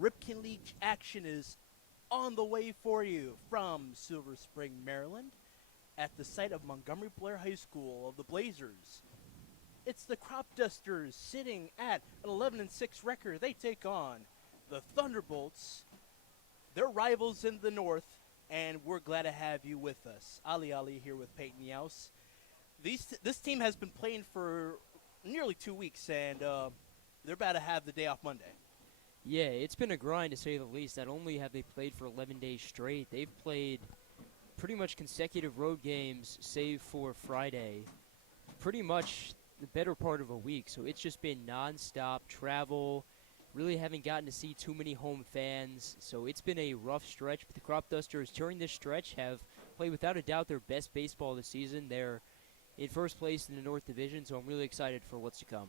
Ripken League action is on the way for you from Silver Spring, Maryland, at the site of Montgomery Blair High School of the Blazers. It's the Cropdusters sitting at an 11-6 record. They take on the Thunderbolts, their rivals in the north, and we're glad to have you with us. Ali here with Peyton Yaus. This team has been playing for nearly 2 weeks, and they're about to have the day off Monday. Yeah, it's been a grind to say the least. Not only have they played for 11 days straight, they've played pretty much consecutive road games, save for Friday, pretty much the better part of a week. So it's just been nonstop travel. Really haven't gotten to see too many home fans. So it's been a rough stretch. But the Cropdusters during this stretch have played without a doubt their best baseball this season. They're in first place in the North Division, so I'm really excited for what's to come.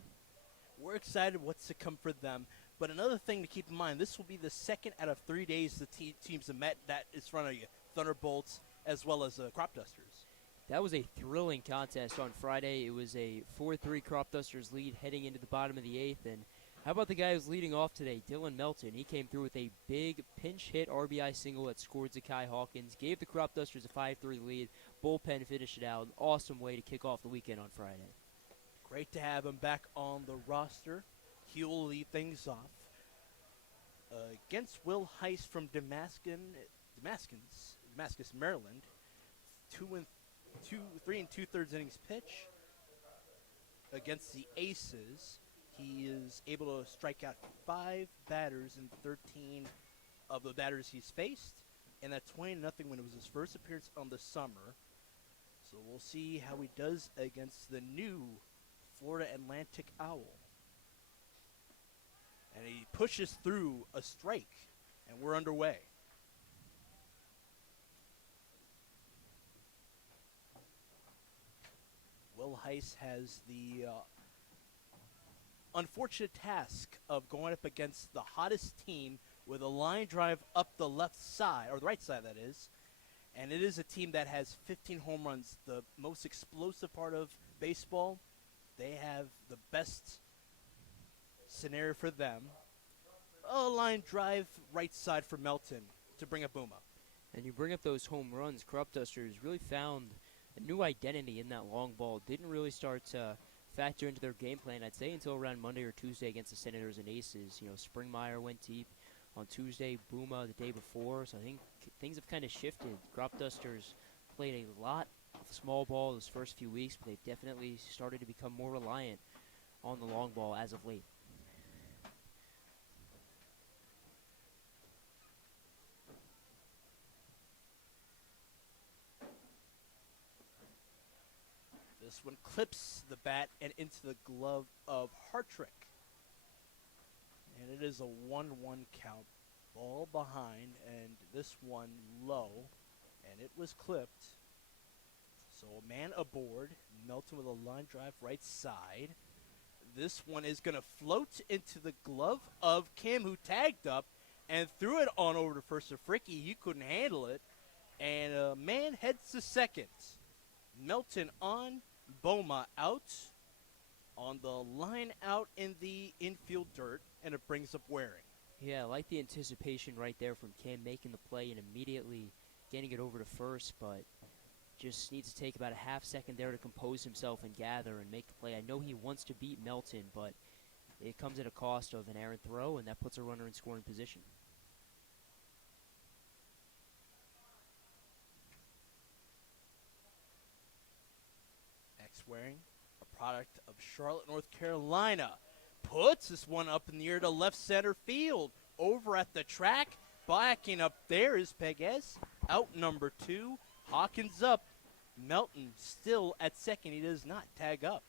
We're excited what's to come for them. But another thing to keep in mind, this will be the second out of 3 days the teams have met that is in front of you, Thunderbolts as well as Cropdusters. That was a thrilling contest on Friday. It was a 4-3 Cropdusters lead heading into the bottom of the eighth. And how about the guy who's leading off today, Dylan Melton? He came through with a big pinch hit RBI single that scored Zakai Hawkins, gave the Cropdusters a 5-3 lead. Bullpen finished it out. An awesome way to kick off the weekend on Friday. Great to have him back on the roster. He will lead things off against Will Heiss from Damascus, Maryland. 3 2/3 innings pitch against the Aces. He is able to strike out 5 batters in 13 of the batters he's faced, and that 20-0 win was his first appearance on the summer. So we'll see how he does against the new Florida Atlantic Owl. And he pushes through a strike, and we're underway. Will Heiss has the unfortunate task of going up against the hottest team with a line drive up the left side, or the right side that is. And it is a team that has 15 home runs, the most explosive part of baseball. They have the best scenario for them. A line drive right side for Melton to bring up Booma. And you bring up those home runs. Cropdusters really found a new identity in that long ball. Didn't really start to factor into their game plan, I'd say, until around Monday or Tuesday against the Senators and Aces. You know, Springmeyer went deep on Tuesday, Booma the day before. So I think things have kind of shifted. Cropdusters played a lot of small ball those first few weeks, but they've definitely started to become more reliant on the long ball as of late. This one clips the bat and into the glove of Hartrick. And it is a 1-1 count. Ball behind, and this one low, and it was clipped. So a man aboard. Melton with a line drive right side. This one is going to float into the glove of Kim, who tagged up and threw it on over to first to Fricky. He couldn't handle it. And a man heads to second. Melton on, Booma out. On the line out in the infield dirt, and it brings up Waring. Yeah, I like the anticipation right there from Kim making the play and immediately getting it over to first, but just needs to take about a half second there to compose himself and gather and make the play. I know he wants to beat Melton, but it comes at a cost of an errant throw, and that puts a runner in scoring position. Max Waring, a product of Charlotte, North Carolina, puts this one up in the air to left center field. Over at the track, backing up there is Pegues. Out number 2, Hawkins up. Melton still at second. He does not tag up.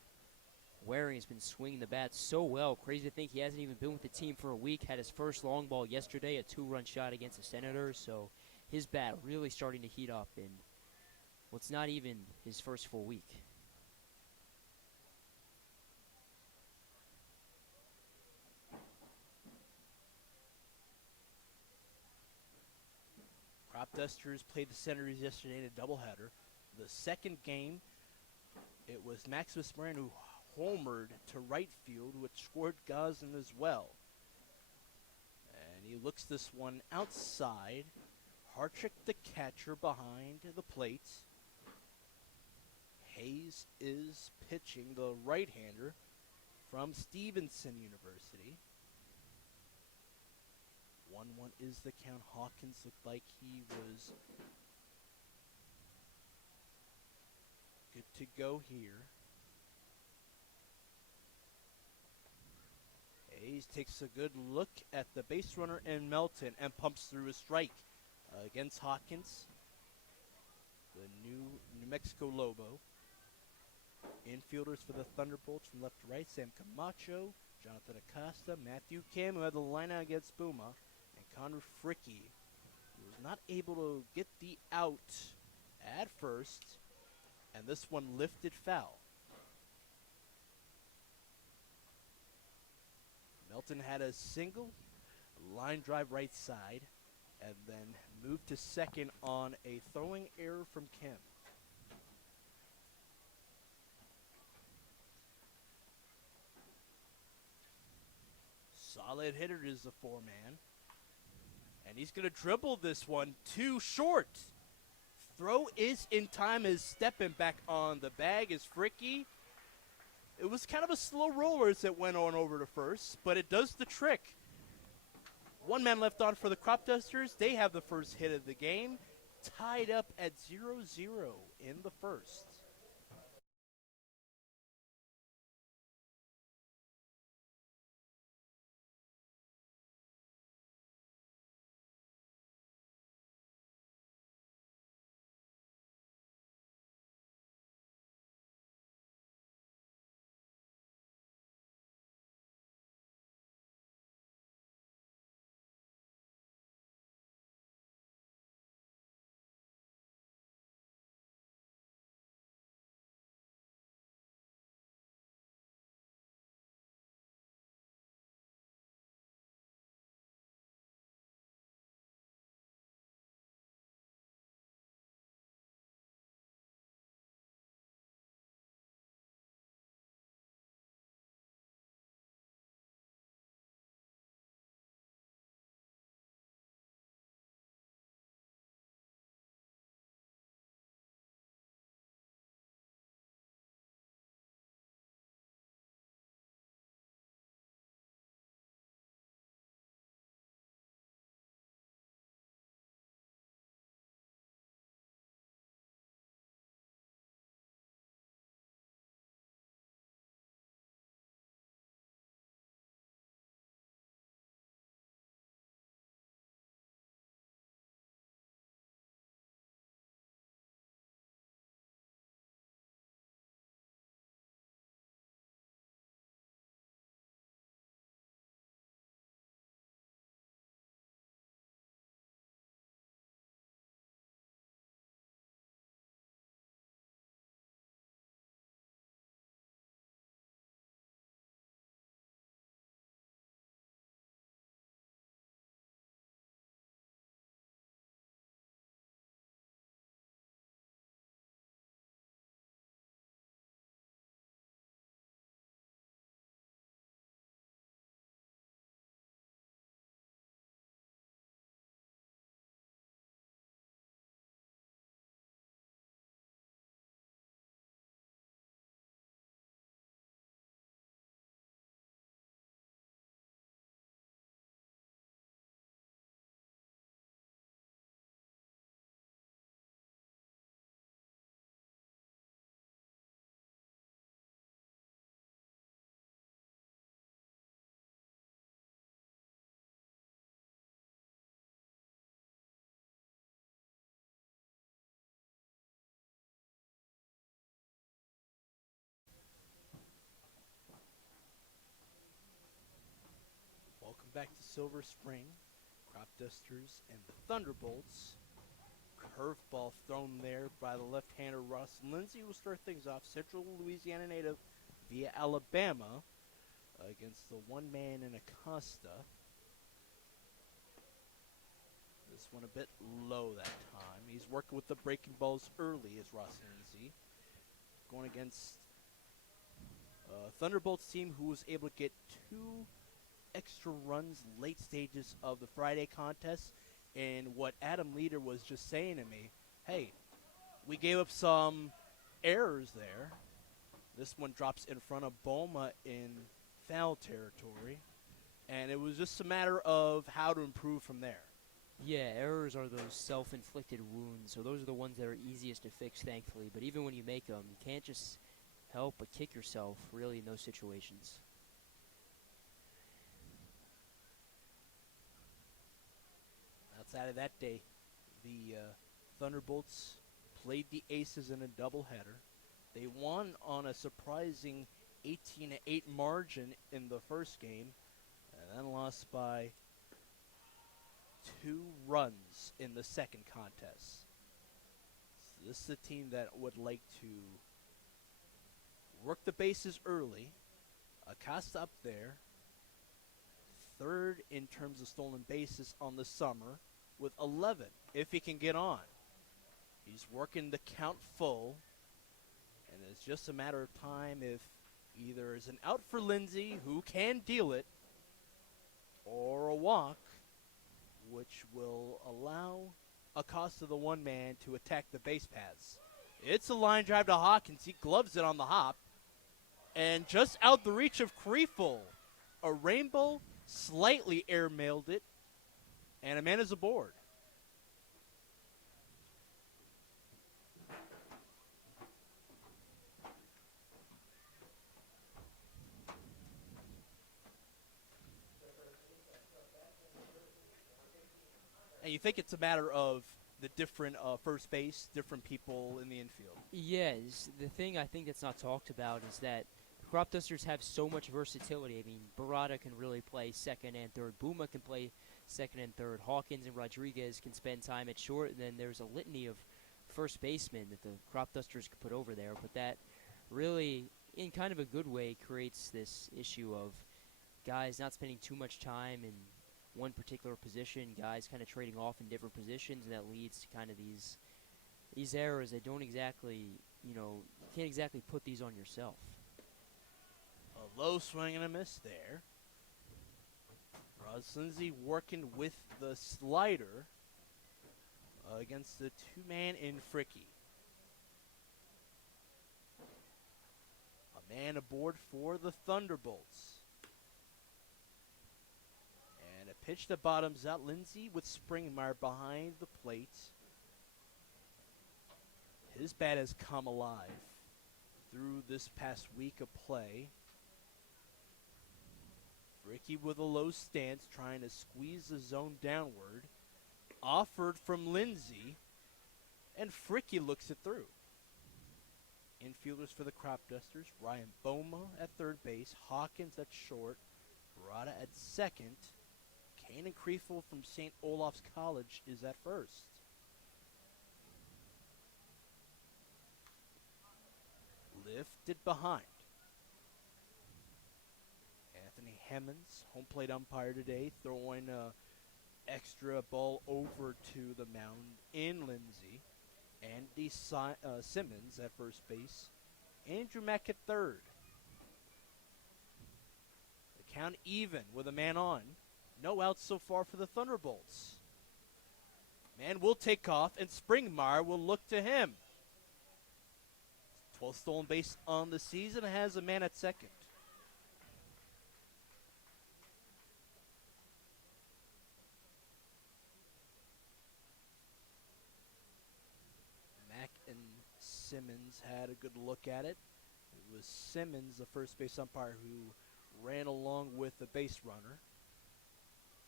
Waring has been swinging the bat so well. Crazy to think he hasn't even been with the team for a week. Had his first long ball yesterday, a 2-run shot against the Senators. So his bat really starting to heat up in what's not even his first full week. Cropdusters played the Senators yesterday in a doubleheader. The second game, it was Maximus Moran who homered to right field, which scored Gosden as well. And He looks this one outside. Hartrick the catcher behind the plate. Hayes is pitching, the right-hander from Stevenson University. 1-1 is the count. Hawkins looked like he was good to go here. Hayes takes a good look at the base runner in Melton and pumps through a strike against Hawkins, the New Mexico Lobo. Infielders for the Thunderbolts from left to right: Sam Camacho, Jonathan Acosta, Matthew Kim, who had the lineout against Buma, and Connor Fricky, who was not able to get the out at first, and this one lifted foul. Melton had a single line drive right side and then moved to second on a throwing error from Kim. Solid hitter is the four-man. And he's going to dribble this one too short. Throw is in time as stepping back on the bag is Fricky. It was kind of a slow roller as it went on over to first, but it does the trick. One man left on for the Cropdusters. They have the first hit of the game, tied up at 0-0 in the first. Welcome back to Silver Spring. Cropdusters and the Thunderbolts. Curveball thrown there by the left-hander Ross Lindsay will start things off. Central Louisiana native via Alabama against the one-man in Acosta. This one a bit low that time. He's working with the breaking balls early as Ross Lindsay. Going against Thunderbolts team who was able to get 2 extra extra runs late stages of the Friday contest. And what Adam Leader was just saying to me, hey, we gave up some errors there. This one drops in front of Boma in foul territory. And it was just a matter of how to improve from there. Yeah, errors are those self-inflicted wounds, so those are the ones that are easiest to fix, thankfully. But even when you make them, you can't just help but kick yourself, really, in those situations. Outside of that day, the Thunderbolts played the Aces in a doubleheader. They won on a surprising 18-8 margin in the first game, and then lost by 2 runs in the second contest. So this is a team that would like to work the bases early. Acosta up there, third in terms of stolen bases on the summer with 11, if he can get on. He's working the count full, and it's just a matter of time if either is an out for Lindsay, who can deal it, or a walk, which will allow Acosta, the one man, to attack the base paths. It's a line drive to Hawkins. He gloves it on the hop. And just out the reach of Kriefel, a rainbow slightly airmailed it, and a man is aboard. And you think it's a matter of the different first base, different people in the infield. Yes, the thing I think that's not talked about is that Cropdusters have so much versatility. I mean, Barada can really play second and third. Buma can play second and third. Hawkins and Rodriguez can spend time at short. And then there's a litany of first basemen that the Cropdusters could put over there. But that really, in kind of a good way, creates this issue of guys not spending too much time in one particular position, guys kind of trading off in different positions, and that leads to kind of these errors that don't exactly, you can't exactly put these on yourself. A low swing and a miss there. Ross Lindsay working with the slider against the two-man in Fricky. A man aboard for the Thunderbolts. And a pitch that bottoms out. Lindsay with Springmeyer behind the plate. His bat has come alive through this past week of play. Ricky with a low stance trying to squeeze the zone downward. Offered from Lindsay, and Fricky looks it through. Infielders for the Cropdusters, Ryan Boma at third base, Hawkins at short, Barada at second, Kanan Kriefel from St. Olaf's College is at first. Lifted behind. Anthony Hemmons, home plate umpire today, throwing a extra ball over to the mound in Lindsay. Andy Simmons at first base. Andrew Mack at third. The count even with a man on. No outs so far for the Thunderbolts. Man will take off, and Springmeyer will look to him. 12th stolen base on the season, has a man at second. Mack and Simmons had a good look at it. It was Simmons, the first base umpire, who ran along with the base runner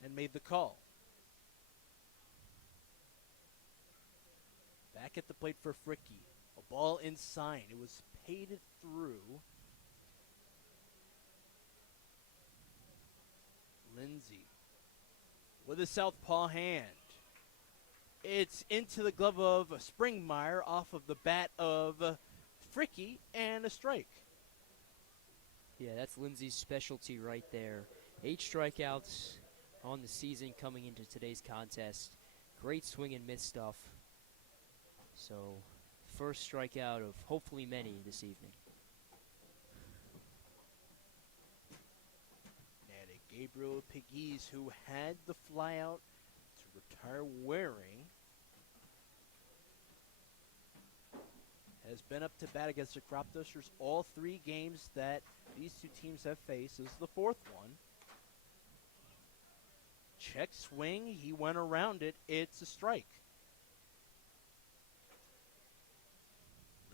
and made the call. Back at the plate for Fricky. A ball inside. It was pated through. Lindsay with a southpaw hand. It's into the glove of Springmeyer off of the bat of Fricky, and a strike. Yeah, that's Lindsay's specialty right there. 8 strikeouts on the season coming into today's contest. Great swing and miss stuff. So, first strikeout of hopefully many this evening. And it Gabriel Pegues, who had the flyout to retire wearing, has been up to bat against the Cropdusters all 3 games that these two teams have faced. This is the 4th one. Check swing, he went around it, it's a strike.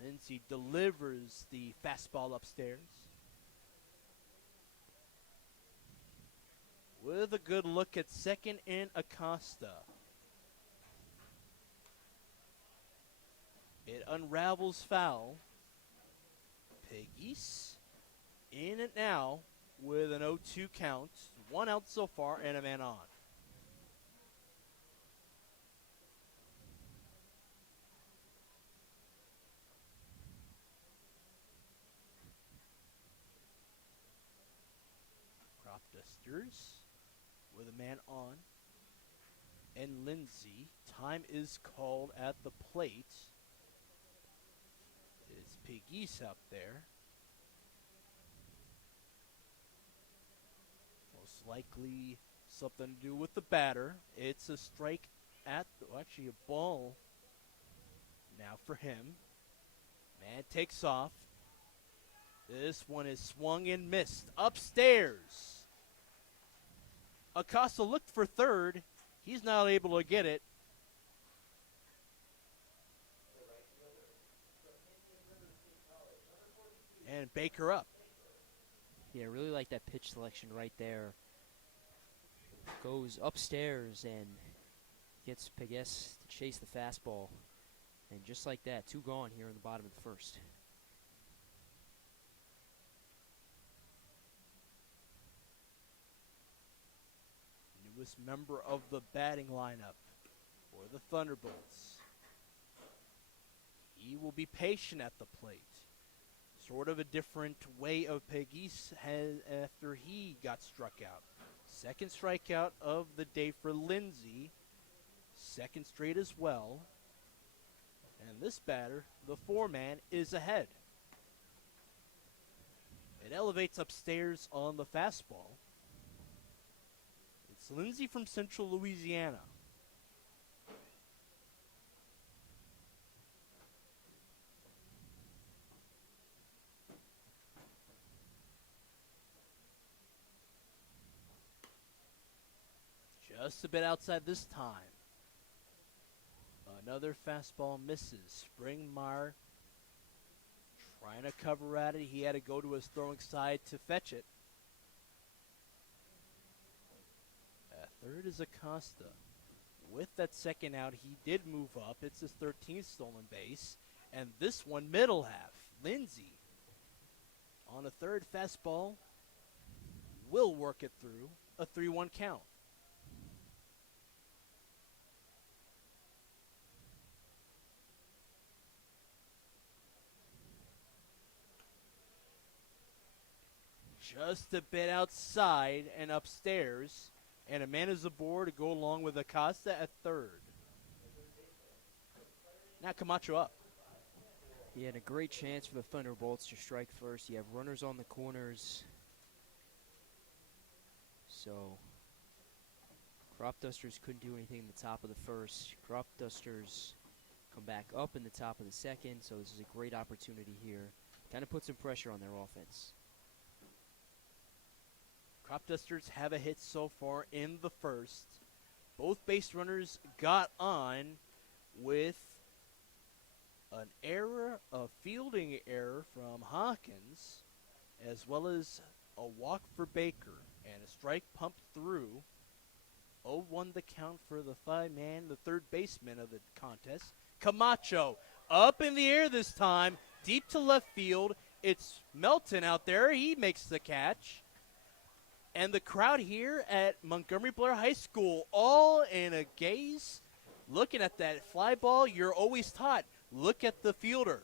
Lindsay delivers the fastball upstairs. With a good look at second in Acosta. It unravels foul. Pegues in it now with an 0-2 count. 1 out so far and a man on. Cropdusters with a man on. And Lindsay, time is called at the plate. It's Pegues out there. Most likely something to do with the batter. It's a strike at, actually a ball now for him. Man takes off. This one is swung and missed. Upstairs. Acosta looked for third. He's not able to get it. And Baker up. Yeah, I really like that pitch selection right there. Goes upstairs and gets Pegues to chase the fastball. And just like that, 2 gone here in the bottom of the 1st. Newest member of the batting lineup for the Thunderbolts. He will be patient at the plate. Sort of a different way of Pegues after he got struck out. Second strikeout of the day for Lindsay. Second straight as well. And this batter, the 4-man, is ahead. It elevates upstairs on the fastball. It's Lindsay from Central Louisiana. Just a bit outside this time. Another fastball misses. Springmeyer trying to cover at it. He had to go to his throwing side to fetch it. Third is Acosta. With that second out, he did move up. It's his 13th stolen base. And this one, middle half. Lindsay on a third fastball will work it through. A 3-1 count. Just a bit outside and upstairs. And a man is aboard to go along with Acosta at third. Now Camacho up. He had a great chance for the Thunderbolts to strike first. You have runners on the corners. So, Cropdusters couldn't do anything in the top of the 1st. Cropdusters come back up in the top of the 2nd. So this is a great opportunity here. Kind of put some pressure on their offense. Cropdusters have a hit so far in the 1st. Both base runners got on with an error, a fielding error from Hawkins, as well as a walk for Baker, and a strike pumped through. 0-1 the count for the 5-man, the third baseman of the contest. Camacho up in the air this time, deep to left field. It's Melton out there. He makes the catch. And the crowd here at Montgomery Blair High School, all in a gaze, looking at that fly ball. You're always taught, look at the fielder.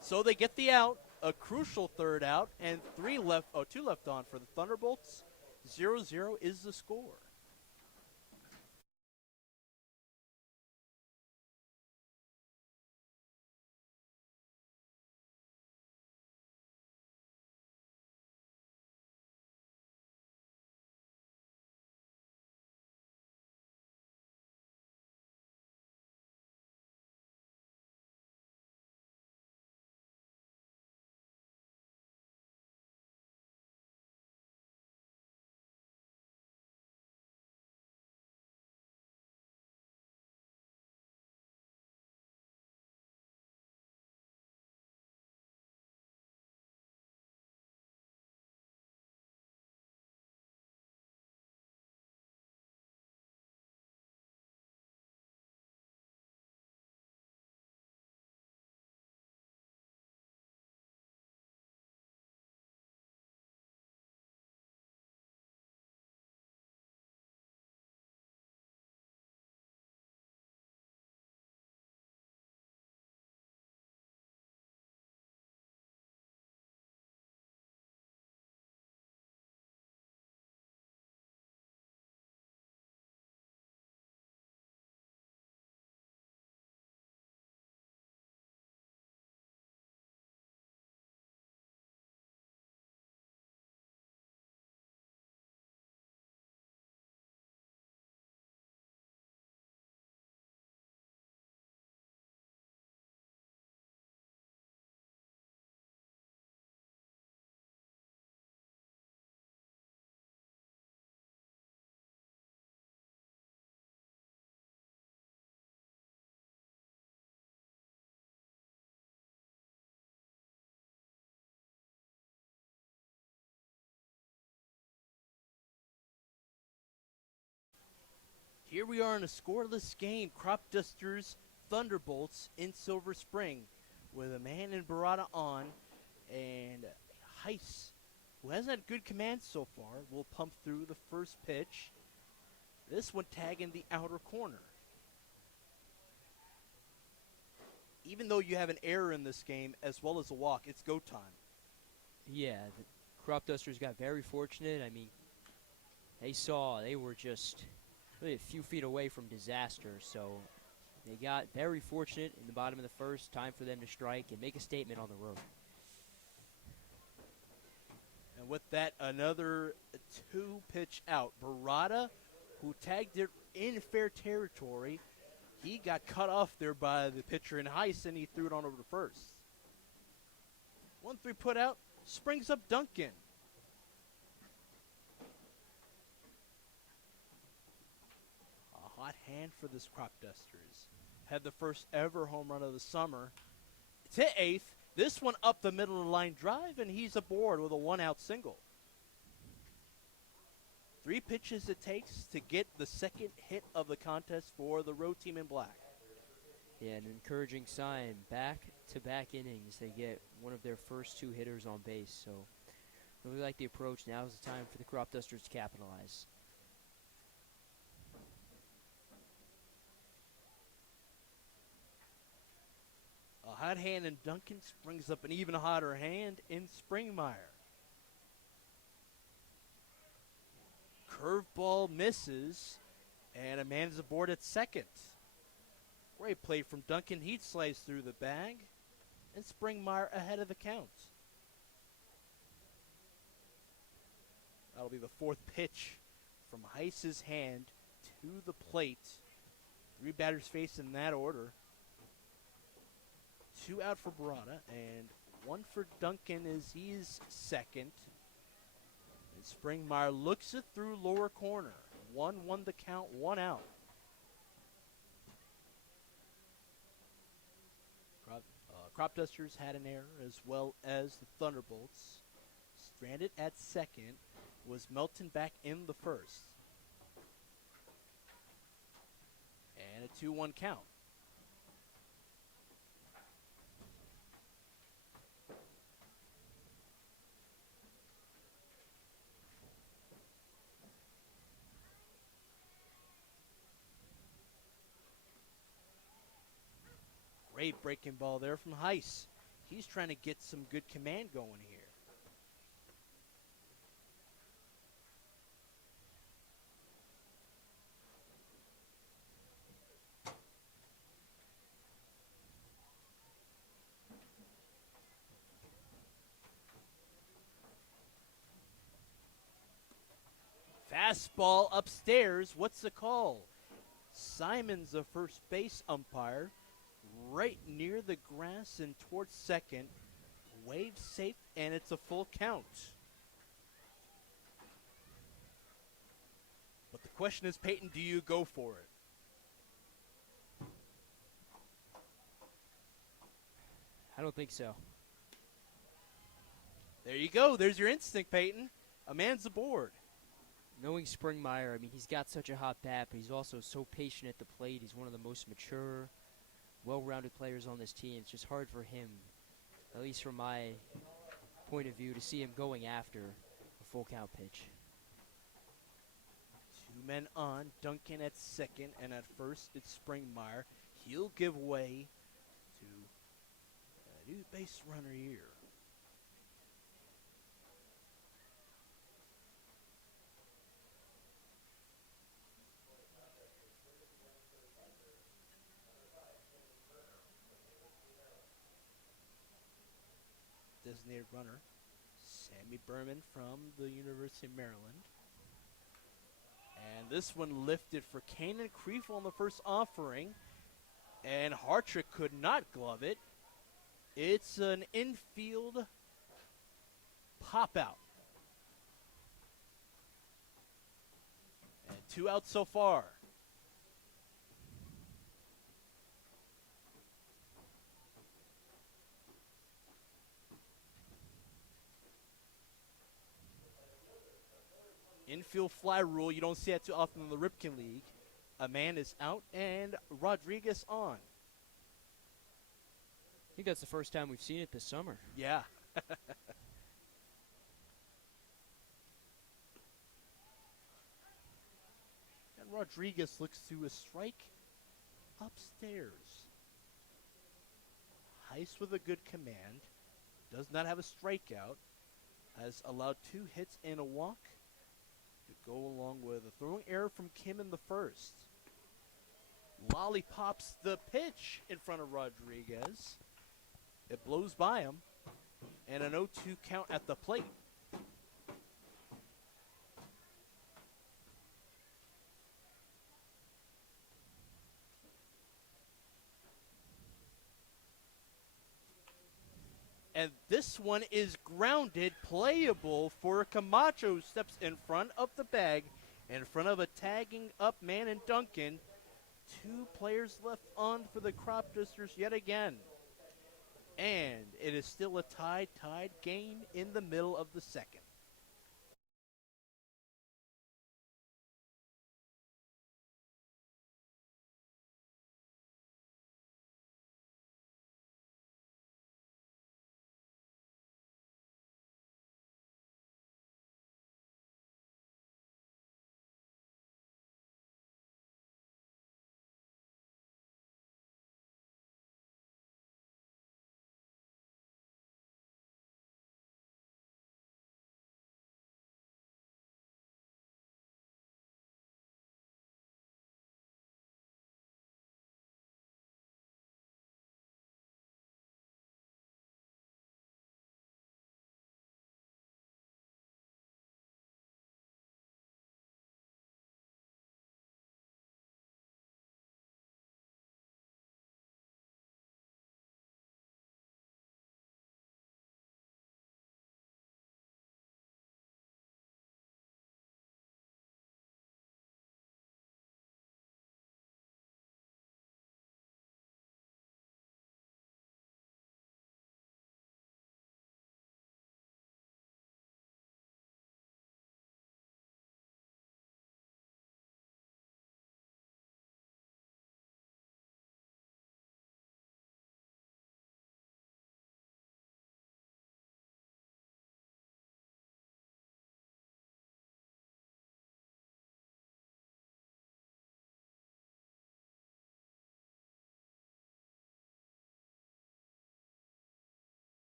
So they get the out, a crucial third out, and 2 left on for the Thunderbolts. 0-0 is the score. Here we are in a scoreless game. Cropdusters, Thunderbolts in Silver Spring with a man in Barada on, and Heiss, who hasn't had good command so far, will pump through the first pitch. This one tagging the outer corner. Even though you have an error in this game as well as a walk, it's go time. Yeah, the Cropdusters got very fortunate. I mean, they were just really a few feet away from disaster, so they got very fortunate in the bottom of the first. Time for them to strike and make a statement on the road. And with that, another 2-pitch out. Barada, who tagged it in fair territory, he got cut off there by the pitcher in Heiss, and he threw it on over to first. 1-3 put out, springs up Duncan. A hot hand for this Cropdusters. Had the first ever home run of the summer. It's hit eighth. This one up the middle of the line drive, and he's aboard with a 1-out single. 3 pitches it takes to get the second hit of the contest for the road team in black. Yeah, an encouraging sign. Back-to-back innings, they get one of their first 2 hitters on base. So really like the approach. Now is the time for the Cropdusters to capitalize. A hot hand in Duncan springs up an even hotter hand in Springmeyer. Curveball misses, and a man is aboard at second. Great play from Duncan. He slides through the bag, and Springmeyer ahead of the count. That'll be the 4th pitch from Heiss's hand to the plate. 3 batters face in that order. 2 out for Barada, and 1 for Duncan as he's second. And Springmeyer looks it through lower corner. 1-1 the count, 1 out. Cropdusters had an error as well as the Thunderbolts. Stranded at second was Melton back in the first. And a 2-1 count. Great breaking ball there from Heiss. He's trying to get some good command going here. Fastball upstairs. What's the call? Simon's the first base umpire. Right near the grass and towards second. Wave safe, and it's a full count. But the question is, Peyton, do you go for it? I don't think so. There you go. There's your instinct, Peyton. A man's aboard. Knowing Springmeyer, I mean, he's got such a hot bat, but he's also so patient at the plate. He's one of the most mature, well-rounded players on this team. It's just hard for him, at least from my point of view, to see him going after a full count pitch. 2 men on. Duncan at second, and at first it's Springmeyer. He'll give way to a new base runner here. Designated runner, Sammy Berman from the University of Maryland. And this one lifted for Kanan Kriefel on the first offering. And Hartrick could not glove it. It's an infield pop out. And 2 outs so far. Infield fly rule, you don't see that too often in the Ripken League. A man is out and Rodriguez on. I think that's the first time we've seen it this summer. Yeah. And Rodriguez looks to a strike upstairs. Heist with a good command. Does not have a strikeout. Has allowed 2 hits and a walk to go along with a throwing error from Kim in the first. Lollipops the pitch in front of Rodriguez. It blows by him. And an 0-2 count at the plate. And this one is grounded, playable for Camacho. Steps in front of the bag, in front of a tagging up man and Duncan. 2 players left on for the Cropdusters yet again. And it is still a tied game in the middle of the second.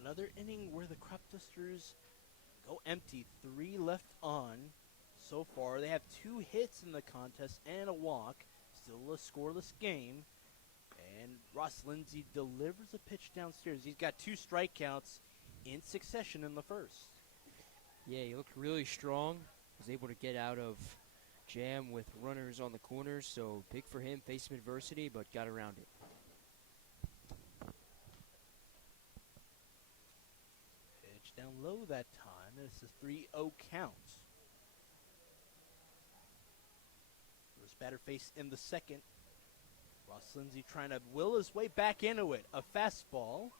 Another inning where the Cropdusters go empty. 3 left on so far. They have 2 hits in the contest and a walk. Still a scoreless game. And Ross Lindsay delivers a pitch downstairs. He's got 2 strikeouts in succession in the first. Yeah, he looked really strong. Was able to get out of jam with runners on the corners. So big for him. Faced some adversity, but got around it. Pitch down low that time. It's a 3-0 count. First batter faced in the second. Ross Lindsay trying to will his way back into it. A fastball.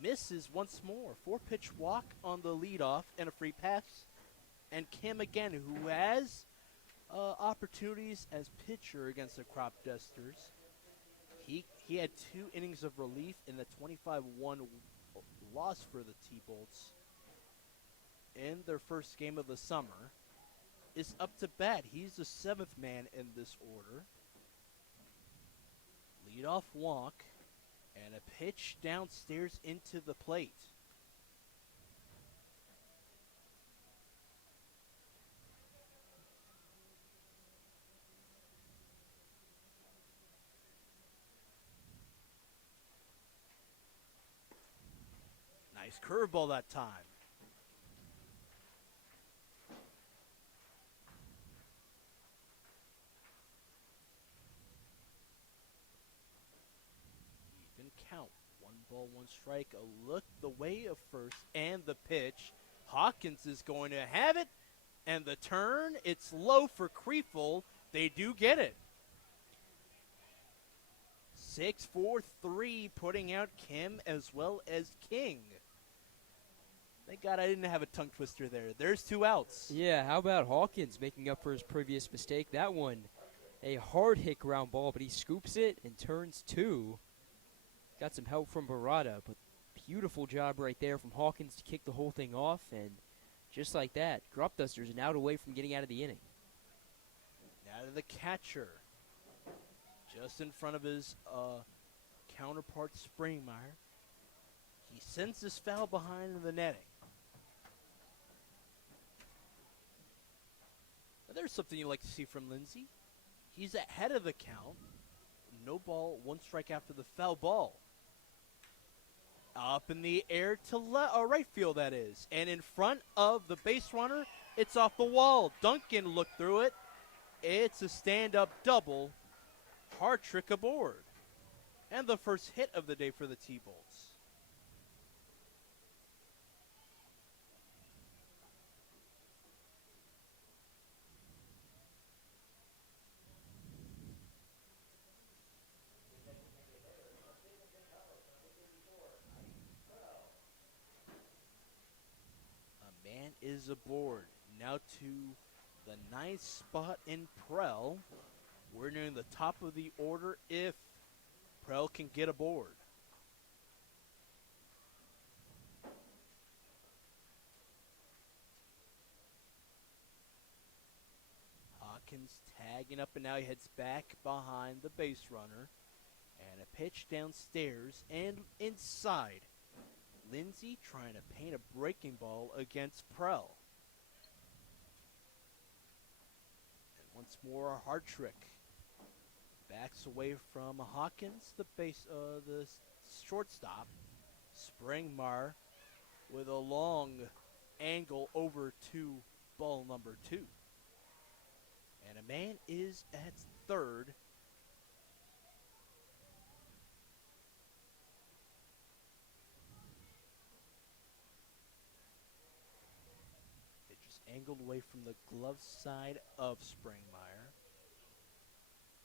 Misses once more. 4-pitch walk on the leadoff and a free pass. And Kim again, who has opportunities as pitcher against the Cropdusters. He had 2 innings of relief in the 25-1 loss for the T-Bolts in their first game of the summer. Is up to bat. He's the 7th man in this order. Leadoff walk and a pitch downstairs into the plate. Nice curveball that time. ball, one strike. A look the way of first and the pitch. Hawkins is going to have it. And the turn, it's low for Kriefel. They do get it. 6-4-3, putting out Kim as well as King. Thank God I didn't have a tongue twister there. There's 2 outs. Yeah, how about Hawkins making up for his previous mistake? That one, a hard hit ground ball, but he scoops it and turns 2. Got some help from Barada, but beautiful job right there from Hawkins to kick the whole thing off, and just like that, Cropdusters an out away from getting out of the inning. Now to the catcher. Just in front of his counterpart, Springmeyer. He sends this foul behind the netting. Now, there's something you like to see from Lindsay. He's ahead of the count. No ball, 1 strike after the foul ball. Up in the air to right field, that is. And in front of the base runner, it's off the wall. Duncan looked through it. It's a stand-up double. Hard trick aboard. And the first hit of the day for the T-Bolts. A man is aboard. Now to the 9th spot in Prell. We're nearing the top of the order if Prell can get aboard. Hawkins tagging up, and now he heads back behind the base runner. And a pitch downstairs and inside. Lindsay trying to paint a breaking ball against Prell. And once more a hard trick. Backs away from Hawkins, the shortstop. Springmeyer with a long angle over to ball number 2. And a man is at third. It just angled away from the glove side of Springmeyer.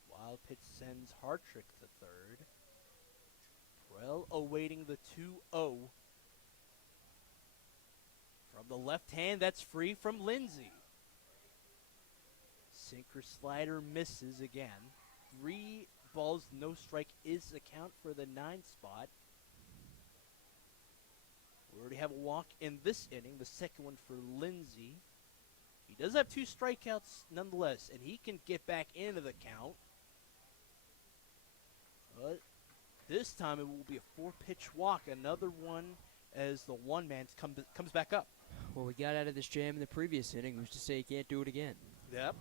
Wild pitch sends Hartrick to third. Prell awaiting the 2-0. From the left hand, that's free from Lindsay. Sinker slider misses again. 3 balls, no strike is the count for the 9th spot. We already have a walk in this inning, the second one for Lindsay. He does have 2 strikeouts nonetheless, and he can get back into the count. But this time it will be a 4-pitch walk. Another one as the one-man comes back up. Well, we got out of this jam in the previous inning. Who's to say he can't do it again? Yep.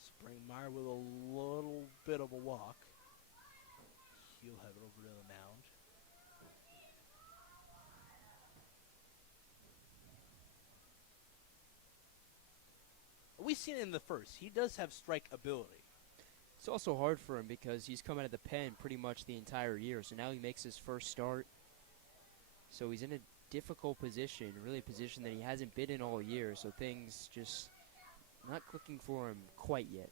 Springmeyer with a little bit of a walk. He'll have it over to the mound. We've seen it in the first. He does have strike ability. It's also hard for him because he's come out of the pen pretty much the entire year. So now he makes his first start. So he's in a difficult position, really a position that he hasn't been in all year. So things just not clicking for him quite yet.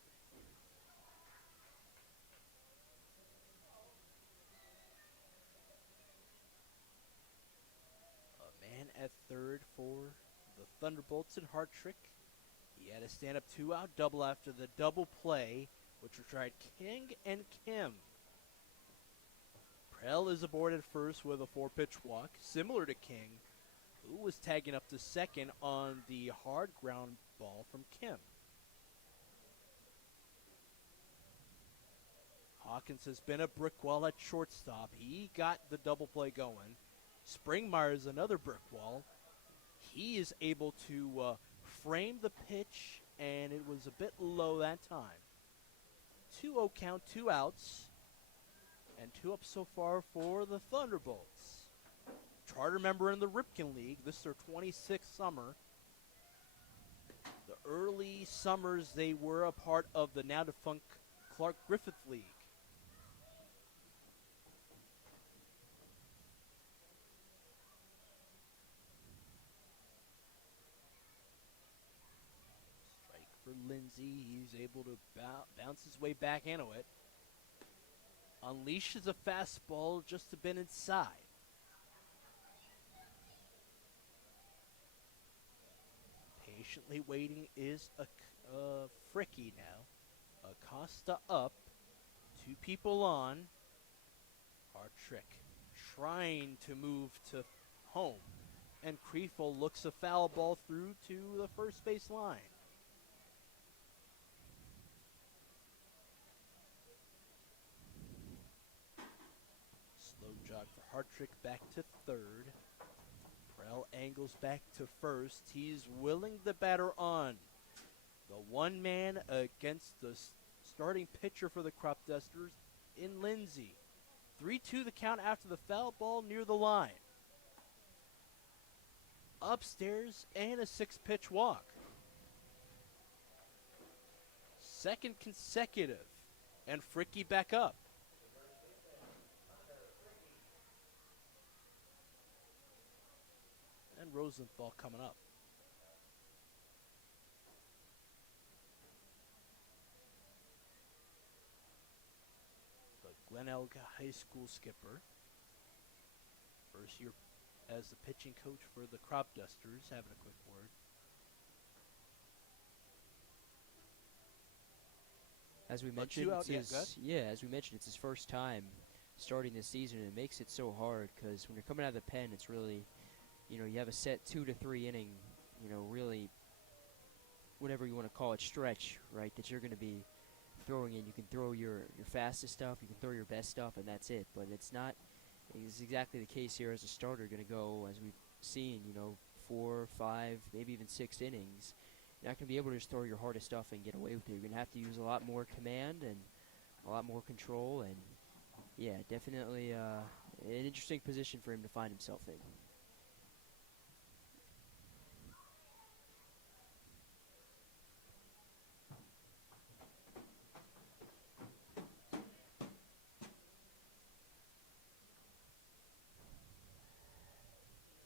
A man at third for the Thunderbolts and Hartrick. He had a stand-up 2-out double after the double play, which were tried King and Kim. Prell is aboard at first with a 4-pitch walk, similar to King, who was tagging up to second on the hard ground ball from Kim. Hawkins has been a brick wall at shortstop. He got the double play going. Springmeyer is another brick wall. He is able to frame the pitch, and it was a bit low that time. 2-0 count, 2 outs, and 2 up so far for the Thunderbolts. Charter member in the Ripken League. This is their 26th summer. The early summers, they were a part of the now-defunct Clark Griffith League. Strike for Lindsay. He's able to bounce his way back into it. Unleashes a fastball just a bit inside. Patiently waiting is a Fricky now. Acosta up. Two people on. Hartrick trying to move to home. And Krefel looks a foul ball through to the first base line. Slow jog for Hartrick back to third. Prell angles back to first. He's willing the batter on. The one man against the starting pitcher for the Cropdusters in Lindsay. 3-2 the count after the foul ball near the line. Upstairs and a 6-pitch walk. Second consecutive. And Fricky back up. And Rosenthal coming up. The Glen Elga High School skipper. First year as the pitching coach for the Cropdusters, having a quick word. As we mentioned, as we mentioned, it's his first time starting this season, and it makes it so hard because when you're coming out of the pen, it's really, you have a set 2 to 3 inning, really, whatever you want to call it, stretch, right, that you're going to be throwing in. You can throw your fastest stuff, you can throw your best stuff, and that's it. But it's exactly the case here as a starter, going to go, as we've seen, 4, 5, maybe even 6 innings. You're not going to be able to just throw your hardest stuff and get away with it. You're going to have to use a lot more command and a lot more control. And, yeah, definitely an interesting position for him to find himself in.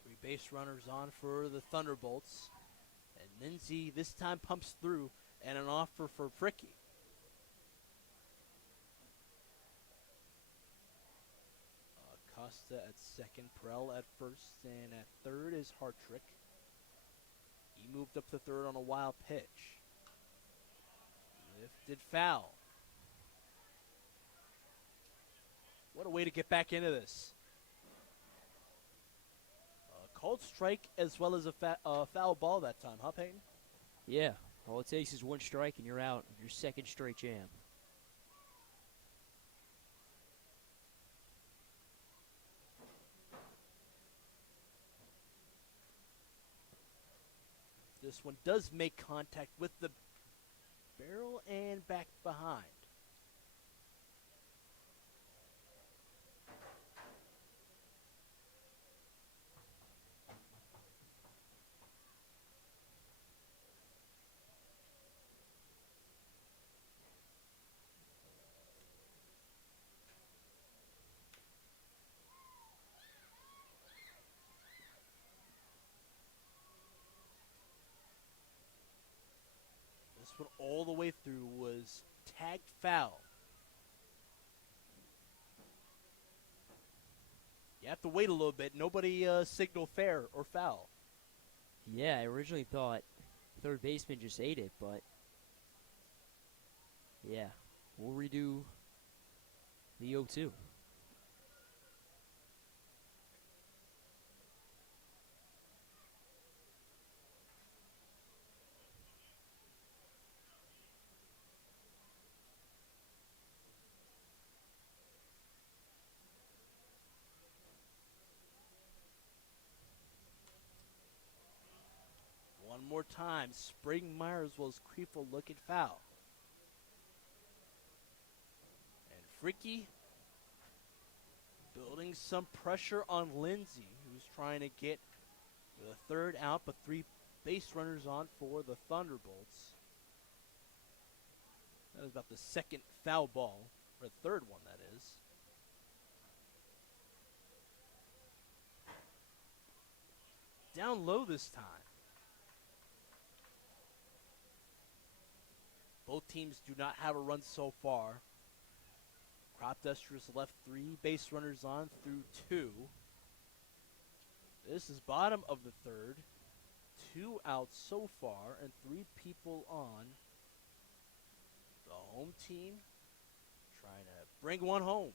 Three base runners on for the Thunderbolts. And Lindsay this time pumps through, and an offer for Fricky. Acosta at second, Prell at first, and at third is Hartrick. He moved up to third on a wild pitch. Lifted foul. What a way to get back into this. Called strike as well as a foul ball that time, huh, Peyton? Yeah. All it takes is one strike and you're out. Your second straight jam. This one does make contact with the barrel and back behind. This one all the way through was tagged foul. You have to wait a little bit. Nobody signaled fair or foul. Yeah, I originally thought third baseman just ate it, but yeah, we'll redo the 0-2. One more time. Spring-Meyer as well as Krefel looking foul. And Fricky building some pressure on Lindsay, who's trying to get the third out, but three base runners on for the Thunderbolts. That was about the second foul ball, or the third one, that is. Down low this time. Both teams do not have a run so far. Cropdusters left 3 base runners on through 2. This is bottom of the third. 2 out so far and 3 people on. The home team trying to bring one home.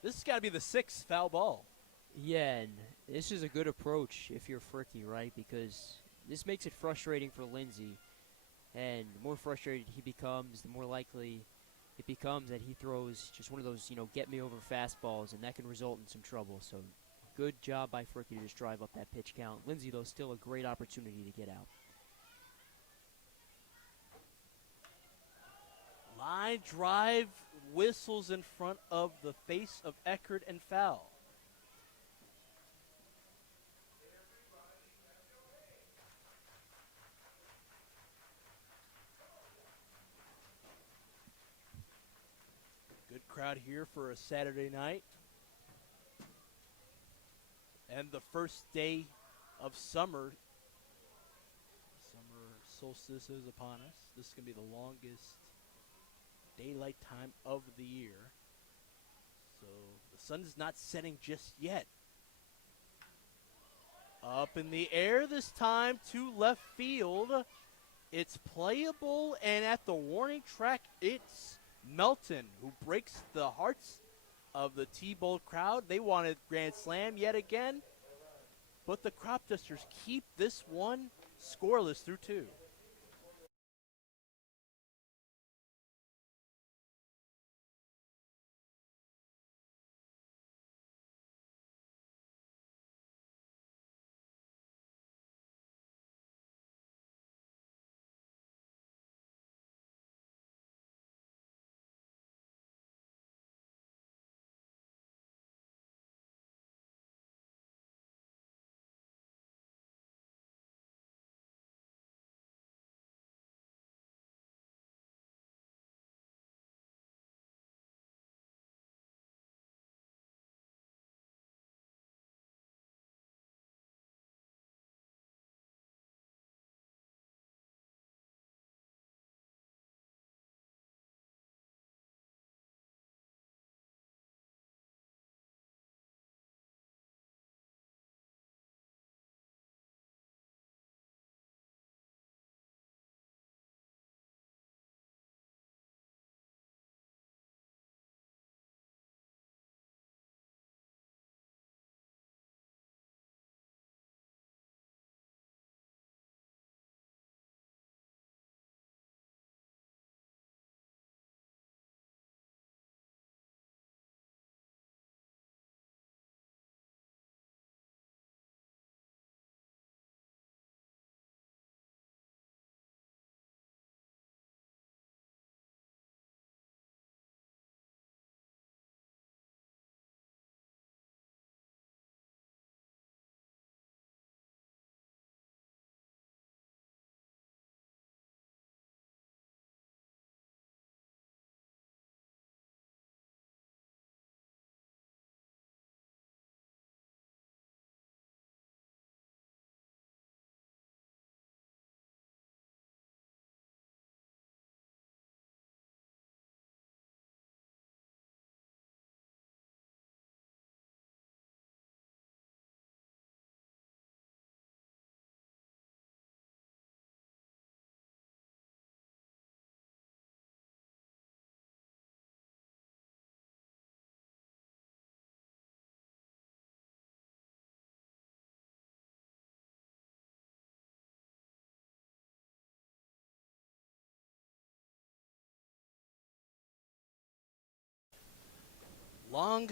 This has got to be the 6th foul ball. Yeah, and this is a good approach if you're Fricky, right? Because this makes it frustrating for Lindsay. And the more frustrated he becomes, the more likely it becomes that he throws just one of those, get me over fastballs, and that can result in some trouble. So good job by Fricky to just drive up that pitch count. Lindsay, though, still a great opportunity to get out. Line drive whistles in front of the face of Eckert and foul. Good crowd here for a Saturday night. And the first day of summer. Summer solstice is upon us. This is going to be the longest daylight time of the year. So the sun is not setting just yet. Up in the air this time to left field. It's playable, and at the warning track, it's Melton who breaks the hearts of the T-Bolt crowd. They wanted Grand Slam yet again, but the Cropdusters keep this one scoreless through 2. Long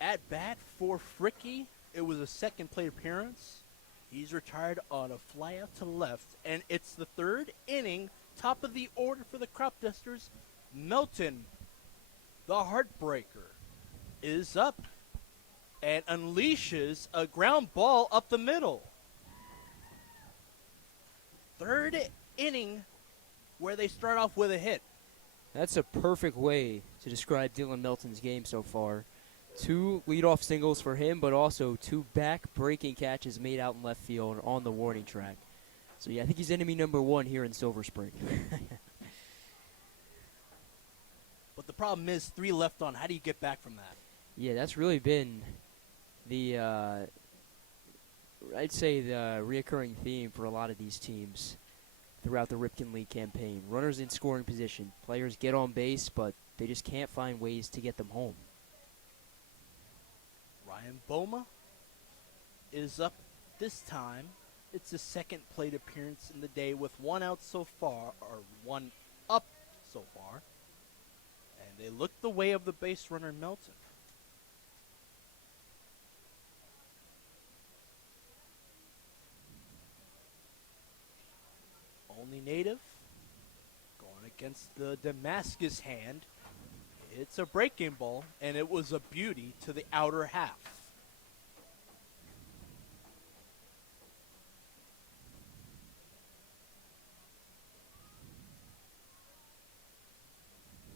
at bat for Fricky. It was a second plate appearance. He's retired on a fly out to left, and it's the third inning. Top of the order for the Cropdusters. Melton, the Heartbreaker, is up and unleashes a ground ball up the middle. Third inning where they start off with a hit. That's a perfect way to describe Dylan Melton's game so far. 2 leadoff singles for him, but also 2 back-breaking catches made out in left field on the warning track. So, yeah, I think he's enemy number 1 here in Silver Spring. But the problem is 3 left on. How do you get back from that? Yeah, that's really been the, I'd say, the reoccurring theme for a lot of these teams throughout the Ripken League campaign. Runners in scoring position. Players get on base, but they just can't find ways to get them home. Ryan Boma is up this time. It's his second plate appearance in the day with 1 out so far, or 1 up so far. And they look the way of the base runner Melton. Olney native going against the Damascus hand. It's a breaking ball, and it was a beauty to the outer half.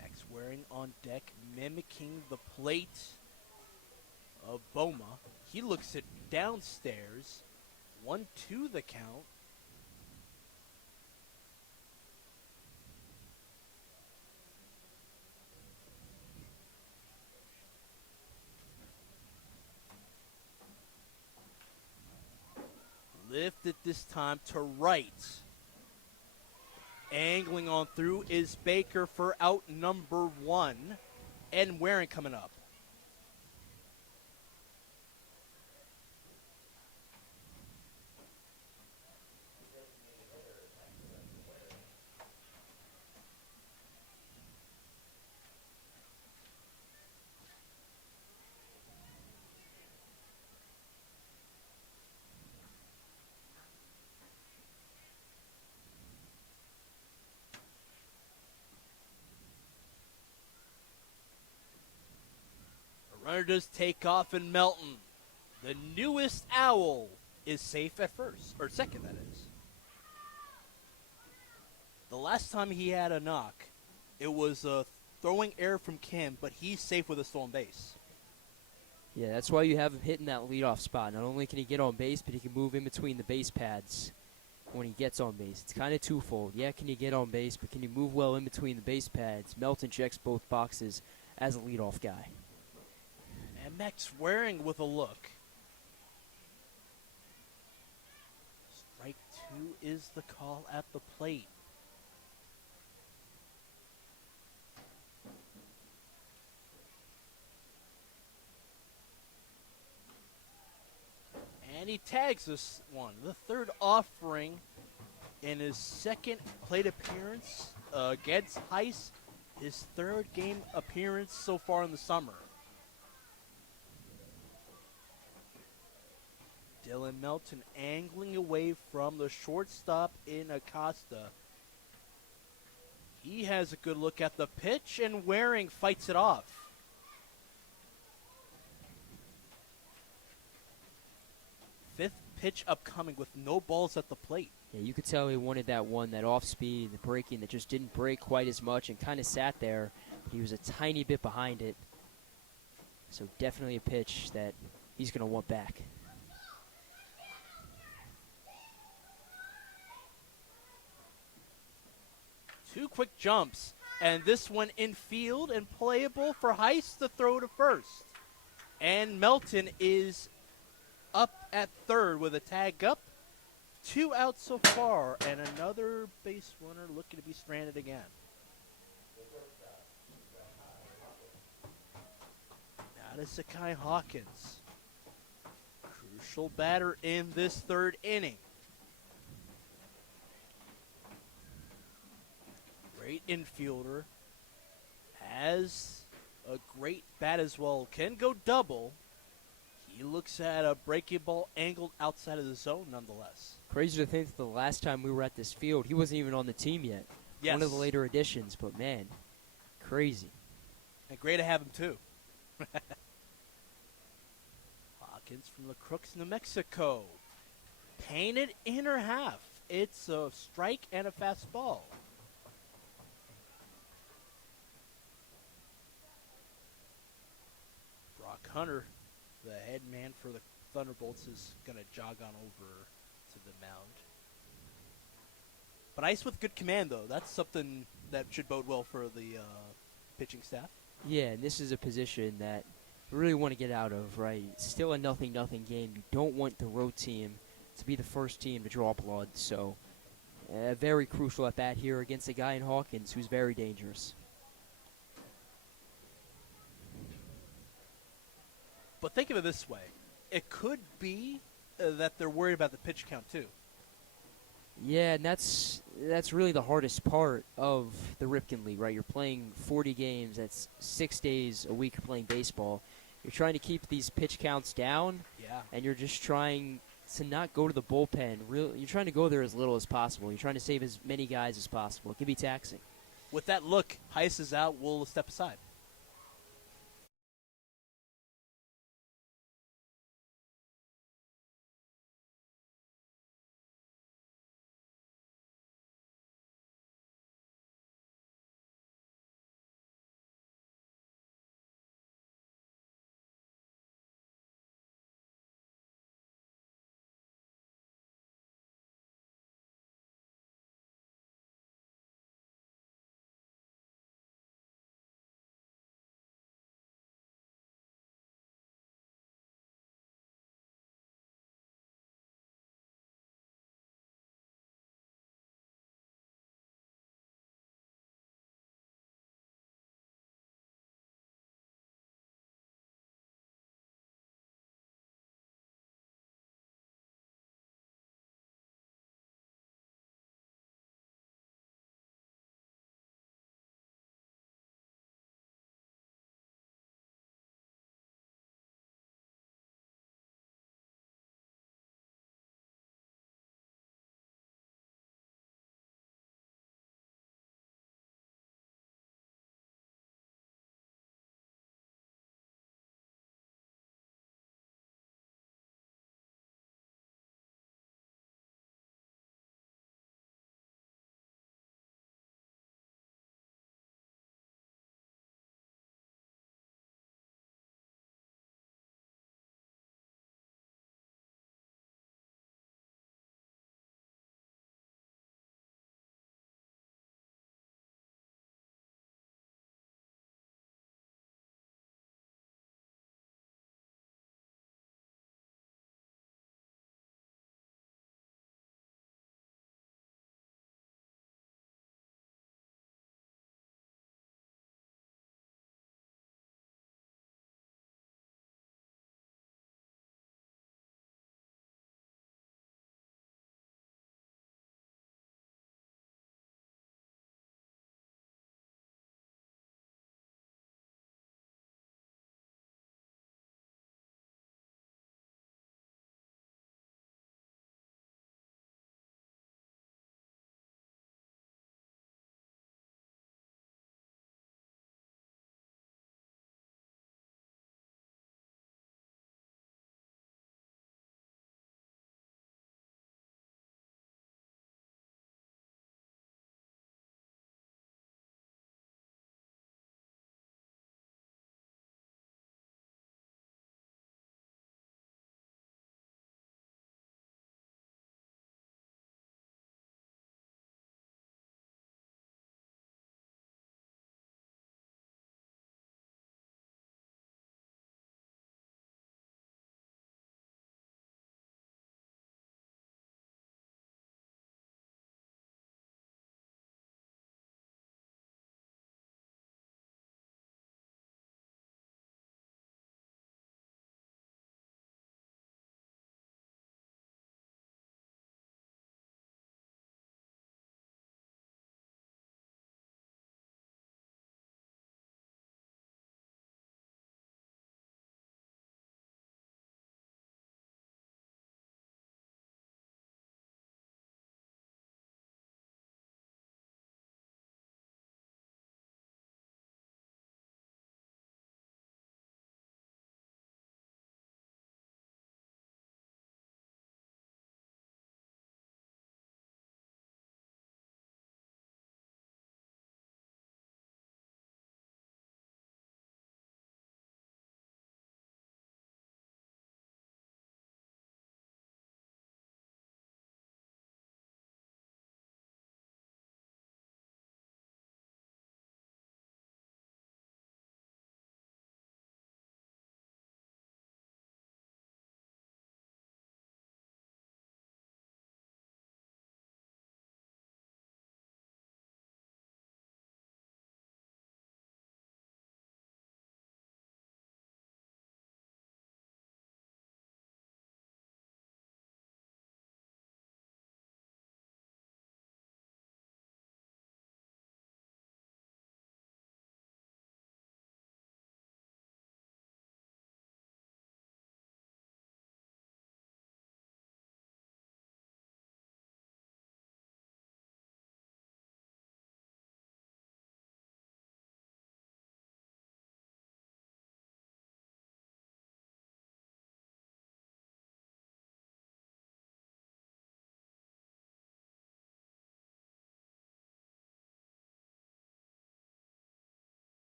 Max Waring on deck, mimicking the plate of Boma. He looks it downstairs. 1-2 the count. Lifted this time to right. Angling on through is Baker for out number 1. And Waring coming up. Runner does take off, and Melton, the newest Owl, is safe at first, or second, that is. The last time he had a knock, it was a throwing error from Kim, but he's safe with a stolen base. Yeah, that's why you have him hitting that leadoff spot. Not only can he get on base, but he can move in between the base pads when he gets on base. It's kind of twofold. Yeah, can you get on base, but can you move well in between the base pads? Melton checks both boxes as a leadoff guy. And Max Waring with a look. Strike 2 is the call at the plate. And he tags this one. The third offering in his second plate appearance against Heiss. His third game appearance so far in the summer. Dylan Melton angling away from the shortstop in Acosta. He has a good look at the pitch, and Waring fights it off. Fifth pitch upcoming with no balls at the plate. Yeah, you could tell he wanted that one, that off speed, the breaking that just didn't break quite as much and kind of sat there. He was a tiny bit behind it. So definitely a pitch that he's going to want back. Two quick jumps, and this one in field and playable for Heiss to throw to first. And Melton is up at third with a tag up. 2 outs so far, and another base runner looking to be stranded again. That is Sakai Hawkins. Crucial batter in this third inning. Great infielder. Has A great bat as well. Can go double. He looks at a breaking ball angled outside of the zone nonetheless. Crazy to think that the last time we were at this field, he wasn't even on the team yet. Yes. One of the later additions, but man, crazy. And great to have him too. Hawkins from the Crooks, New Mexico. Painted inner half. It's a strike and a fastball. Brock Hunter, the head man for the Thunderbolts, is going to jog on over to the mound. But ice with good command, though. That's something that should bode well for the pitching staff. Yeah, and this is a position that we really want to get out of, right? It's still a 0-0 game. You don't want the road team to be the first team to draw blood. So, very crucial at bat here against a guy in Hawkins who's very dangerous. But think of it this way. It could be that they're worried about the pitch count, too. Yeah, and that's really the hardest part of the Ripken League, right? You're playing 40 games. That's 6 days a week you're playing baseball. You're trying to keep these pitch counts down, Yeah. and you're just trying to not go to the bullpen. You're trying to go there as little as possible. You're trying to save as many guys as possible. It can be taxing. With that look, Heiss is out. We'll step aside.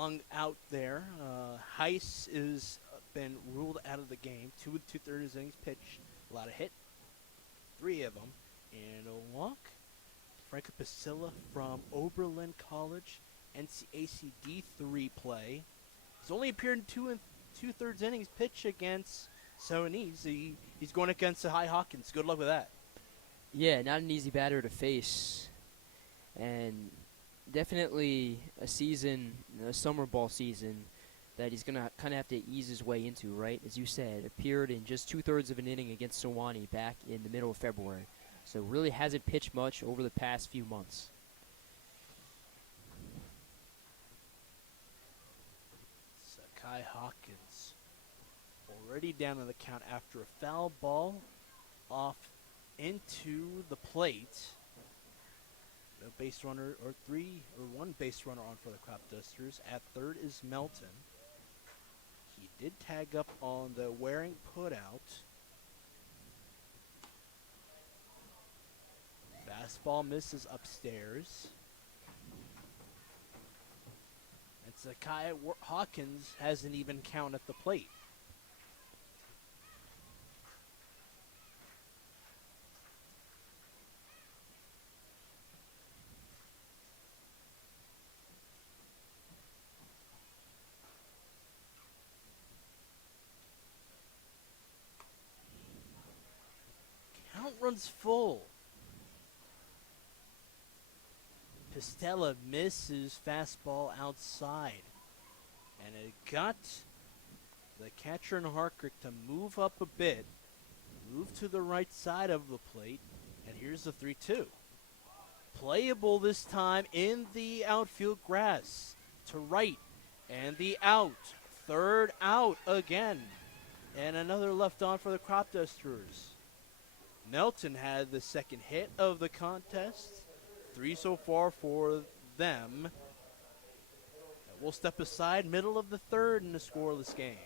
long out there. Heiss is been ruled out of the game. 2 2/3 innings pitched. A lot of hit. 3 of them. And a walk. Franco Pasilla from Oberlin College. NCAC D3 play. He's only appeared in 2 2/3 innings pitch against Sonese. He's going against the High Hawkins. Good luck with that. Yeah, not an easy batter to face. And definitely a season, a summer ball season, that he's going to kind of have to ease his way into, right? As you said, appeared in just 2/3 of an inning against Sewanee back in the middle of February. So really hasn't pitched much over the past few months. Sakai Hawkins already down on the count after a foul ball off into the plate. No base runner or 1 base runner on for the Cropdusters. At third is Melton. He did tag up on the Waring putout. Fastball misses upstairs. And Sakai Hawkins has an even count at the plate. Count runs full. Pistella misses fastball outside. And it got the catcher and Harkrick to move up a bit. Move to the right side of the plate. And here's the 3-2. Playable this time in the outfield grass. To right. And the out. Third out again. And another left on for the Cropdusters. Melton had the second hit of the contest. 3 so far for them. We'll step aside, middle of the third in a scoreless game.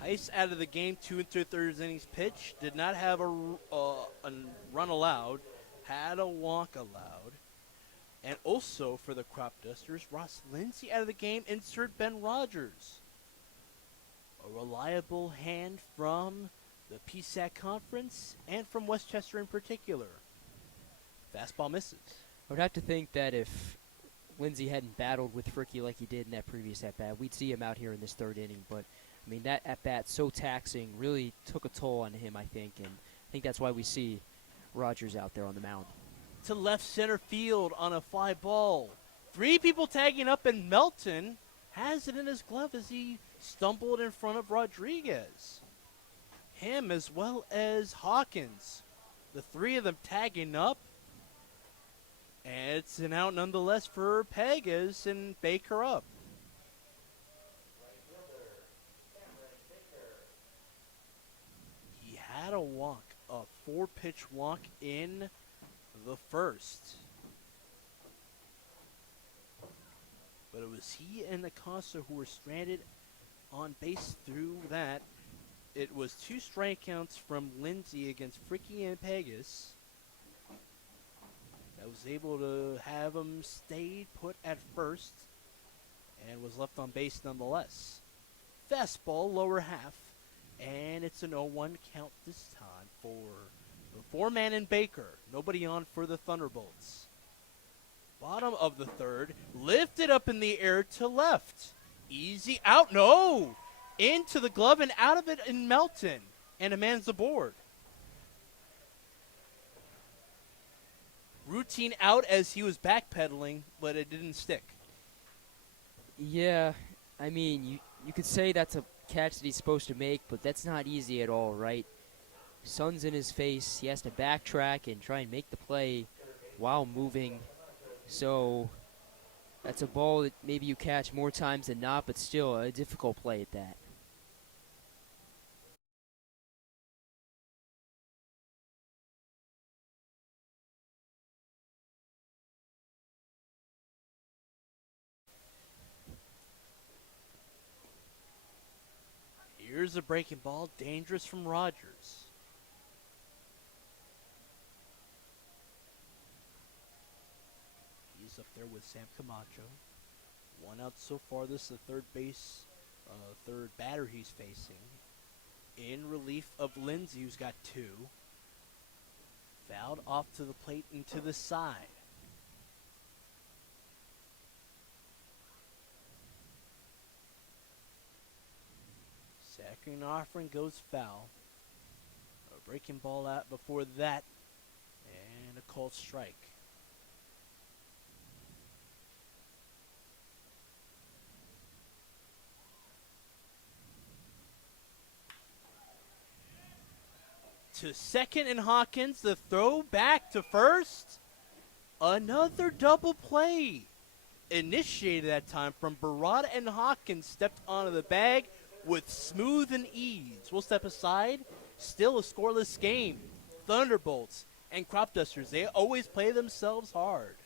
Heiss out of the game, 2 2/3 innings pitch. Did not have a run allowed. Had a walk allowed. And also for the Cropdusters, Ross Lindsay out of the game. Insert Ben Rogers. A reliable hand from the PSAC conference and from Westchester in particular. Fastball misses. I would have to think that if Lindsay hadn't battled with Fricky like he did in that previous at-bat, we'd see him out here in this third inning. But I mean, that at-bat, so taxing, really took a toll on him, I think. And I think that's why we see Rogers out there on the mound. To left center field on a fly ball. 3 people tagging up, and Melton has it in his glove as he stumbled in front of Rodriguez. Him as well as Hawkins. The 3 of them tagging up. And it's an out nonetheless for Pegas and Baker up. He had a walk, a 4-pitch walk in the first. But it was he and Acosta who were stranded on base through that. It was 2 strikeouts from Lindsay against Fricky and Pegas that was able to have him stay put at first and was left on base nonetheless. Fastball, lower half, and it's an 0-1 count this time for the 4-man and Baker. Nobody on for the Thunderbolts. Bottom of the third, lifted up in the air to left. Easy out, no! Into the glove and out of it in Melton, and a man's aboard. Routine out as he was backpedaling, but it didn't stick. Yeah, I mean, you could say that's a catch that he's supposed to make, but that's not easy at all, right? Sun's in his face. He has to backtrack and try and make the play while moving. So that's a ball that maybe you catch more times than not, but still a difficult play at that. Here's a breaking ball, dangerous from Rogers. He's up there with Sam Camacho. 1 out so far. This is the third batter he's facing. In relief of Lindsay, who's got 2. Fouled off to the plate and to the side. Second offering goes foul. A breaking ball out before that, and a called strike. To second and Hawkins, the throw back to first. Another double play. Initiated that time from Barada, and Hawkins stepped onto the bag with smooth and ease. We'll step aside. Still a scoreless game. Thunderbolts and Cropdusters, they always play themselves hard.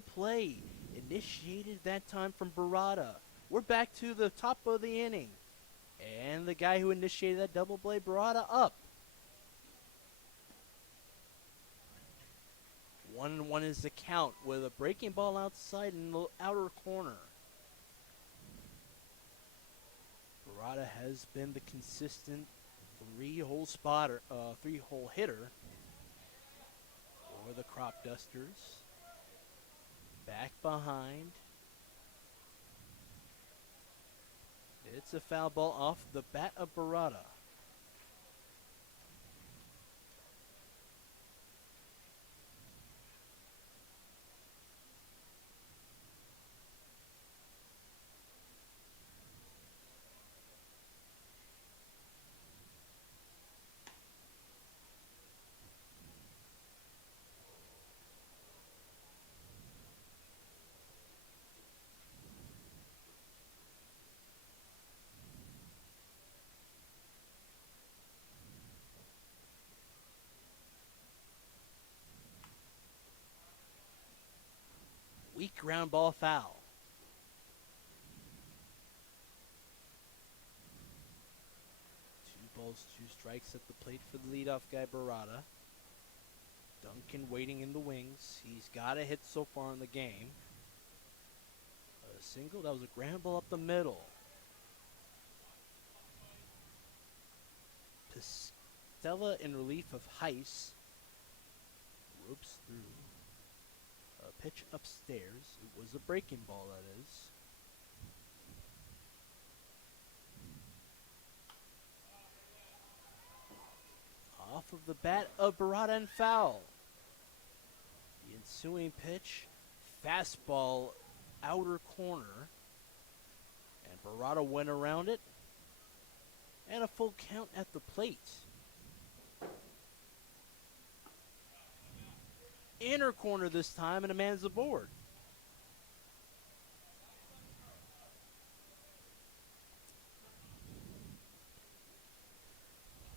play initiated that time from Barada. We're back to the top of the inning. And the guy who initiated that double play, Barada, up. 1-1 is the count with a breaking ball outside in the outer corner. Barada has been the consistent three-hole hitter for the Cropdusters. Back behind. It's a foul ball off the bat of Barada. Weak ground ball foul. Two balls, two strikes at the plate for the leadoff guy, Barada. Duncan waiting in the wings. He's got a hit so far in the game. A single, that was a ground ball up the middle. Pistella in relief of Heiss. Ropes through. A pitch upstairs. It was a breaking ball, that is. Off of the bat of Barada and foul. The ensuing pitch, fastball outer corner. And Barada went around it. And a full count at the plate. Inner corner this time, and a man's aboard.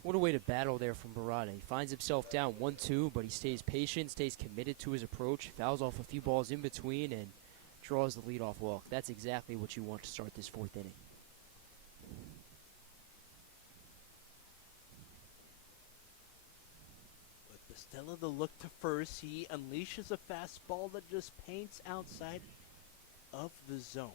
What a way to battle there from Barada. He finds himself down 1-2, but he stays patient, stays committed to his approach, fouls off a few balls in between, and draws the leadoff walk. That's exactly what you want to start this fourth inning. Pistella the look to first. He unleashes a fastball that just paints outside of the zone.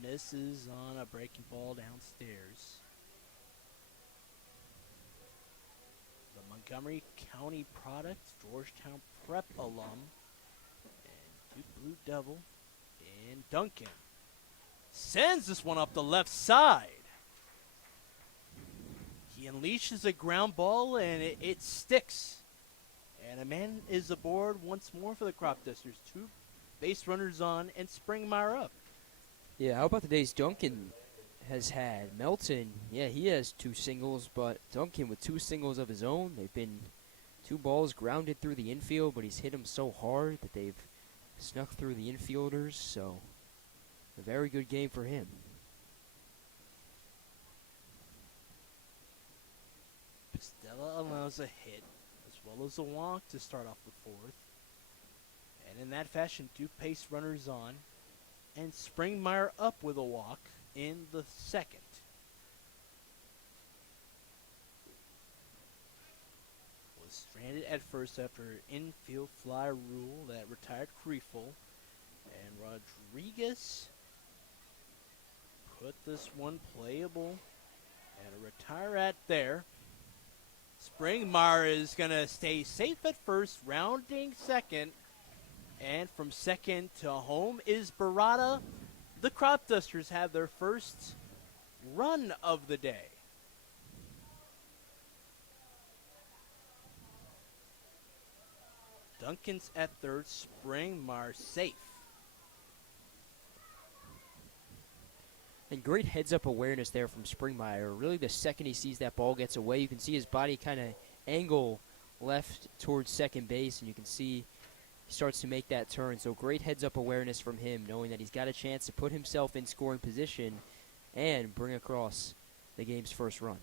Misses on a breaking ball downstairs. The Montgomery County product, Georgetown Prep alum, and Duke Blue Devil, and Duncan sends this one up the left side. He unleashes a ground ball, and it sticks. And a man is aboard once more for the Cropdusters. Two base runners on, and Springmeyer up. Yeah, how about the days Duncan has had? Melton, yeah, he has two singles, but Duncan with two singles of his own. They've been two balls grounded through the infield, but he's hit them so hard that they've snuck through the infielders, so a very good game for him. Pistella allows a hit as well as a walk to start off the fourth. And in that fashion, Duke pace runners on. And Springmeyer up with a walk in the second. Was stranded at first after an infield fly rule that retired Kriefel. And Rodriguez put this one playable and a retire at there. Springmeyer is going to stay safe at first, rounding second. And from second to home is Barada. The Cropdusters have their first run of the day. Duncan's at third, Springmeyer safe. And great heads-up awareness there from Springmeyer. Really, the second he sees that ball gets away, you can see his body kind of angle left towards second base, and you can see he starts to make that turn. So great heads-up awareness from him, knowing that he's got a chance to put himself in scoring position and bring across the game's first run.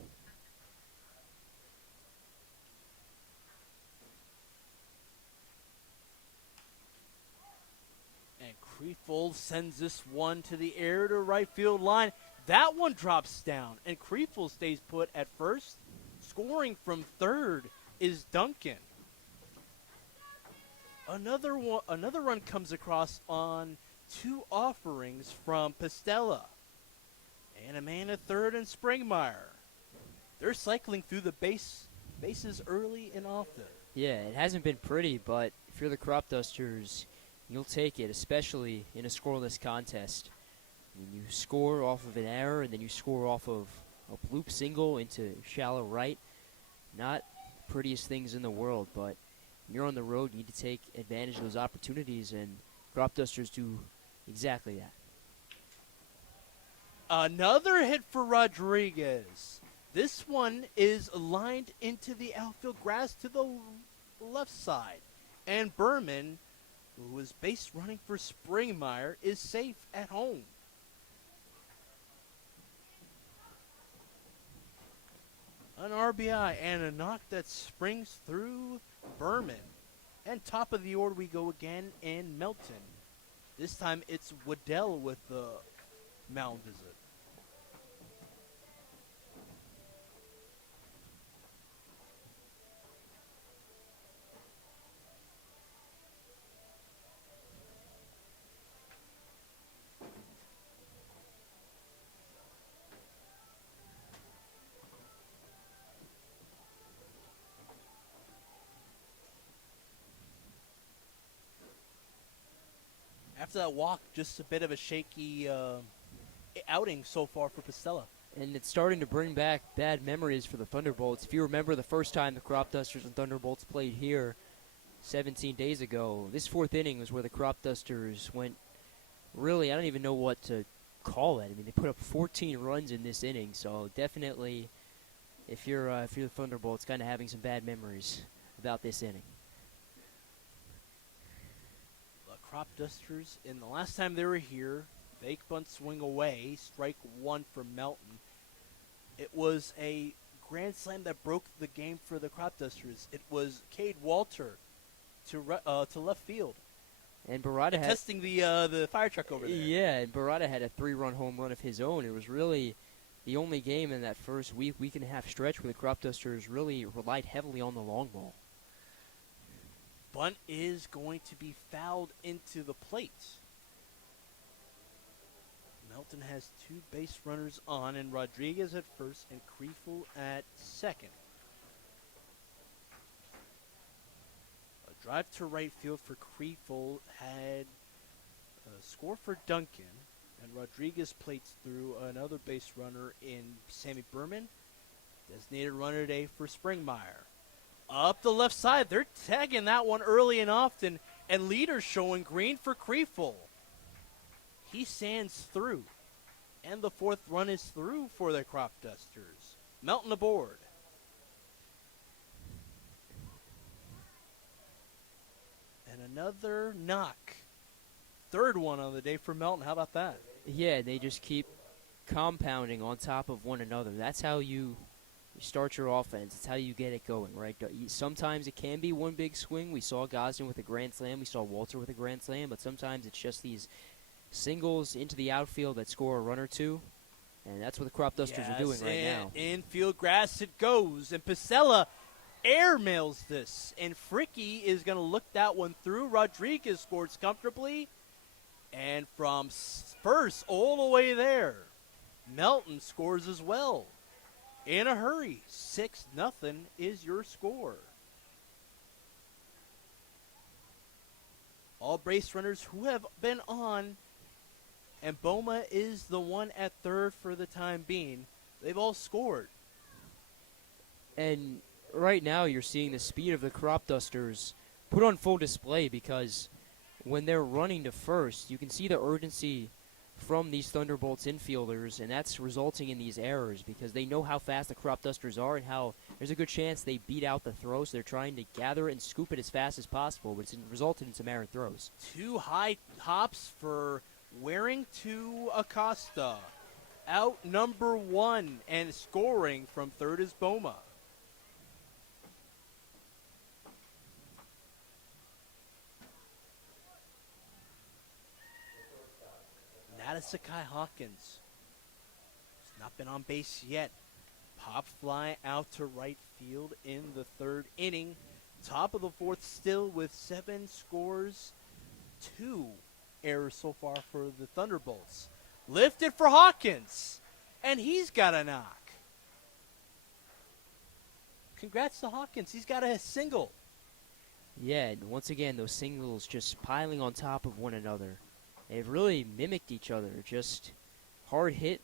Kreefel sends this one to the air to right field line. That one drops down, and Kreefel stays put at first. Scoring from third is Duncan. Another run comes across on two offerings from Pistella. And a man at third and Springmeyer. They're cycling through the bases early and often. Yeah, it hasn't been pretty, but if you're the Cropdusters, you'll take it, especially in a scoreless contest. I mean, you score off of an error, and then you score off of a bloop single into shallow right. Not the prettiest things in the world, but when you're on the road, you need to take advantage of those opportunities, and Cropdusters do exactly that. Another hit for Rodriguez. This one is lined into the outfield grass to the left side. And Berman, who was base running for Springmeyer, is safe at home. An RBI and a knock that springs through Berman. And top of the order we go again in Melton. This time it's Waddell with the mound visit. After that walk, just a bit of a shaky outing so far for Pistella. And it's starting to bring back bad memories for the Thunderbolts. If you remember the first time the Cropdusters and Thunderbolts played here 17 days ago, this fourth inning was where the Cropdusters went really, I don't even know what to call it. I mean, they put up 14 runs in this inning, so definitely if you're the Thunderbolts, kind of having some bad memories about this inning. Cropdusters, in the last time they were here, fake bunt swing away, strike one for Melton. It was a grand slam that broke the game for the Cropdusters. It was Cade Walter to left field. And Barada had testing the fire truck over there. Yeah, and Barada had a 3-run home run of his own. It was really the only game in that first week and a half stretch where the Cropdusters really relied heavily on the long ball. Bunt is going to be fouled into the plate. Melton has two base runners on, and Rodriguez at first and Kreefel at second. A drive to right field for Kreefel had a score for Duncan, and Rodriguez plates through another base runner in Sammy Berman. Designated runner today for Springmeyer. Up the left side, they're tagging that one early and often, and leaders showing green for Kreefel. He sands through, and the fourth run is through for the Cropdusters. Melton aboard. And another knock. Third one on the day for Melton. How about that? Yeah, they just keep compounding on top of one another. That's how you start your offense. It's how you get it going, right? Sometimes it can be one big swing. We saw Gosden with a grand slam. We saw Walter with a grand slam. But sometimes it's just these singles into the outfield that score a run or two. And that's what the Cropdusters are doing right now. Infield grass it goes. And Pistella airmails this. And Fricky is going to look that one through. Rodriguez scores comfortably. And from first all the way there, Melton scores as well. In a hurry, 6-0 is your score. All base runners who have been on, and Boma is the one at third for the time being. They've all scored. And right now you're seeing the speed of the Cropdusters put on full display because when they're running to first, you can see the urgency from these Thunderbolts infielders, and that's resulting in these errors because they know how fast the Cropdusters are and how there's a good chance they beat out the throw, so they're trying to gather it and scoop it as fast as possible, but it's resulted in some errant throws. 2 high hops for Waring to Acosta. Out number 1 and scoring from third is Boma. Natasakai Hawkins has not been on base yet. Pop fly out to right field in the third inning. Top of the fourth still with 7 scores, 2 errors so far for the Thunderbolts. Lifted for Hawkins, and he's got a knock. Congrats to Hawkins. He's got a single. Yeah, and once again, those singles just piling on top of one another. They've really mimicked each other. Just hard hit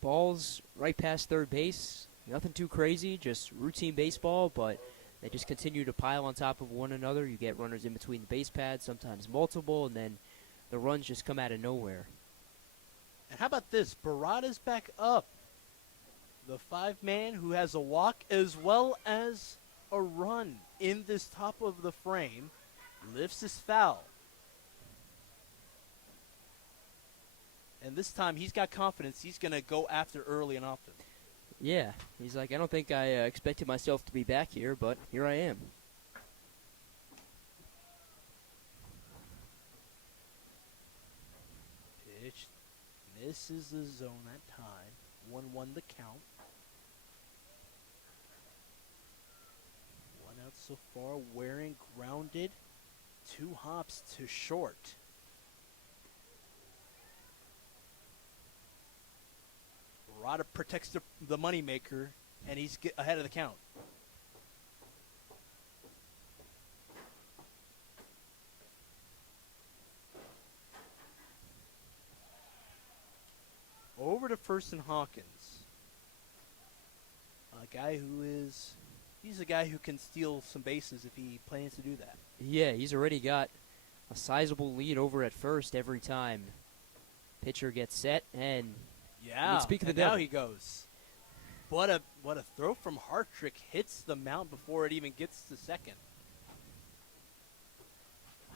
balls right past third base. Nothing too crazy, just routine baseball, but they just continue to pile on top of one another. You get runners in between the base pads, sometimes multiple, and then the runs just come out of nowhere. And how about this? Barada's back up. The 5-man who has a walk as well as a run in this top of the frame. Lifts his foul. And this time he's got confidence. He's going to go after early and often. Yeah, he's like, I don't think I expected myself to be back here, but here I am. Pitch misses the zone that time. 1-1 the count. 1 out so far. Waring grounded. 2 hops to short. Barada protects the moneymaker, and he's ahead of the count. Over to first and Hawkins. A guy he's a guy who can steal some bases if he plans to do that. Yeah, he's already got a sizable lead over at first every time pitcher gets set, and yeah, speak of the now devil. he goes. What a throw from Hartrick hits the mound before it even gets to second.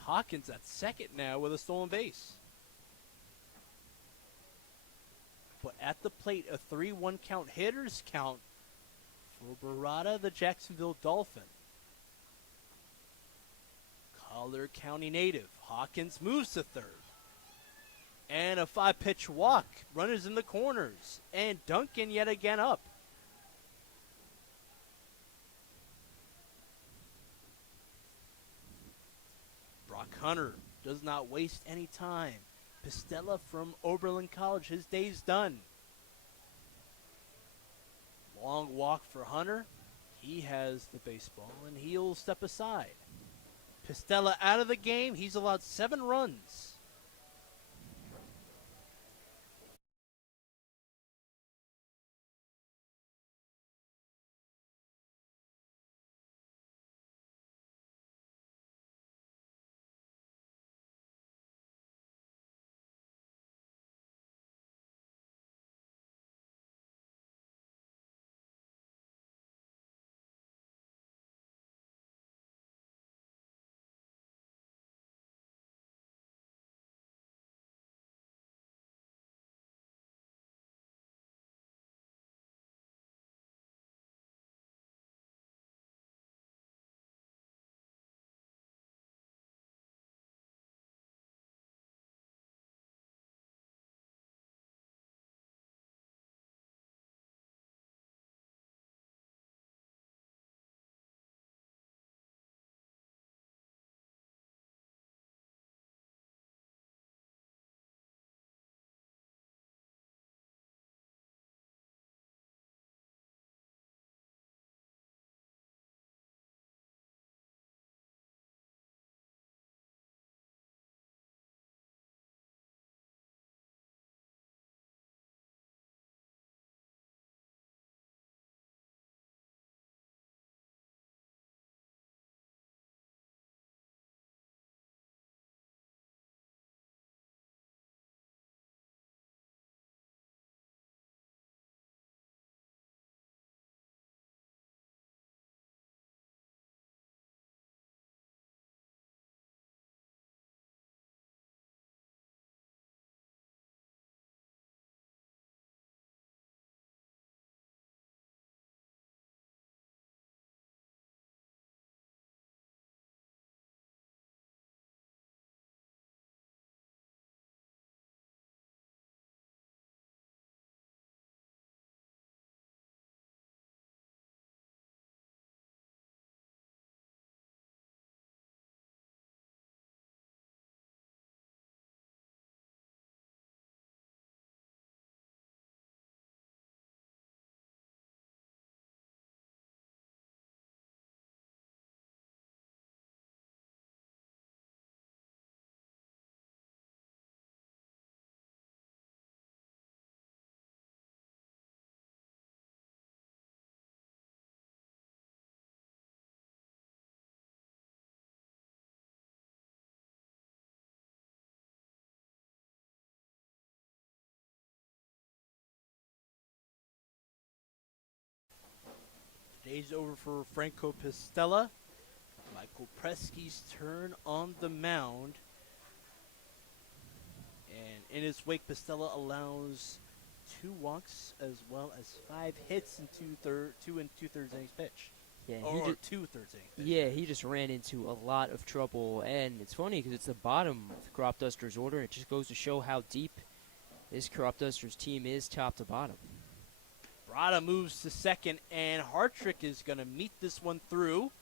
Hawkins at second now with a stolen base. But at the plate, a 3-1 count, hitters count for Barada, the Jacksonville Dolphin. Collier County native. Hawkins moves to third. And a 5-pitch walk. Runners in the corners. And Duncan yet again up. Brock Hunter does not waste any time. Pistella from Oberlin College, his day's done. Long walk for Hunter. He has the baseball, and he'll step aside. Pistella out of the game. He's allowed 7 runs. Page over for Franco Pistella. Michael Presky's turn on the mound. And in his wake, Pistella allows 2 walks as well as 5 hits in 2 and 2/3 innings pitch. Yeah, Or 2/3 innings pitch. Yeah, he just ran into a lot of trouble, and it's funny because it's the bottom of the Cropdusters order. And it just goes to show how deep this Cropdusters team is, top to bottom. Brada moves to second, and Hartrick is going to meet this one through.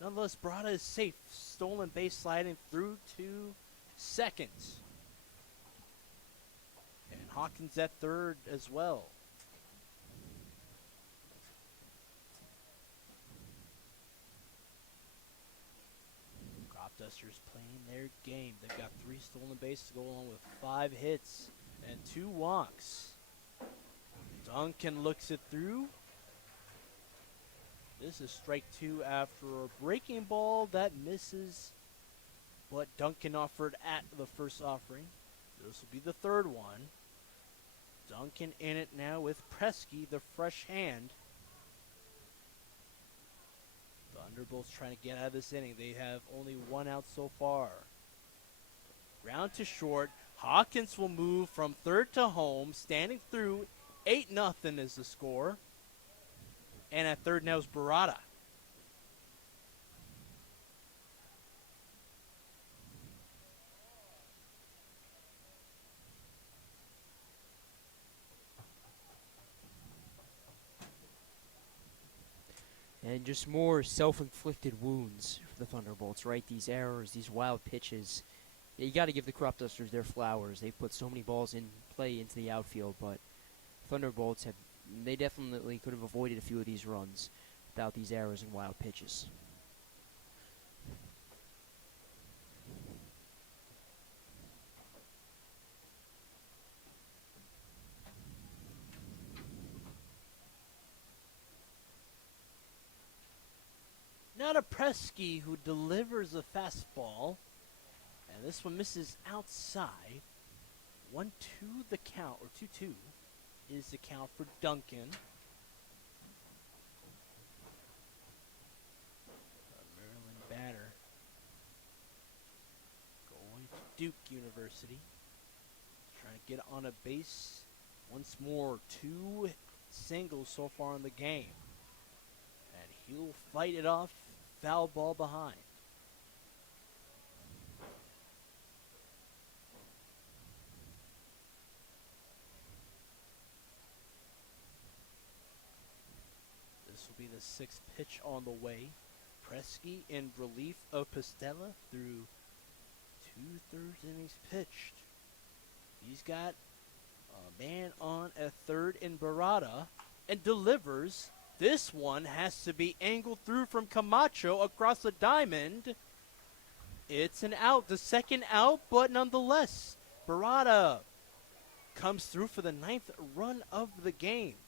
Nonetheless, Brada is safe. Stolen base sliding through to second. And Hawkins at third as well. Cropdusters playing their game. They've got 3 stolen bases to go along with 5 hits and 2 walks. Duncan looks it through. This is strike 2 after a breaking ball that misses what Duncan offered at the first offering. This will be the third one. Duncan in it now with Presky, the fresh hand. Thunderbolts trying to get out of this inning. They have only 1 out so far. Ground to short. Hawkins will move from third to home, standing through. 8-0 is the score. And at third now is Barada. And just more self-inflicted wounds for the Thunderbolts, right? These errors, these wild pitches. Yeah, you got to give the Cropdusters their flowers. They put so many balls in play into the outfield, but Thunderbolts they definitely could have avoided a few of these runs without these errors and wild pitches. Now to Presky, who delivers a fastball. And this one misses outside. 1-2 the count, or 2-2 is the count for Duncan. A Maryland batter going to Duke University. Trying to get on a base once more. 2 singles so far in the game. And he'll fight it off. Foul ball behind. This will be the 6th pitch on the way. Presky in relief of Pistella through 2/3 innings pitched. He's got a man on at third in Barada and delivers. This one has to be angled through from Camacho across the diamond. It's an out, the 2nd out, but nonetheless, Barada comes through for the 9th run of the game.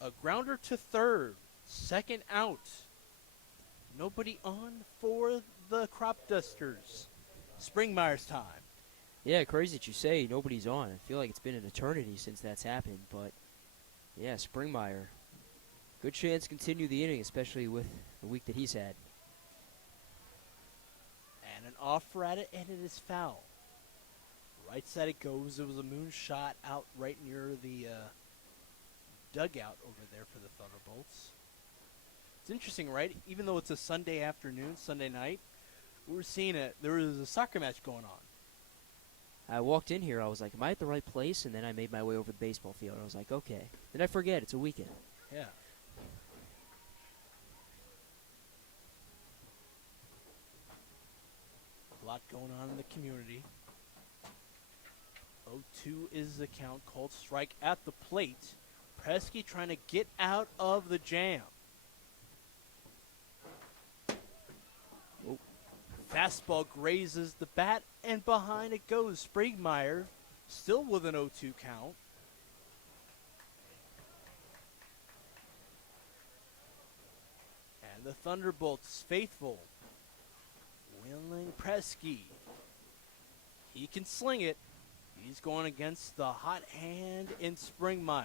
A grounder to third, 2nd out. Nobody on for the Cropdusters. Springmeier's time. Yeah, crazy that you say nobody's on. I feel like it's been an eternity since that's happened, but yeah, Springmeier, good chance to continue the inning, especially with the week that he's had. And an offer at it, and it is foul. Right side it goes. It was a moonshot out right near the dugout over there for the Thunderbolts. It's interesting, right? Even though it's a Sunday afternoon, Sunday night, we were seeing it. There was a soccer match going on. I walked in here, I was like, am I at the right place? And then I made my way over the baseball field. I was like, okay. Then I forget, it's a weekend. Yeah. A lot going on in the community. 0-2 is the count, called strike at the plate. Presky trying to get out of the jam. Oh. Fastball grazes the bat, and behind it goes. Springmeier still with an 0-2 count. And the Thunderbolts, faithful, Handling Presky. He can sling it. He's going against the hot hand in Springmeyer.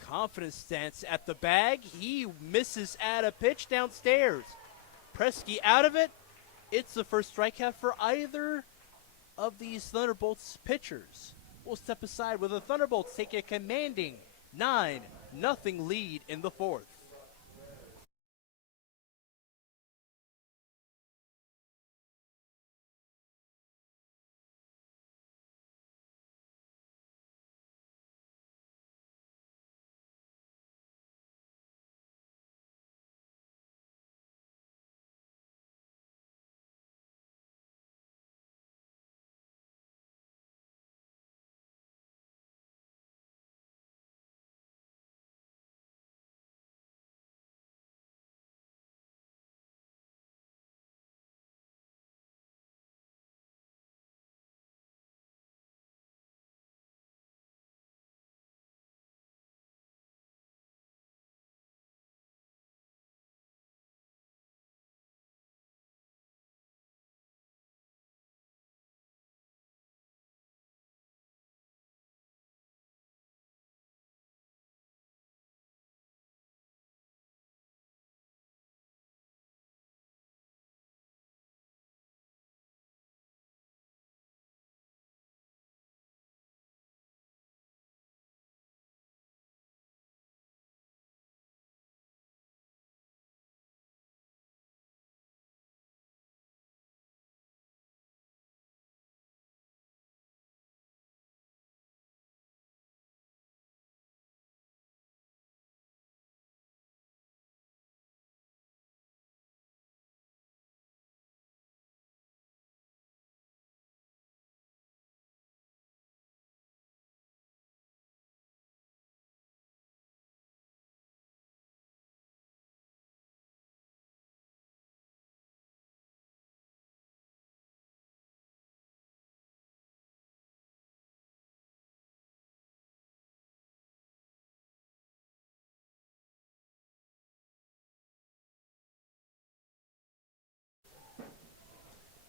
Confidence stance at the bag. He misses at a pitch downstairs. Presky out of it. It's the first strikeout for either of these Thunderbolts pitchers. We'll step aside with the Thunderbolts taking a commanding 9-0 lead in the fourth.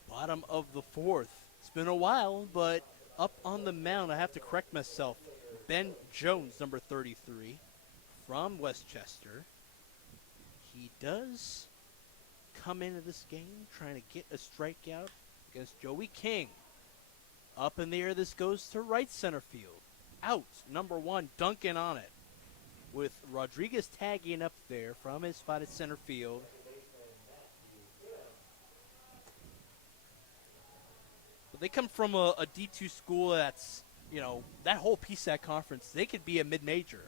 Bottom of the fourth. It's been a while, but up on the mound, I have to correct myself. Ben Jones, number 33, from Westchester. He does come into this game trying to get a strikeout against Joey King. Up in the air, this goes to right center field. Out, number 1, Duncan on it. With Rodriguez tagging up there from his spot at center field. They come from a D2 school that's, that whole PSAC conference, they could be a mid-major,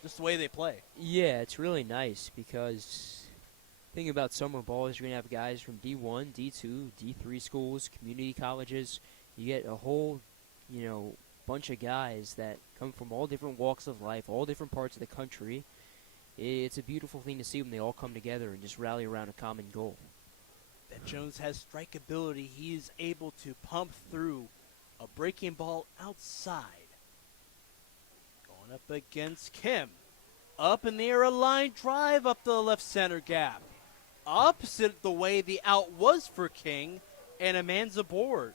just the way they play. Yeah, it's really nice because the thing about summer ball is you're going to have guys from D1, D2, D3 schools, community colleges. You get a whole, bunch of guys that come from all different walks of life, all different parts of the country. It's a beautiful thing to see when they all come together and just rally around a common goal. Ben Jones has strikeability. He is able to pump through a breaking ball outside. Going up against Kim. Up in the air, a line drive up the left center gap. Opposite the way the out was for King, and a man's aboard.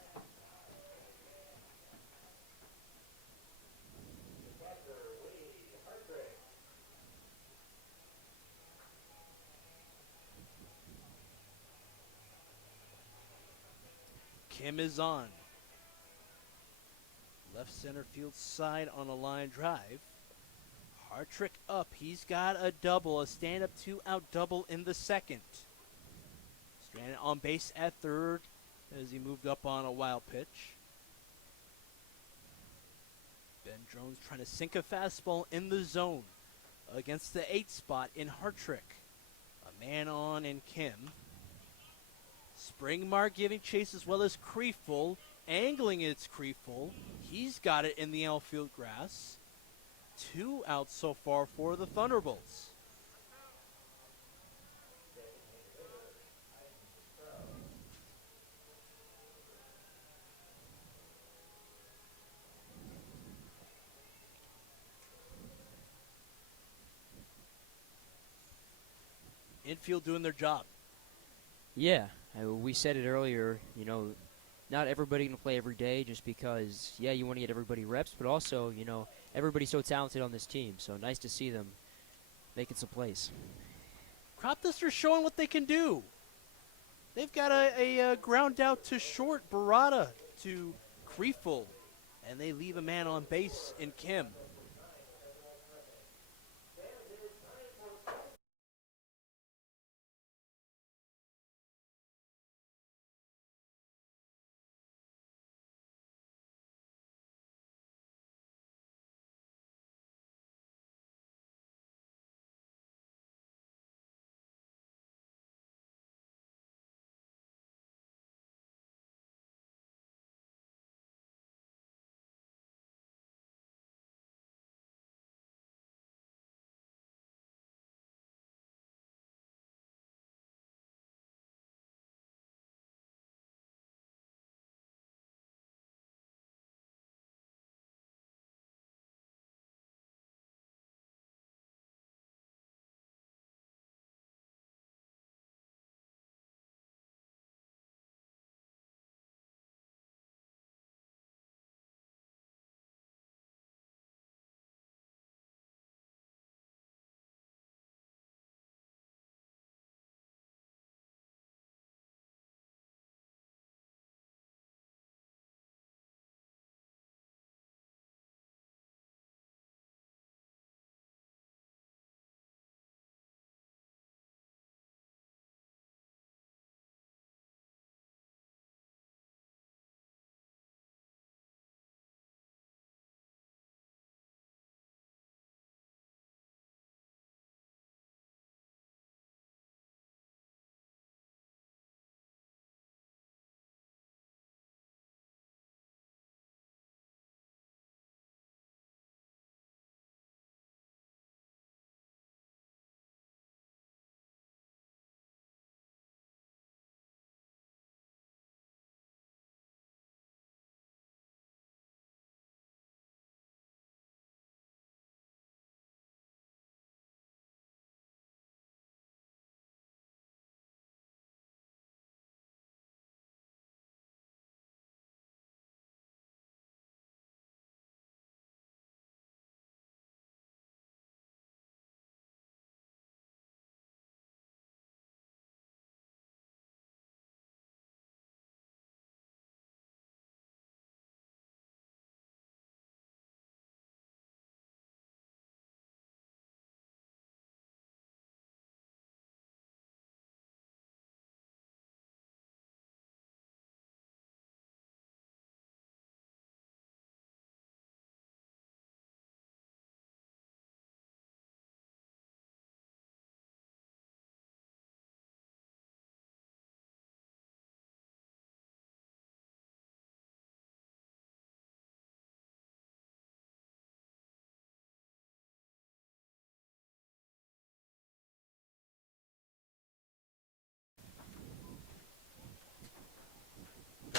Kim is on. Left center field side on a line drive. Hartrick up. He's got a double, a stand-up 2-out double in the second. Stranded on base at third as he moved up on a wild pitch. Ben Jones trying to sink a fastball in the zone against the 8 spot in Hartrick. A man on in Kim. Springmeyer giving chase as well as Creeful. Angling it's Creeful. He's got it in the outfield grass. 2 outs so far for the Thunderbolts. Infield doing their job. Yeah, we said it earlier. Not everybody can play every day just because, yeah, you want to get everybody reps, but also, everybody's so talented on this team. So nice to see them making some plays. Cropdusters showing what they can do. They've got a ground out to short Barada to Creeful, and they leave a man on base in Kim.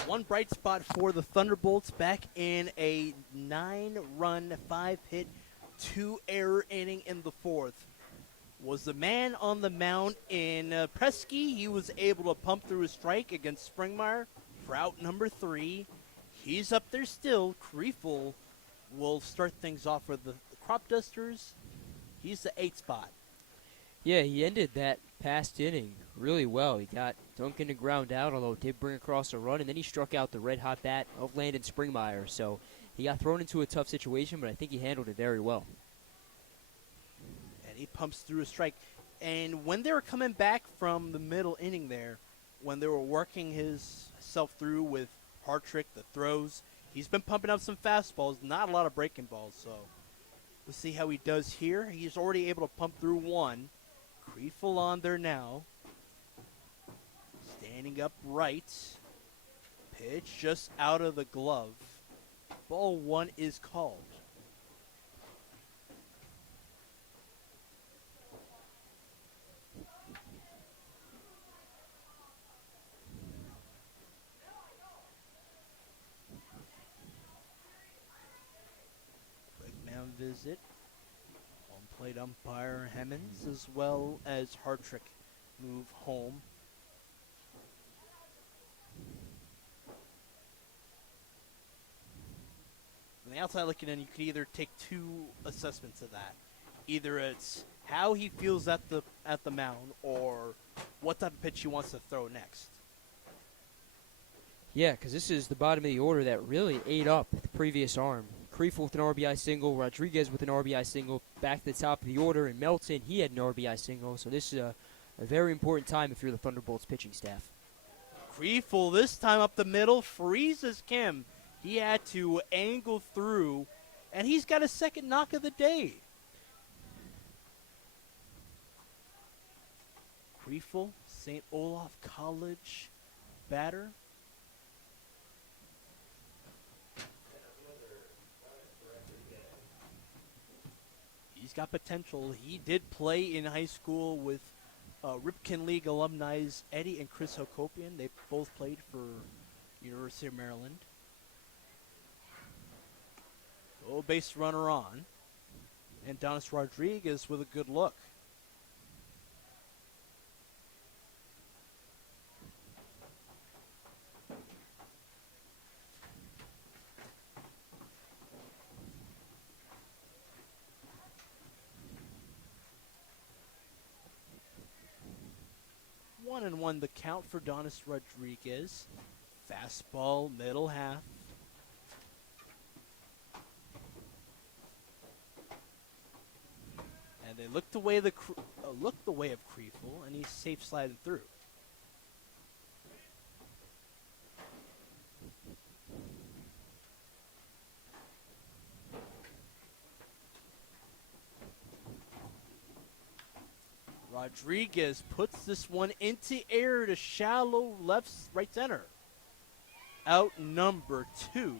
One bright spot for the Thunderbolts back in a 9-run, 5-hit, 2-error inning in the fourth was the man on the mound in Presky. He was able to pump through a strike against Springmeyer for out number 3. He's up there still. Creeful will start things off for the Cropdusters. He's the 8th spot. Yeah, he ended that past inning really well. He got Duncan to ground out, although it did bring across a run, and then he struck out the red-hot bat of Landon Springmeyer. So he got thrown into a tough situation, but I think he handled it very well. And he pumps through a strike. And when they were coming back from the middle inning there, when they were working himself through with Hartrick, the throws, he's been pumping up some fastballs, not a lot of breaking balls. So we'll see how he does here. He's already able to pump through one. Creeful on there now. Standing upright. Pitch just out of the glove. Ball 1 is called. Quick mound visit. Plate umpire Hemmons as well as Hartrick move home. the outside looking in, you could either take two assessments of that. Either it's how he feels at the mound, or what type of pitch he wants to throw next. Yeah, because this is the bottom of the order that really ate up the previous arm. Kriefel with an RBI single, Rodriguez with an RBI single, back to the top of the order, and Melton, he had an RBI single. So this is a very important time if you're the Thunderbolts pitching staff. Kriefel this time up the middle, freezes Kim. He had to angle through, and he's got a second knock of the day. Kriefel, St. Olaf College batter. He's got potential. He did play in high school with Ripken League alumni Eddie and Chris Hokopian. They both played for University of Maryland. Base runner on. And Donis Rodriguez with a good look. One and one the count for Donis Rodriguez. Fastball, middle half. And they looked away of Kriefel, and he's safe sliding through. Rodriguez puts this one into air to shallow right center. Out number 2,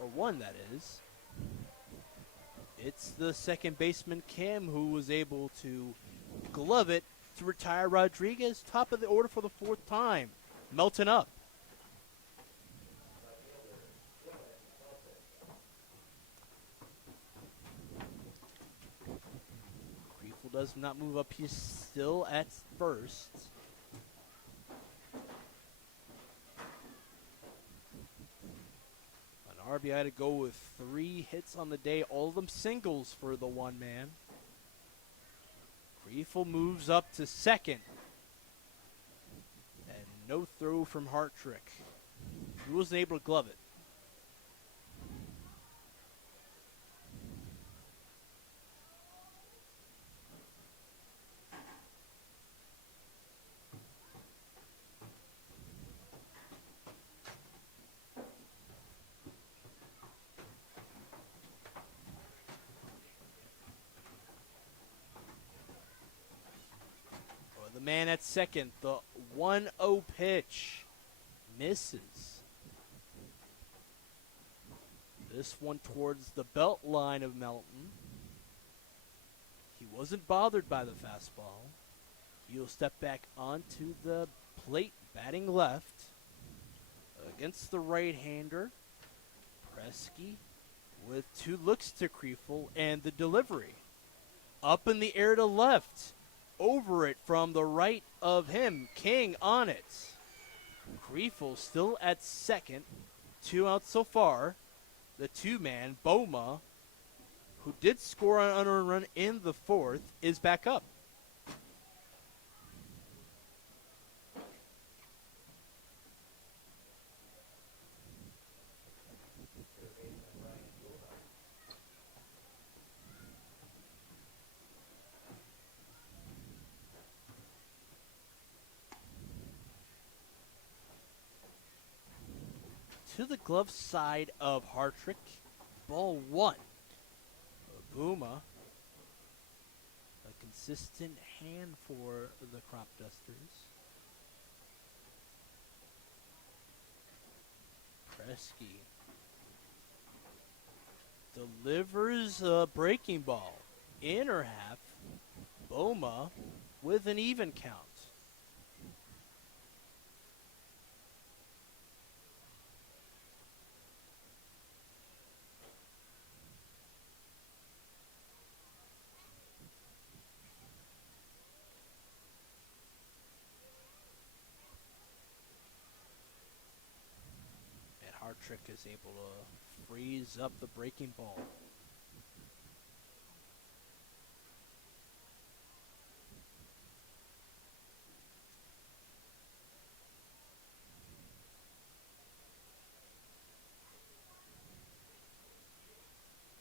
or 1 that is. It's the second baseman Kim who was able to glove it to retire Rodriguez. Top of the order for the 4th time. Melton up. Does not move up. He's still at first. An RBI to go with 3 hits on the day, all of them singles for the one man. Kriefel moves up to second. And no throw from Hartrick. He wasn't able to glove it. The man at second, the 1-0 pitch, misses. This one towards the belt line of Melton. He wasn't bothered by the fastball. He'll step back onto the plate, batting left against the right-hander. Presky with 2 looks to Kriefel, and the delivery. Up in the air to left. Over it from the right of him. King on it. Kriefel still at second. 2 outs so far. The 2-man, Boma, who did score on an unearned run in the 4th, is back up. To the glove side of Hartrick. Ball 1. Booma. A consistent hand for the Cropdusters. Presky delivers a breaking ball. Inner half. Boma with an even count. Hartrick is able to freeze up the breaking ball.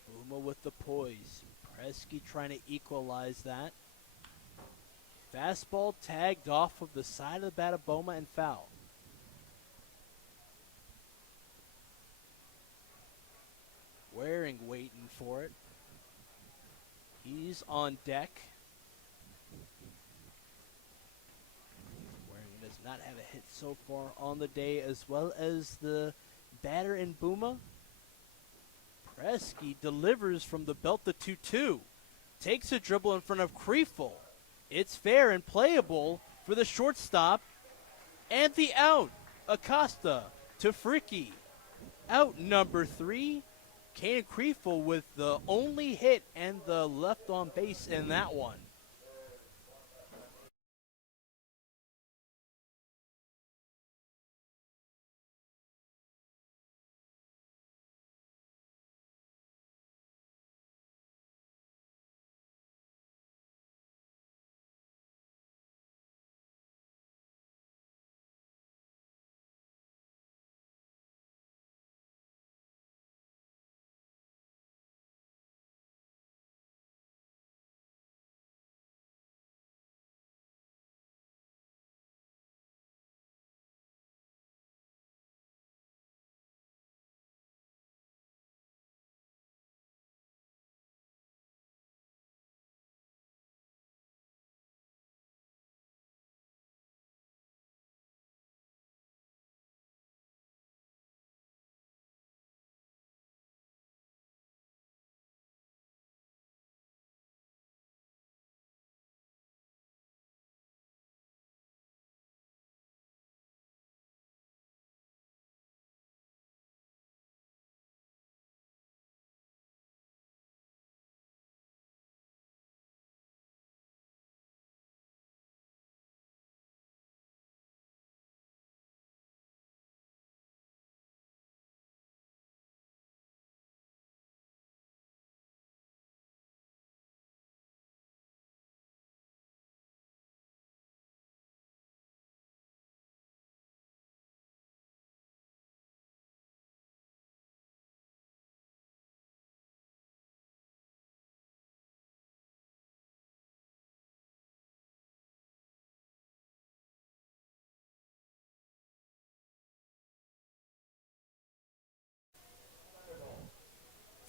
Buma with the poise. Presky trying to equalize that. Fastball tagged off of the side of the bat of Boma and foul. Waring waiting for it. He's on deck. Waring does not have a hit so far on the day, as well as the batter in Buma. Presky delivers from the belt to 2-2. Takes a dribble in front of Kriefel. It's fair and playable for the shortstop. And the out. Acosta to Fricke. Out number 3. Kane Kriefel with the only hit and the left on base in that one.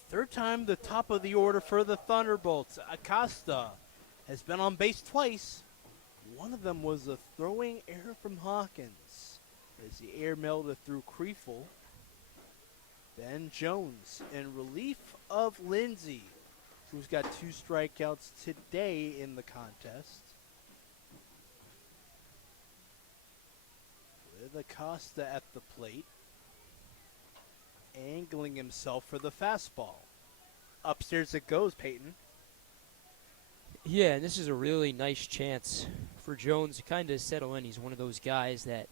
Third time the top of the order for the Thunderbolts. Acosta has been on base twice. One of them was a throwing error from Hawkins as the air melted through Kriefel. Ben Jones in relief of Lindsay, who's got 2 strikeouts today in the contest. With Acosta at the plate, angling himself for the fastball. Upstairs it goes, Peyton. Yeah, and this is a really nice chance for Jones to kind of settle in. He's one of those guys that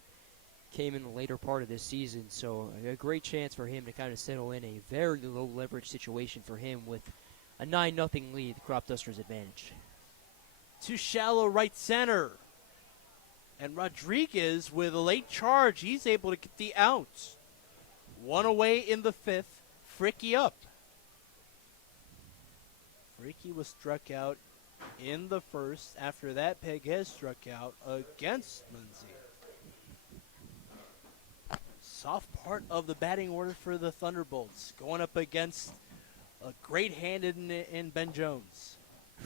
came in the later part of this season, so a great chance for him to kind of settle in. A very low leverage situation for him with a 9-0 lead, the Cropdusters advantage. To shallow right center. And Rodriguez with a late charge, he's able to get the out. 1 away in the 5th. Fricke up. Fricke was struck out in the 1st. After that, Pegues struck out against Lindsay. Soft part of the batting order for the Thunderbolts, going up against a great hand in Ben Jones.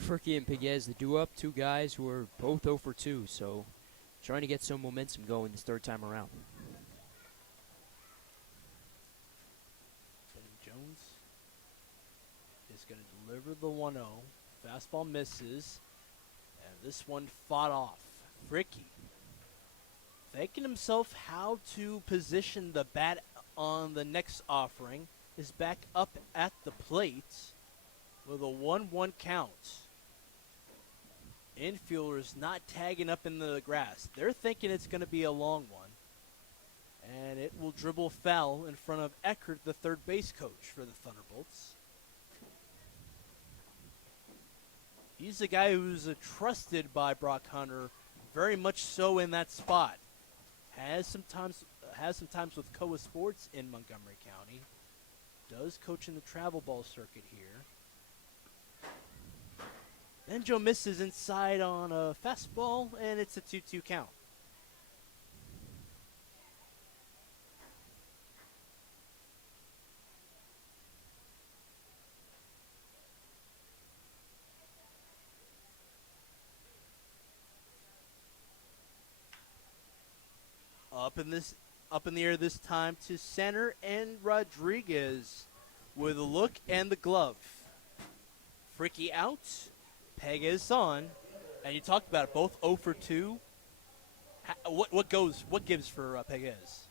Fricke and Pegues, the do-up, 2 guys who are both 0 for 2, so trying to get some momentum going this 3rd time around. Jones is going to deliver the 1-0. Fastball misses. And this one fought off. Fricke thinking himself how to position the bat on the next offering. Is back up at the plate with a 1-1 count. Infielders not tagging up into the grass. They're thinking it's going to be a long one. And it will dribble foul in front of Eckert, the third base coach for the Thunderbolts. He's a guy who's trusted by Brock Hunter, very much so in that spot. Has some times with Koa Sports in Montgomery County. Does coach in the travel ball circuit here. Benjo misses inside on a fastball, and it's a 2-2 count. Up in the air this time to center, and Rodriguez with a look and the glove. Fricky out, Pegues on, and you talked about it, both 0 for 2. What gives for Pegues?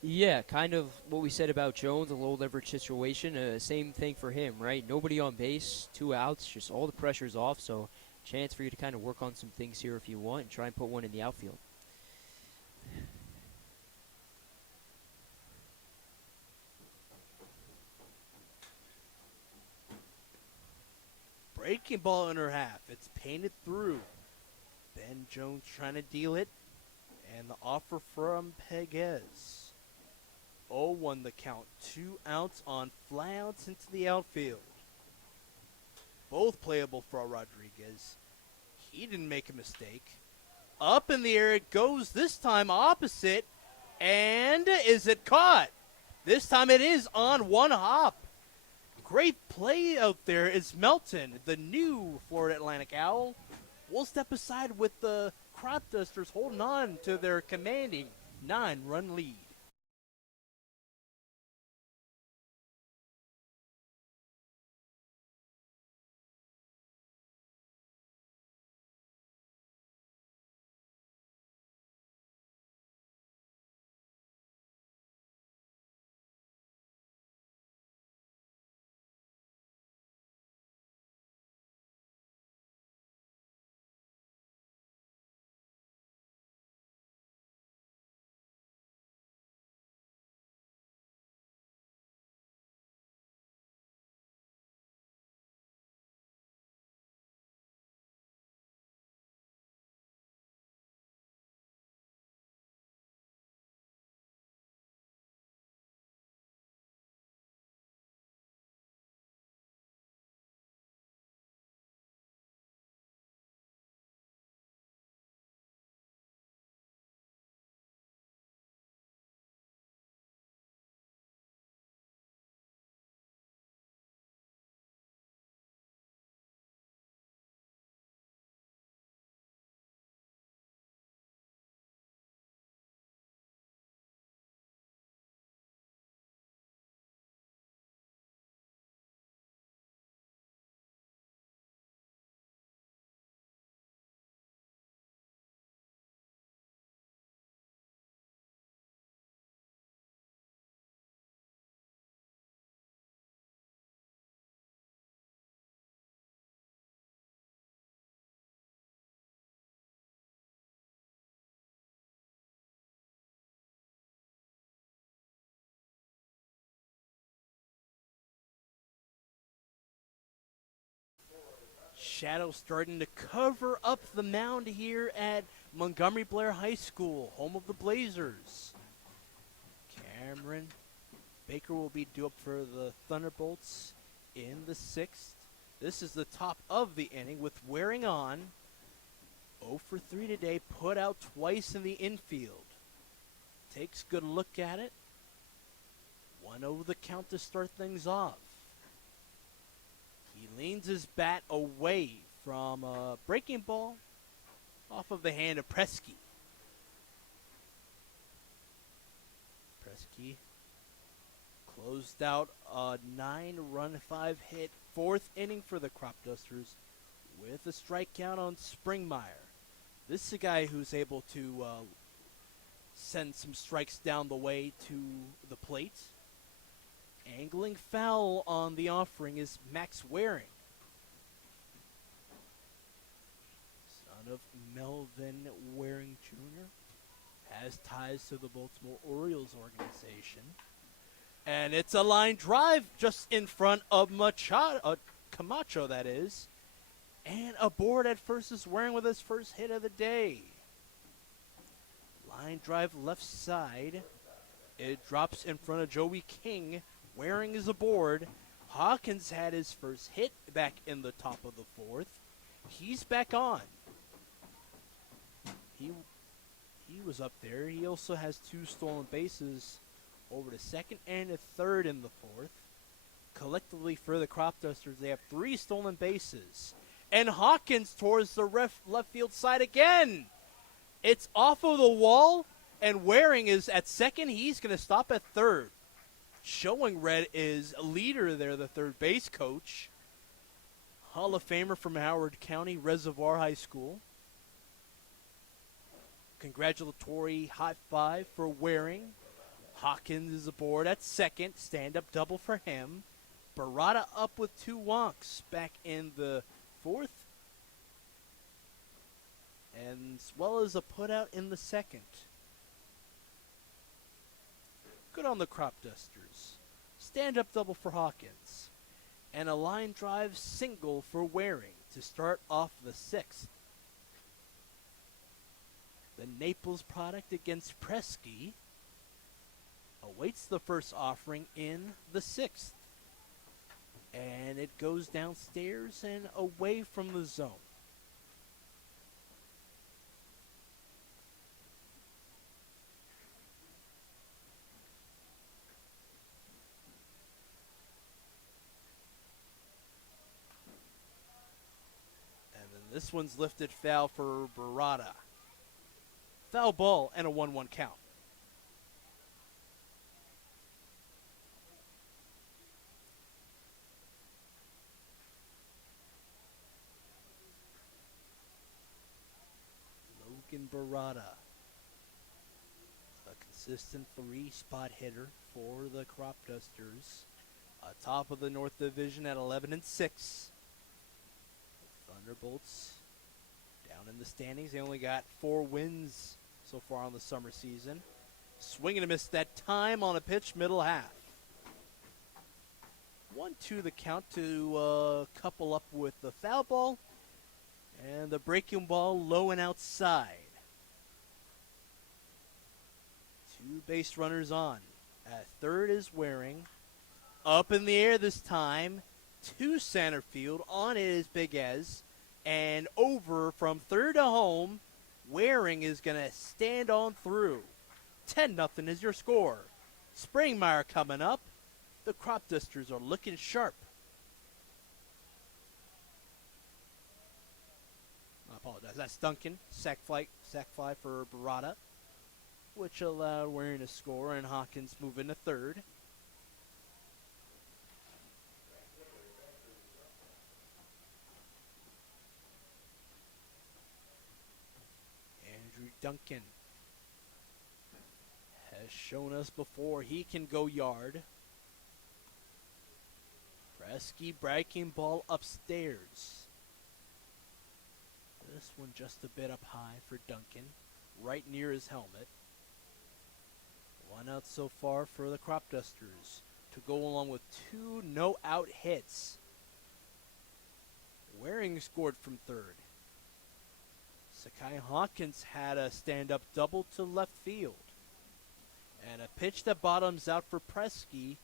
Yeah, kind of what we said about Jones, a low leverage situation. Same thing for him, right? Nobody on base, 2 outs, just all the pressure's off. So, chance for you to kind of work on some things here if you want, and try and put one in the outfield. Breaking ball in her half. It's painted through. Ben Jones trying to deal it. And the offer from Pegues. 0-1 the count. 2 outs on fly outs into the outfield. Both playable for Rodriguez. He didn't make a mistake. Up in the air it goes, this time opposite. And is it caught? This time it is on one hop. Great play out there is Melton, the new Florida Atlantic Owl. Will step aside with the Cropdusters holding on to their commanding 9-run lead. Shadow starting to cover up the mound here at Montgomery Blair High School, home of the Blazers. Cameron Baker will be due up for the Thunderbolts in the 6th. This is the top of the inning with wearing on. 0 for 3 today, put out twice in the infield. Takes a good look at it. 1-0 the count to start things off. He leans his bat away from a breaking ball off of the hand of Presky. Presky closed out a 9-run, 5-hit 4th inning for the Cropdusters with a strikeout on Springmeyer. This is a guy who's able to send some strikes down the way to the plate. Angling foul on the offering is Max Waring, son of Melvin Waring Jr. has ties to the Baltimore Orioles organization. And it's a line drive just in front of Camacho, that is. And aboard at first is Waring with his first hit of the day. Line drive left side. It drops in front of Joey King. Waring is aboard. Hawkins had his first hit back in the top of the fourth. He's back on. He was up there. He also has 2 stolen bases over to second and a third in the fourth. Collectively for the Cropdusters, they have 3 stolen bases. And Hawkins towards the left field side again. It's off of the wall, and Waring is at second. He's going to stop at third. Showing red is a leader there, the third base coach. Hall of Famer from Howard County Reservoir High School. Congratulatory high five for Waring. Hawkins is aboard at second. Stand-up double for him. Barada up with 2 walks back in the fourth. And as well as a putout in the second. Good on the Cropdusters. Stand-up double for Hawkins. And a line drive single for Waring to start off the sixth. The Naples product against Presky awaits the first offering in the sixth. And it goes downstairs and away from the zone. And then this one's lifted foul for Barada. Foul ball and a 1-1 count. Logan Barada, a consistent 3-spot hitter for the Cropdusters. Top of the North Division at 11-6. Thunderbolts down in the standings. They only got 4 wins so far on the summer season. Swing and a miss that time on a pitch, middle half. 1-2 the count to couple up with the foul ball. And the breaking ball low and outside. 2 base runners on. At third is Waring. Up in the air this time. To center field. On it is Big Ez. And over from third to home. Waring is going to stand on through. 10-0 is your score. Springmeyer coming up. The Cropdusters are looking sharp. I apologize. That's Duncan. Sac fly for Barada, which allowed Waring to score, and Hawkins move into third. Andrew Duncan has shown us before he can go yard. Presky breaking ball upstairs. This one just a bit up high for Duncan, right near his helmet. 1 out so far for the Cropdusters to go along with 2 no-out hits. Waring scored from third. Sakai Hawkins had a stand-up double to left field. And a pitch that bottoms out for Presky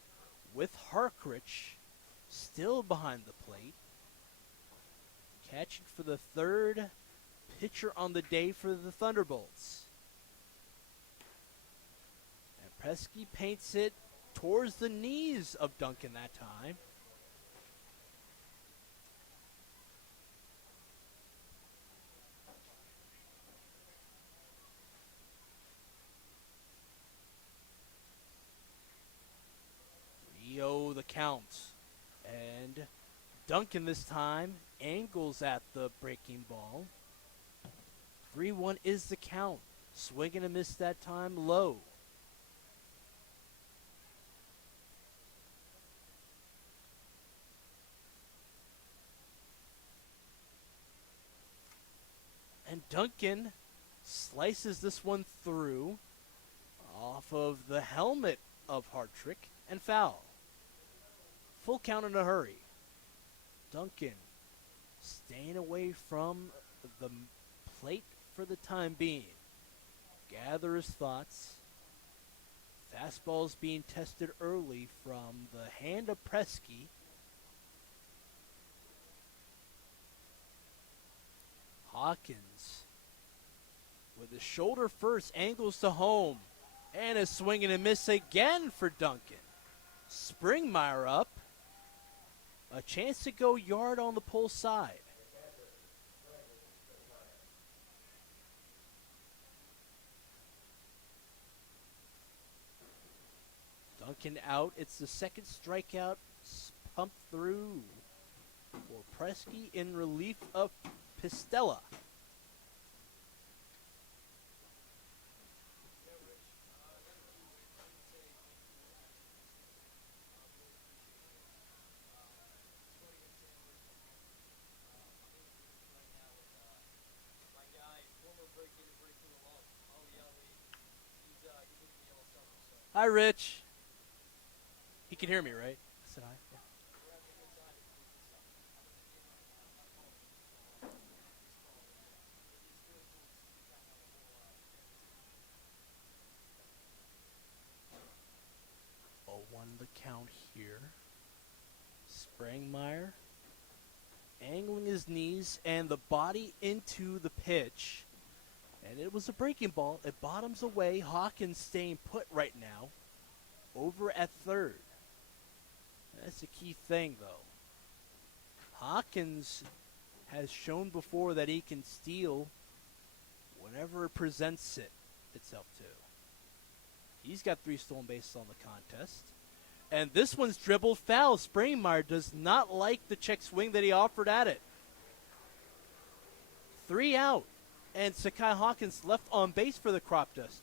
with Harkrich still behind the plate. Catching for the third pitcher on the day for the Thunderbolts. And Presky paints it towards the knees of Duncan that time. Rio the count. And Duncan this time angles at the breaking ball. 3-1 is the count. Swing and a miss that time low. And Duncan Slices this one through off of the helmet of Hartrick and foul. Full count in a hurry. Duncan staying away from the plate for the time being. Gather his thoughts. Fastball's being tested early from the hand of Presky. Hawkins with his shoulder first, angles to home, and a swing and a miss again for Duncan. Springmeyer up. A chance to go yard on the pull side. Duncan out. It's the second strikeout pumped through for Presky in relief of Pistella. Hi, Rich. He can hear me, right? I said hi. Yeah. Oh, one the count here. Springmeyer angling his knees and the body into the pitch. And it was a breaking ball. It bottoms away. Hawkins staying put right now. Over at third. That's the key thing, though. Hawkins has shown before that he can steal whenever it presents itself to. He's got 3 stolen bases on the contest. And this one's dribbled foul. Springmeyer does not like the check swing that he offered at it. 3 out. And Sakai Hawkins left on base for the Cropdusters.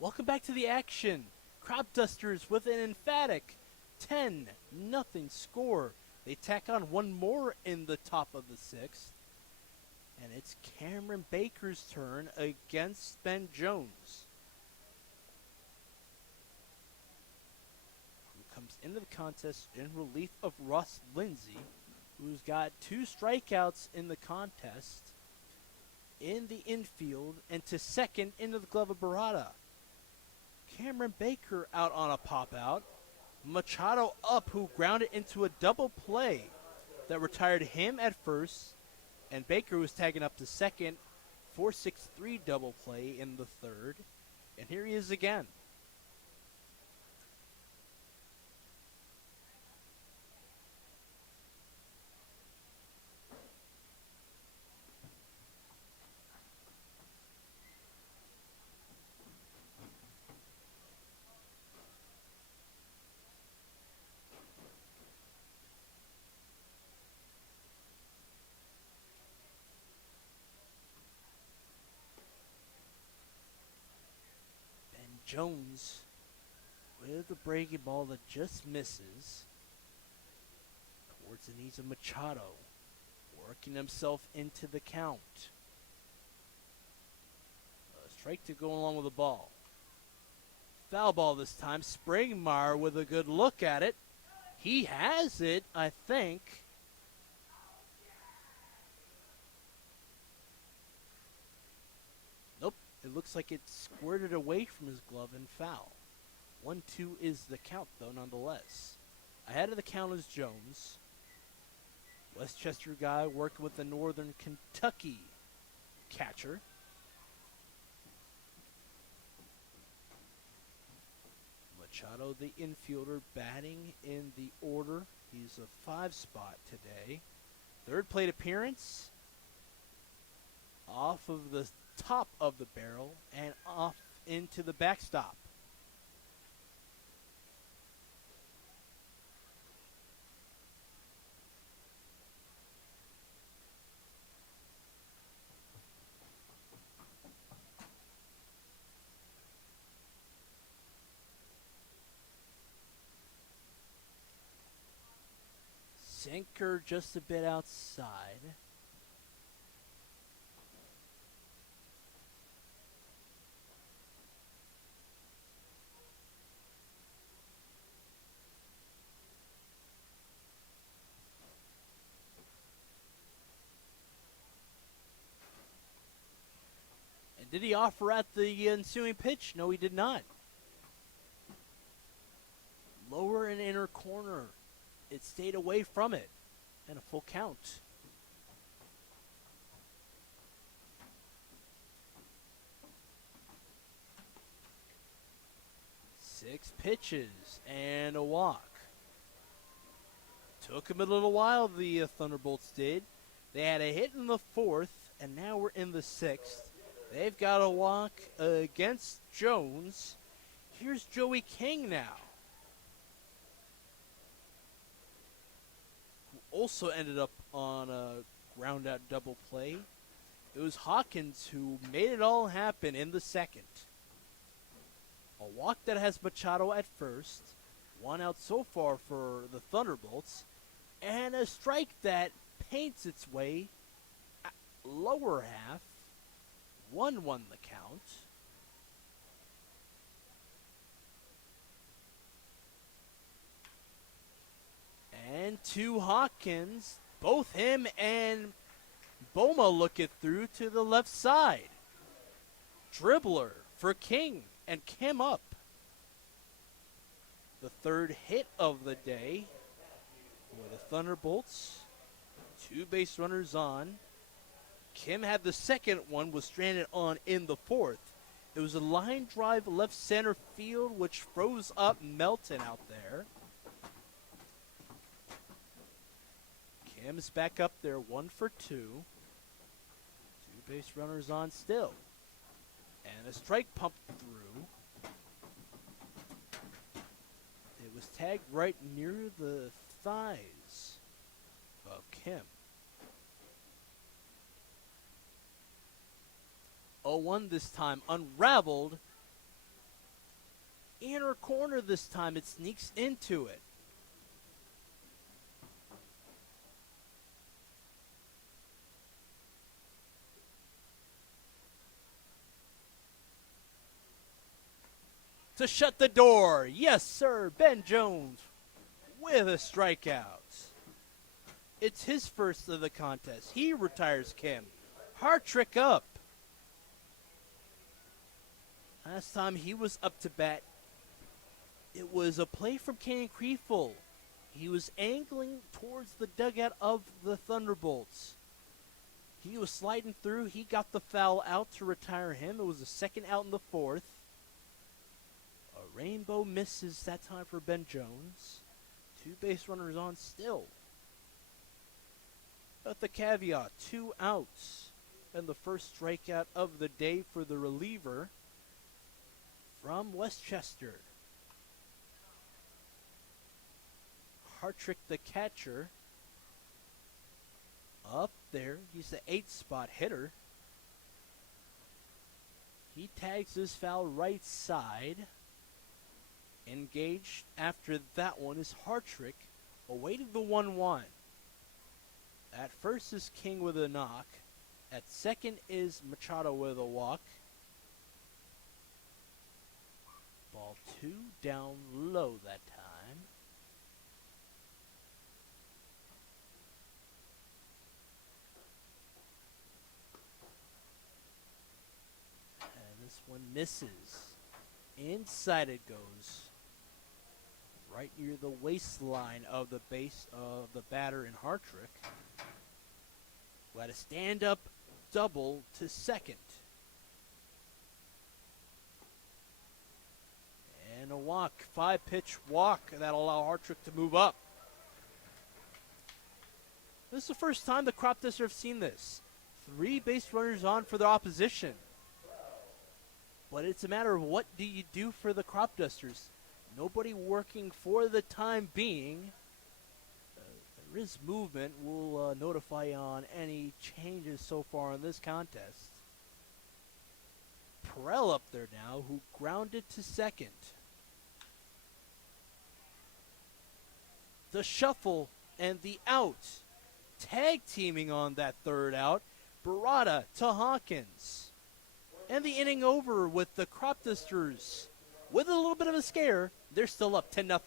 Welcome back to the action. Cropdusters with an emphatic 10-0 score. They tack on one more in the top of the 6th. And it's Cameron Baker's turn against Ben Jones. comes into the contest in relief of Russ Lindsay, who's got 2 strikeouts in the contest in the infield and to second into the glove of Barada. Cameron Baker out on a pop out. Machado up, who grounded into a double play that retired him at first, and Baker was tagging up to second. 4-6-3 double play in the third, and here he is again. Jones with a breaking ball that just misses towards the knees of Machado, working himself into the count. A strike to go along with the ball. Foul ball this time. Springmeyer with a good look at it. He has it, I think. It looks like it squirted away from his glove and foul. 1-2 is the count, though, nonetheless. Ahead of the count is Jones. Westchester guy worked with the Northern Kentucky catcher. Machado, the infielder, batting in the order. He's a 5 spot today. Third plate appearance. Off of the top of the barrel and off into the backstop. Sinker just a bit outside. Did he offer at the ensuing pitch? No, he did not. Lower and inner corner. It stayed away from it. And a full count. Six pitches and a walk. Took him a little while, the Thunderbolts did. They had a hit in the 4th, and now we're in the 6th. They've got a walk against Jones. Here's Joey King now, who also ended up on a ground-out double play. It was Hawkins who made it all happen in the 2nd. A walk that has Machado at first, 1 out so far for the Thunderbolts, and a strike that paints its way lower half. 1-1 the count. And to Hawkins. Both him and Boma look it through to the left side. Dribbler for King and Kim up. The 3rd hit of the day for the Thunderbolts. 2 base runners on. Kim had the 2nd one, was stranded on in the 4th. It was a line drive left center field, which froze up Melton out there. Kim's back up there, 1 for 2. 2 base runners on still. And a strike pumped through. It was tagged right near the thighs of Kim. 0-1 this time, unraveled. Inner corner this time, it sneaks into it. to shut the door. Yes, sir, Ben Jones with a strikeout. It's his first of the contest. He retires Kim. Hartrick up. Last time he was up to bat, it was a play from Canyon Kriefel. He was angling towards the dugout of the Thunderbolts. He was sliding through. He got the foul out to retire him. It was a second out in the fourth. A rainbow misses that time for Ben Jones. 2 base runners on still. But the caveat, 2 outs. And the first strikeout of the day for the reliever from Westchester. Hartrick, the catcher, up there. He's the 8th spot hitter. He tags his foul right side. Engaged after that one is Hartrick, awaiting the 1-1. At first is King with a knock. At second is Machado with a walk. Ball 2 down low that time. And this one misses. Inside it goes. Right near the waistline of the base of the batter in Hartrick. Who had a stand-up double to second. And a walk, 5-pitch walk that'll allow Hartrick to move up. This is the first time the Cropdusters have seen this. 3 base runners on for the opposition. But it's a matter of what do you do for the Cropdusters. Nobody working for the time being. There is movement. We'll notify you on any changes so far in this contest. Perel up there now, who grounded to second. The shuffle and the out. Tag teaming on that third out. Barada to Hawkins. And the inning over with the Cropdusters. With a little bit of a scare, they're still up 10-0.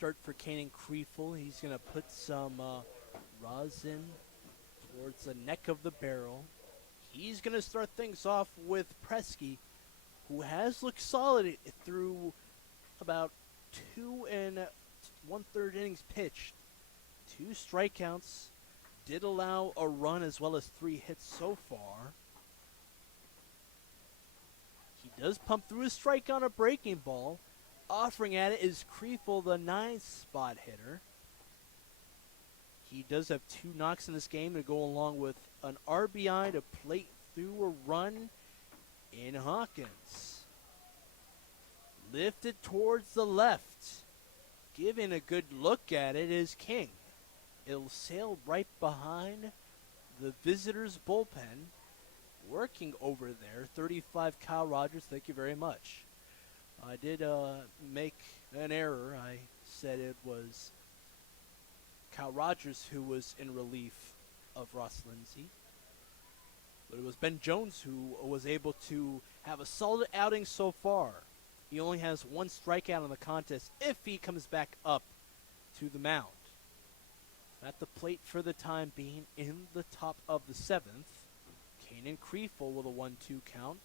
start for Kanan Kriefel. He's going to put some rosin towards the neck of the barrel. He's going to start things off with Presky, who has looked solid through about 2 1/3 innings pitched. 2 strikeouts, did allow a run as well as 3 hits so far. He does pump through a strike on a breaking ball. Offering at it is Kriefel, the 9th spot hitter. He does have 2 knocks in this game to go along with an RBI to plate through a run in Hawkins. Lifted towards the left. Giving a good look at it is King. It'll sail right behind the visitors' bullpen. Working over there, 35 Kyle Rogers, thank you very much. I did make an error. I said it was Kyle Rogers who was in relief of Ross Lindsay. But it was Ben Jones who was able to have a solid outing so far. He only has 1 strikeout in the contest if he comes back up to the mound. At the plate for the time being in the top of the 7th, Kanan Kriefel with a 1-2 count.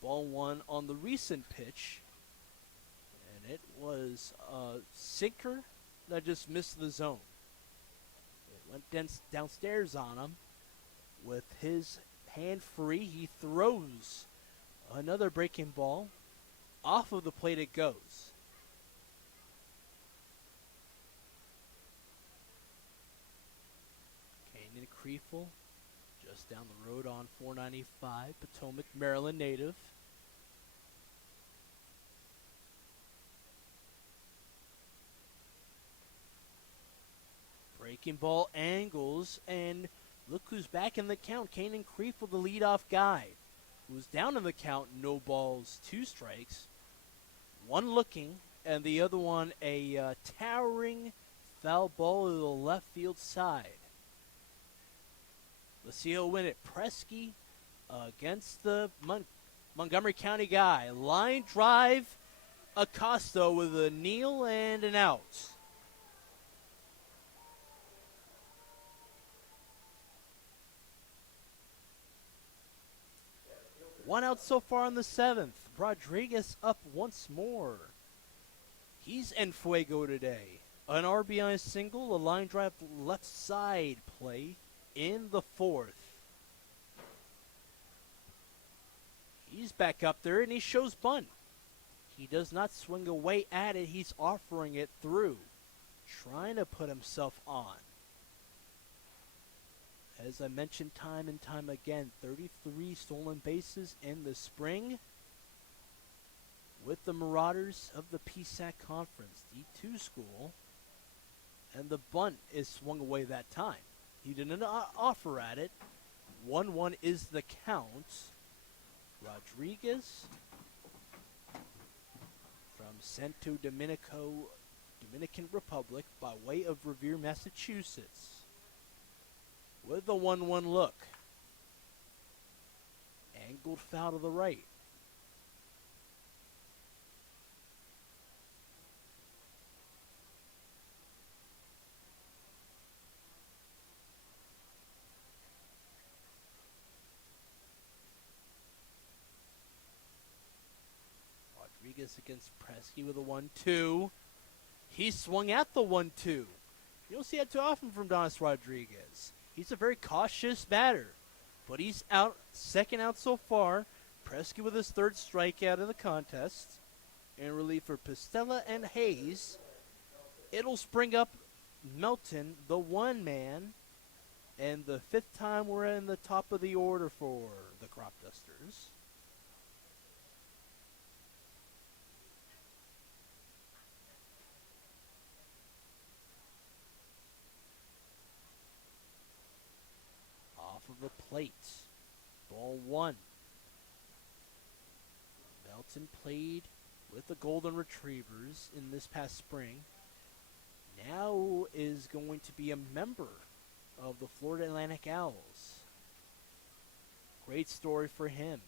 Ball 1 on the recent pitch. And it was a sinker that just missed the zone. It went downstairs on him. With his hand free, he throws another breaking ball. Off of the plate it goes. Kanan Kriefel, just down the road on 495, Potomac, Maryland native. Breaking ball angles, and look who's back in the count. Kanan Kriefel, the leadoff guy, who's down in the count, no balls, 2 strikes. One looking, and the other one a towering foul ball to the left field side. Let's see who'll win it. Presky against the Montgomery County guy. Line drive, Acosta with a kneel and an out. One out so far in the 7th. Rodriguez up once more. He's en fuego today. An RBI single, a line drive left side play in the 4th. He's back up there and he shows bunt. He does not swing away at it. He's offering it through. Trying to put himself on. As I mentioned time and time again, 33 stolen bases in the spring with the Marauders of the PSAC Conference, D2 school. And the bunt is swung away that time. He did not offer at it. 1-1 is the count. Rodriguez from Santo Domenico, Dominican Republic by way of Revere, Massachusetts. With the 1-1 look. Angled foul to the right. Rodriguez against Presky with a 1-2. He swung at the 1-2. You don't see that too often from Donis Rodriguez. He's a very cautious batter, but he's out, 2nd out so far. Presky with his 3rd strikeout of the contest. In relief for Pistella and Hayes. It'll spring up Melton, the 1-man, and the 5th time we're in the top of the order for the Cropdusters. Of the plate. Ball 1. Melton played with the Golden Retrievers in this past spring. Now is going to be a member of the Florida Atlantic Owls. Great story for him.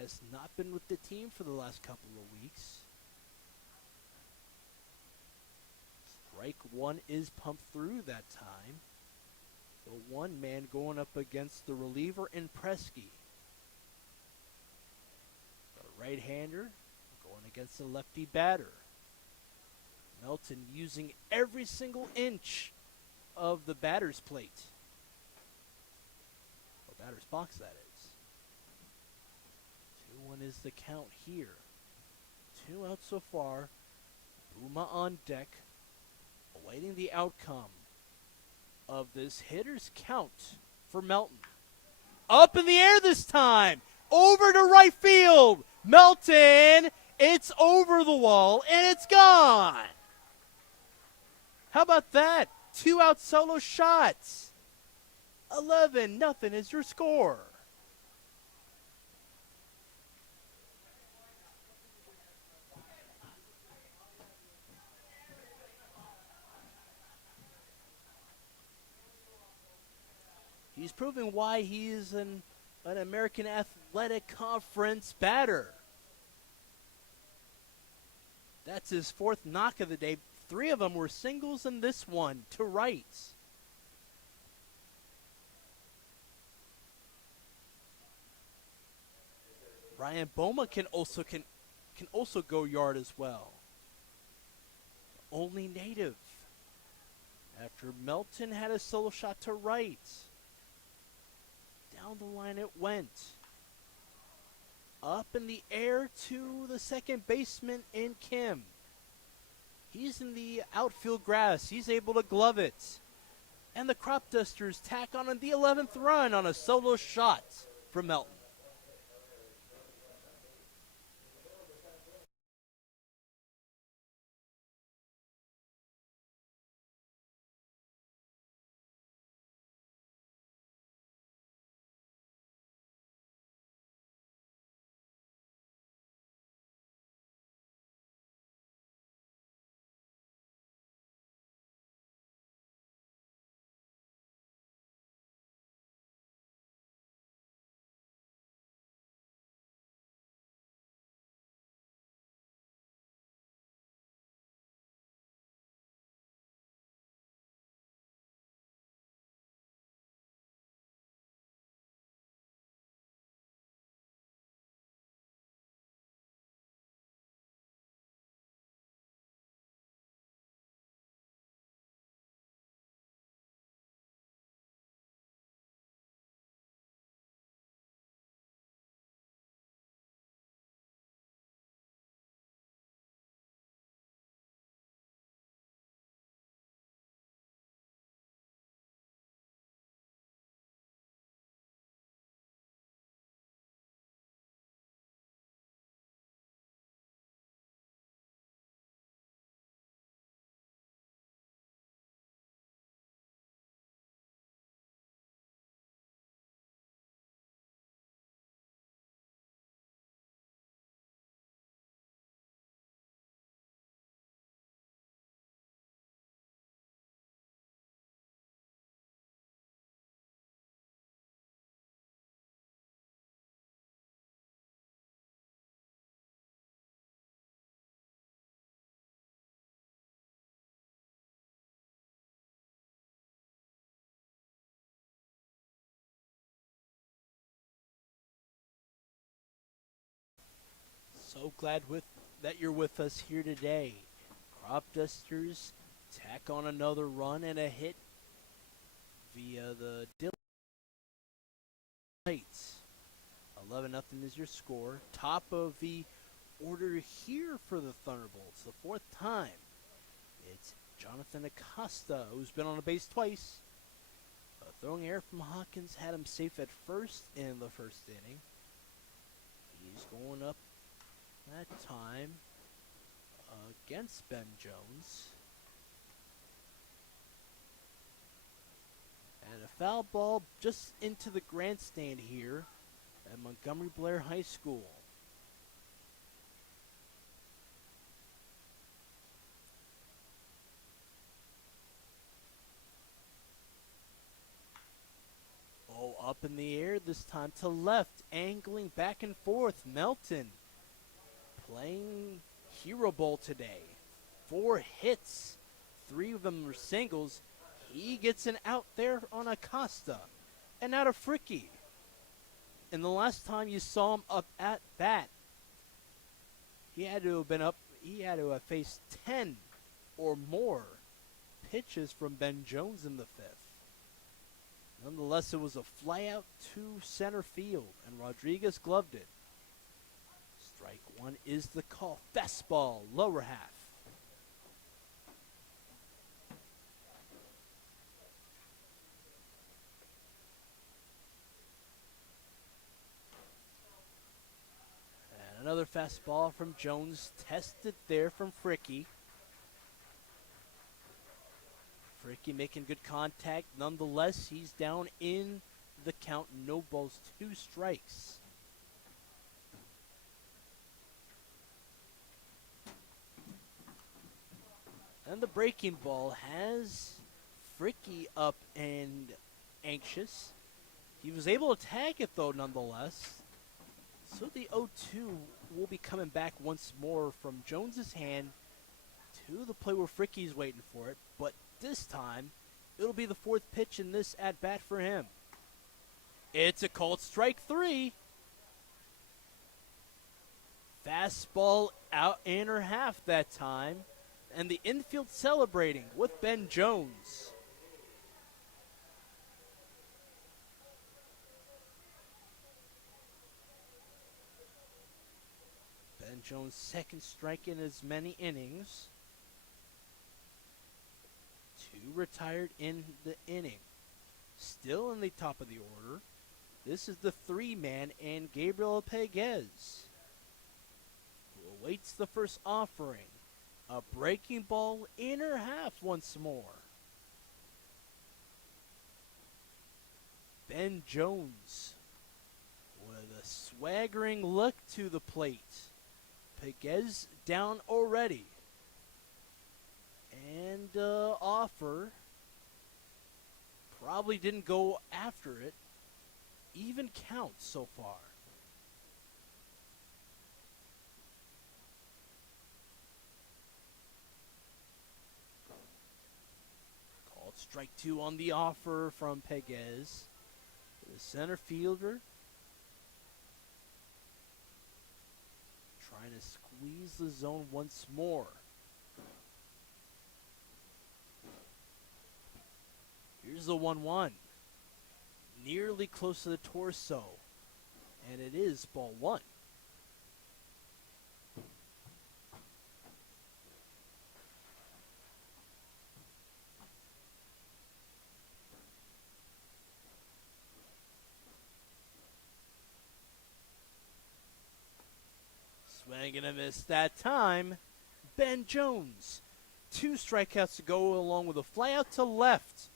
Has not been with the team for the last couple of weeks. Strike one is pumped through that time. The one man going up against the reliever in Presky. The right-hander going against the lefty batter. Melton using every single inch of the batter's plate. Or batter's box, that is. 2-1 is the count here. 2 out so far. Buma on deck, awaiting the outcome of this hitter's count for Melton. Up in the air this time. Over to right field. Melton, it's over the wall, and it's gone. How about that? 2 out solo shots. 11-0 is your score. He's proving why he's an American Athletic Conference batter. That's his 4th knock of the day. 3 of them were singles, and this one to right. Ryan Boma can also go yard as well. Only native. After Melton had a solo shot to right. Down the line it went. Up in the air to the second baseman in Kim. He's in the outfield grass. He's able to glove it. And the Cropdusters tack on the 11th run on a solo shot from Melton. So glad that you're with us here today. Cropdusters tack on another run and a hit via the Dillon Lights. 11-0 is your score. Top of the order here for the Thunderbolts. The 4th time. It's Jonathan Acosta, who's been on a base twice. A throwing error from Hawkins had him safe at first in the 1st inning. He's going up that time against Ben Jones. And a foul ball just into the grandstand here at Montgomery Blair High School. Oh, up in the air this time to left, angling back and forth. Melton playing hero ball today. 4 hits, 3 of them were singles. He gets an out there on Acosta, and out of Fricky. And the last time you saw him up at bat, he had to have faced 10 or more pitches from Ben Jones in the 5th. Nonetheless, it was a fly out to center field, and Rodriguez gloved it. Strike 1 is the call. Fastball, lower half. And another fastball from Jones, tested there from Fricky. Fricky making good contact. Nonetheless, he's down in the count. No balls, 2 strikes. And the breaking ball has Fricky up and anxious. He was able to tag it, though, nonetheless. So the 0-2 will be coming back once more from Jones's hand to the play where Fricky's waiting for it. But this time, it'll be the 4th pitch in this at-bat for him. It's a called strike 3. Fastball out inner half that time. And the infield celebrating with Ben Jones. Ben Jones' 2nd strike in as many innings. 2 retired in the inning. Still in the top of the order. This is the 3-man and Gabriel Pegues, who awaits the first offering. A breaking ball inner half once more. Ben Jones with a swaggering look to the plate. Pegues down already. And offer probably didn't go after it. Even count so far. Called strike 2 on the offer from Pegues. The center fielder trying to squeeze the zone once more. Here's the 1-1. Nearly close to the torso. And it is ball 1. Swing and a miss that time. Ben Jones. 2 strikeouts to go along with a fly out to left.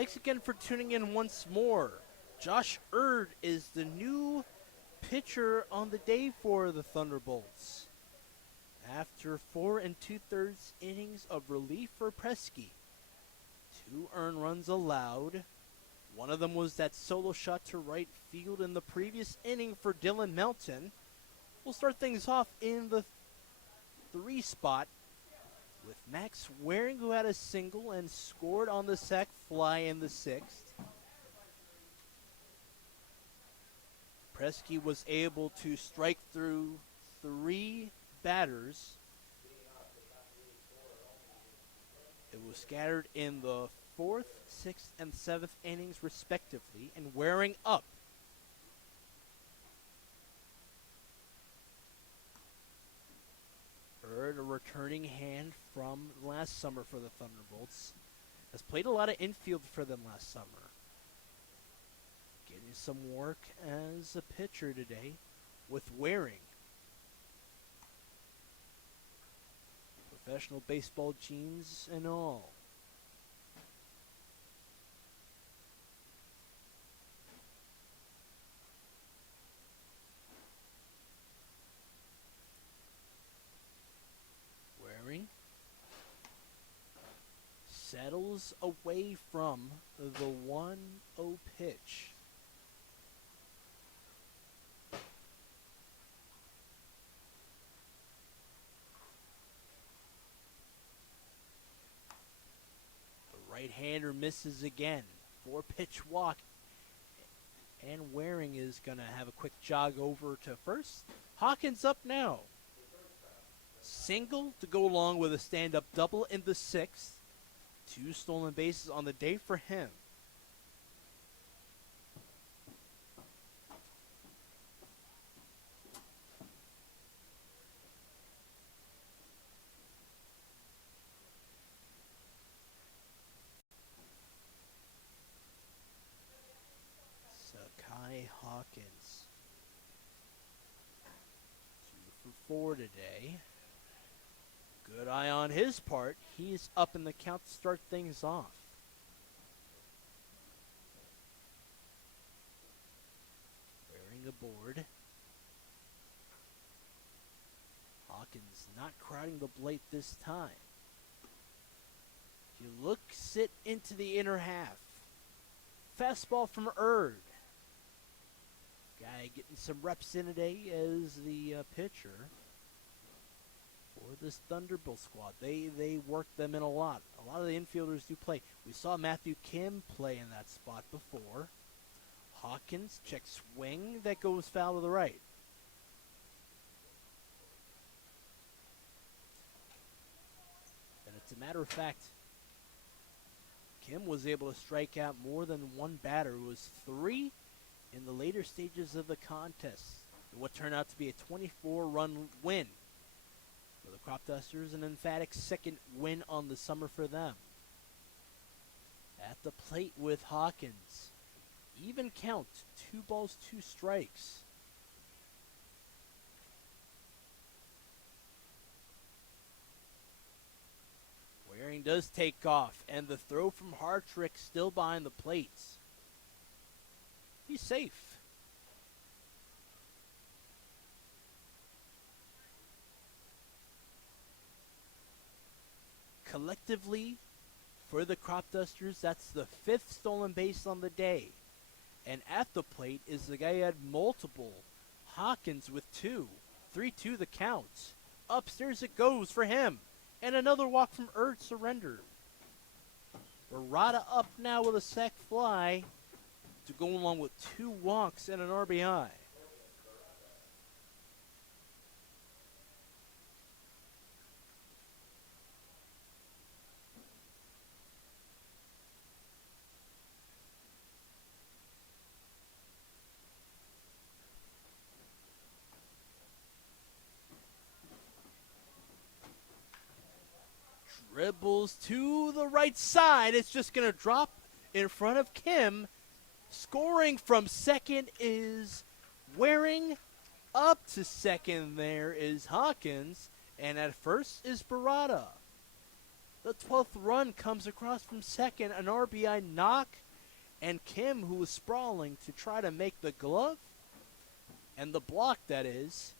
Thanks again for tuning in once more. Josh Erd is the new pitcher on the day for the Thunderbolts. After 4 2/3 innings of relief for Presky, 2 earned runs allowed. One of them was that solo shot to right field in the previous inning for Dylan Melton. We'll start things off in the 3 spot with Max Waring, who had a single and scored on the sac fly in the 6th. Presky was able to strike through 3 batters. It was scattered in the 4th, 6th, and 7th innings respectively, and Waring up. Erd, a returning hand from last summer for the Thunderbolts, has played a lot of infield for them last summer. Getting some work as a pitcher today with Waring. Professional baseball jeans and all. Waring settles away from the 1-0 pitch. Right-hander misses again. 4-pitch walk. And Waring is going to have a quick jog over to first. Hawkins up now. Single to go along with a stand-up double in the 6th. 2 stolen bases on the day for him. Hawkins. 2 for 4 today. Good eye on his part. He's up in the count to start things off. Waring aboard. Hawkins not crowding the plate this time. He looks it into the inner half. Fastball from Erd. Guy getting some reps in today as the pitcher for this Thunderbolt squad. They work them in a lot. A lot of the infielders do play. We saw Matthew Kim play in that spot before. Hawkins checks swing. That goes foul to the right. And it's a matter of fact, Kim was able to strike out more than one batter. It was 3 in the later stages of the contest. What turned out to be a 24-run win for the Cropdusters, an emphatic second win on the summer for them. At the plate with Hawkins. Even count, 2 balls, 2 strikes. Waring does take off, and the throw from Hartrick still behind the plates. He's safe. Collectively, for the Cropdusters, that's the 5th stolen base on the day. And at the plate is the guy who had multiple. Hawkins with 2. 3-2 the count. Upstairs it goes for him. And another walk from Erd surrendered. Barada up now with a sac fly to go along with 2 walks and an RBI. Dribbles to the right side. It's just going to drop in front of Kim. Scoring from second is Waring. Up to second there is Hawkins. And at first is Barada. The The 12th run comes across from second, an RBI knock, and Kim, who was sprawling to try to make the glove, and the block that is,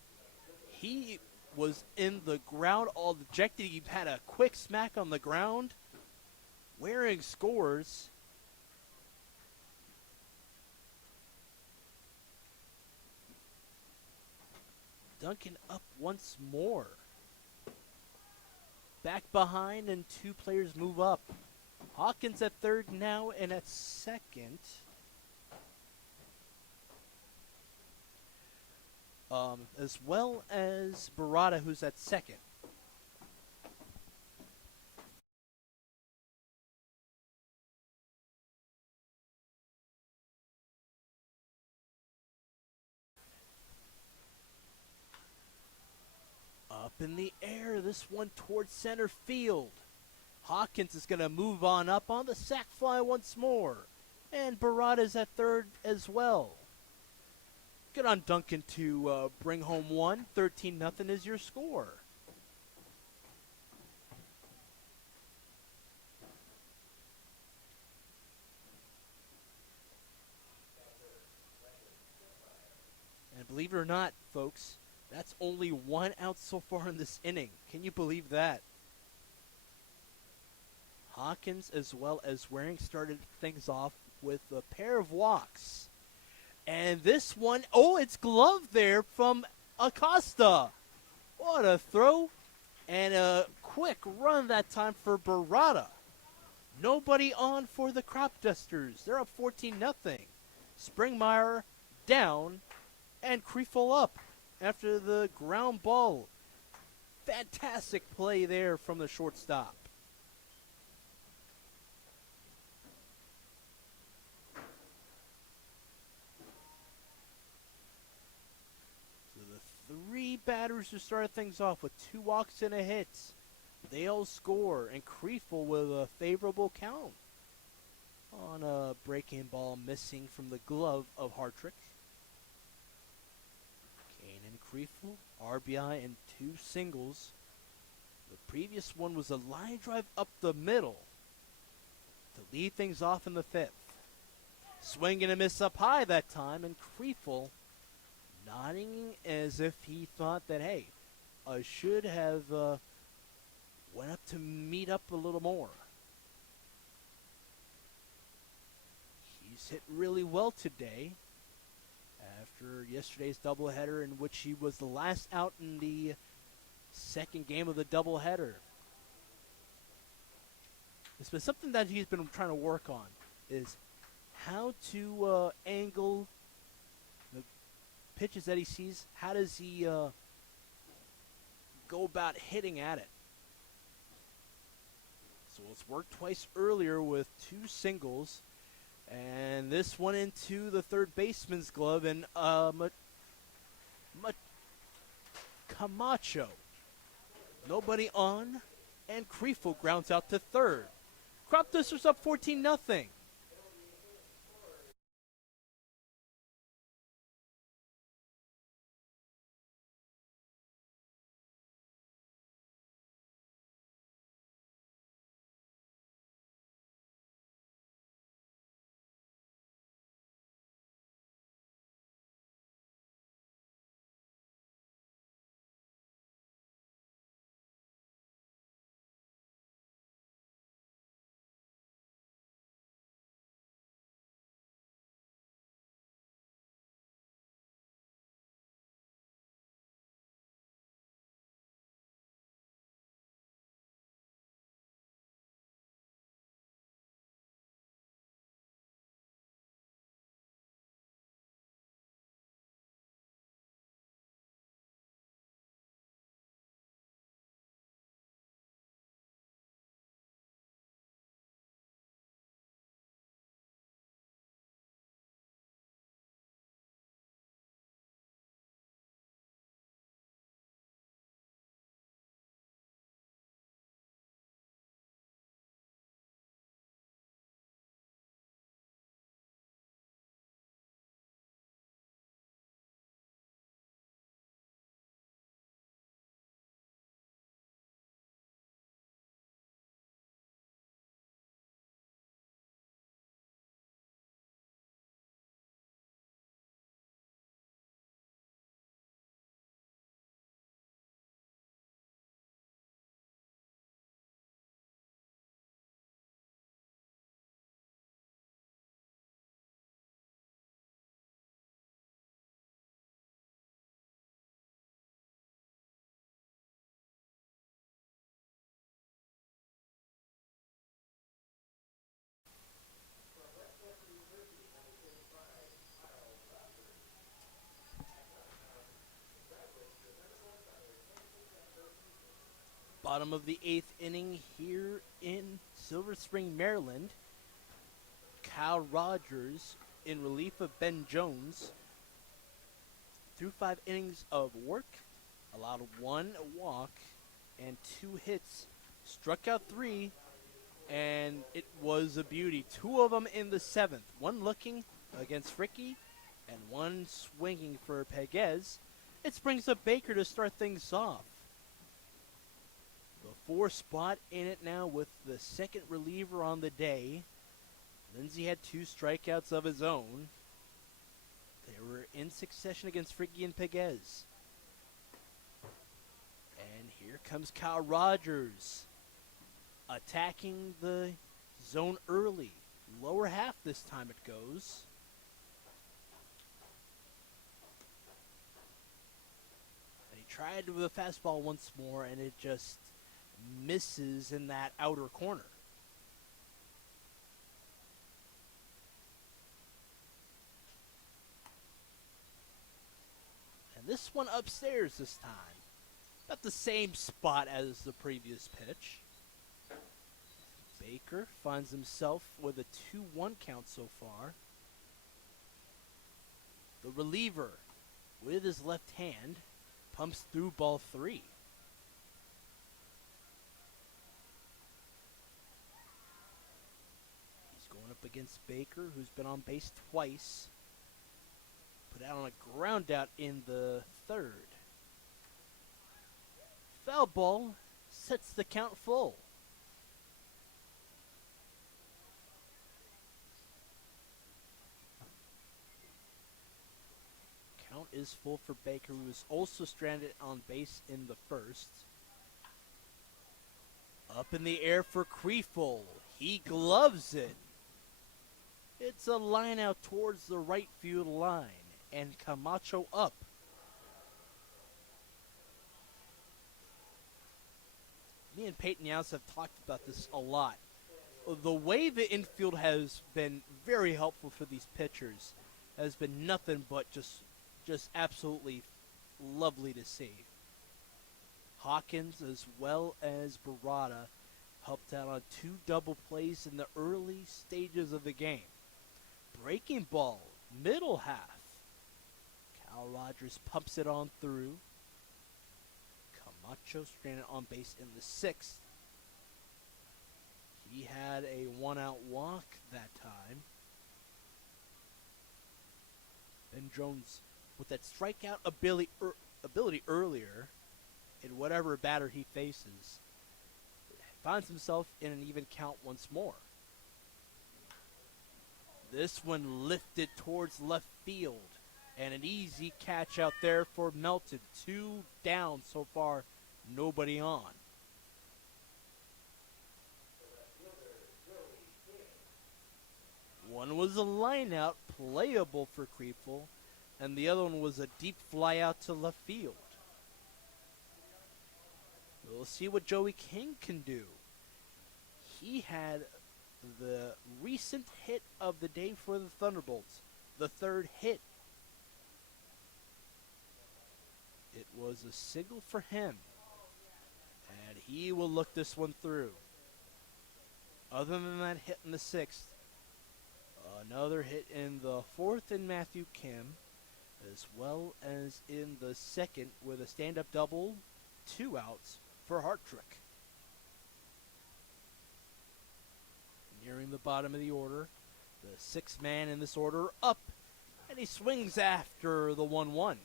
he was in the ground all dejected. He had a quick smack on the ground. Waring scores. Duncan up once more. Back behind and two players move up. Hawkins at third now and at second. As well as Barada, who's at second. Up in the air, this one towards center field. Hawkins is going to move on up on the sac fly once more. And Barada's at third as well. Good on Duncan to bring home one. 13-0 is your score. And believe it or not, folks, that's only one out so far in this inning. Can you believe that? Hawkins as well as Waring started things off with a pair of walks. And this one, oh, it's gloved there from Acosta. What a throw. And a quick run that time for Barada. Nobody on for the Cropdusters. They're up 14-0. Springmeyer down and Kriefel up after the ground ball. Fantastic play there from the shortstop. So the three batters who started things off with 2 walks and a hit, they all score, and Kriefel with a favorable count on a breaking ball missing from the glove of Hartrick. Kane and Kriefel, RBI and 2 singles. The previous one was a line drive up the middle to lead things off in the 5th. Swing and a miss up high that time, and Kriefel nodding as if he thought that, hey, I should have went up to meet up a little more. He's hit really well today after yesterday's doubleheader, in which he was the last out in the second game of the doubleheader. It's been something that he's been trying to work on, is how to angle the pitches that he sees. How does he go about hitting at it? So it's worked twice earlier with 2 singles. And this one into the third baseman's glove, and Camacho. Nobody on, and Kriefel grounds out to third. Cropdusters up 14-0. Bottom of the 8th inning here in Silver Spring, Maryland. Kyle Rogers in relief of Ben Jones. Through 5 innings of work, allowed 1 walk and 2 hits, struck out 3, and it was a beauty. 2 of them in the 7th. 1 looking against Ricky and 1 swinging for Pegues. It brings up Baker to start things off. The 4 spot in it now with the second reliever on the day. Lindsay had 2 strikeouts of his own. They were in succession against Ricky and Pegues. And here comes Kyle Rogers attacking the zone early. Lower half this time it goes. He tried with a fastball once more, and it just misses in that outer corner. And this one upstairs this time. Not the same spot as the previous pitch. Baker finds himself with a 2-1 count so far. The reliever, with his left hand, pumps through ball 3. He's going up against Baker, who's been on base twice. Put out on a ground out in the 3rd. Foul ball sets the count full. Count is full for Baker, who is also stranded on base in the 1st. Up in the air for Kriefel. He gloves it. It's a line out towards the right field line, and Camacho up. Me and Peyton Yous have talked about this a lot. The way the infield has been very helpful for these pitchers has been nothing but just absolutely lovely to see. Hawkins as well as Barada helped out on 2 double plays in the early stages of the game. Breaking ball, middle half. Kyle Rogers pumps it on through. Camacho stranded on base in the 6th. He had a 1-out walk that time. Ben Jones, with that strikeout ability earlier, in whatever batter he faces, finds himself in an even count once more. This one lifted towards left field, and an easy catch out there for Melton. 2 down so far, nobody on. One was a line out, playable for Kriefel, and the other one was a deep fly out to left field. We'll see what Joey King can do. He had the recent hit of the day for the Thunderbolts, the 3rd hit. It was a single for him, and he will look this one through. Other than that hit in the 6th, another hit in the 4th in Matthew Kim, as well as in the 2nd with a stand-up double, 2 outs for Hartrick. Nearing the bottom of the order, the 6th man in this order up, and he swings after the 1-1.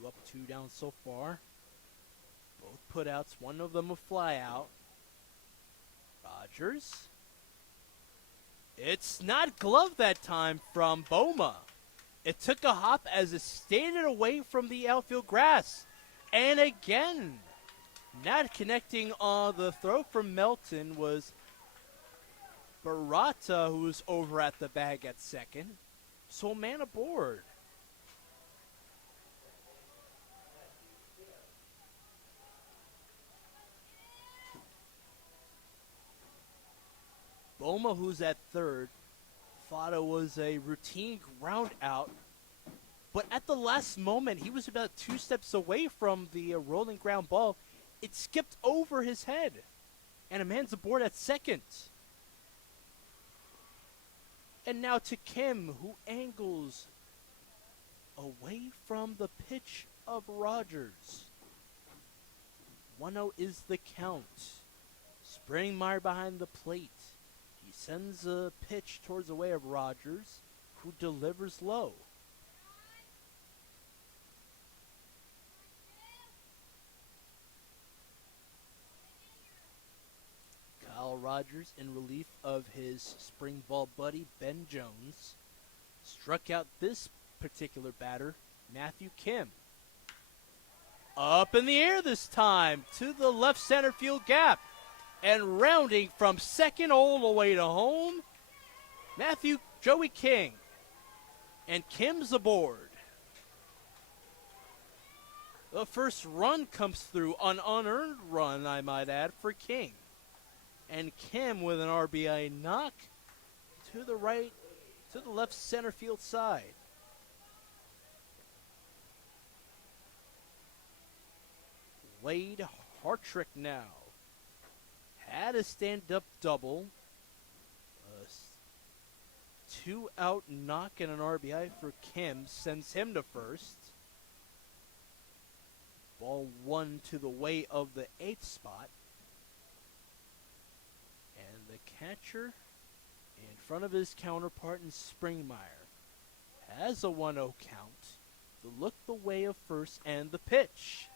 2 up, 2 down so far. Both putouts, one of them a fly out. Rogers. It's not gloved that time from Boma. It took a hop as it stayed away from the outfield grass. And again, not connecting on the throw from Melton was Barata, who was over at the bag at second. So man aboard. Boma, who's at third, thought it was a routine ground out, but at the last moment, he was about 2 steps away from the rolling ground ball. It skipped over his head, and a man's aboard at second. And now to Kim, who angles away from the pitch of Rogers. 1-0 is the count. Springmeyer behind the plate. He sends a pitch towards the way of Rogers, who delivers low. Kyle Rogers, in relief of his spring ball buddy Ben Jones, struck out this particular batter, Matthew Kim. Up in the air this time to the left center field gap. And rounding from second all the way to home, Joey King. And Kim's aboard. The first run comes through, an unearned run, I might add, for King. And Kim with an RBI knock to the right, to the left center field side. Wade Hartrick now had a stand-up double. A 2-out knock and an RBI for Kim sends him to first. Ball 1 to the way of the 8th spot. And the catcher in front of his counterpart in Springmeyer has a 1-0 count. The look the way of first and the pitch.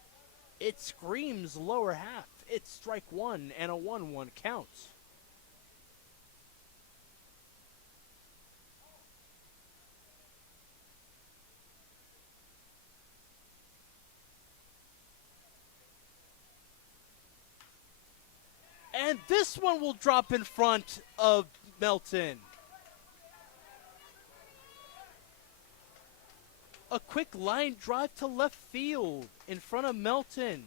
It screams lower half. It's strike 1 and a 1-1 count. And this one will drop in front of Melton. A quick line drive to left field in front of Melton.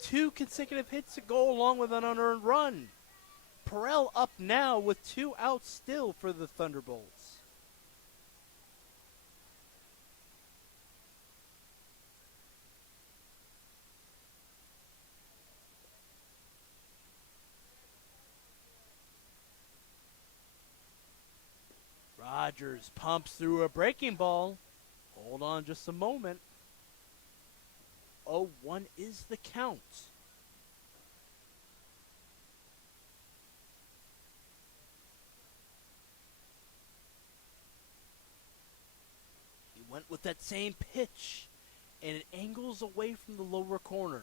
2 consecutive hits to go along with an unearned run. Perel up now with 2 outs still for the Thunderbolts. Rogers pumps through a breaking ball. Hold on just a moment. 0-1 is the count. He went with that same pitch, and it angles away from the lower corner.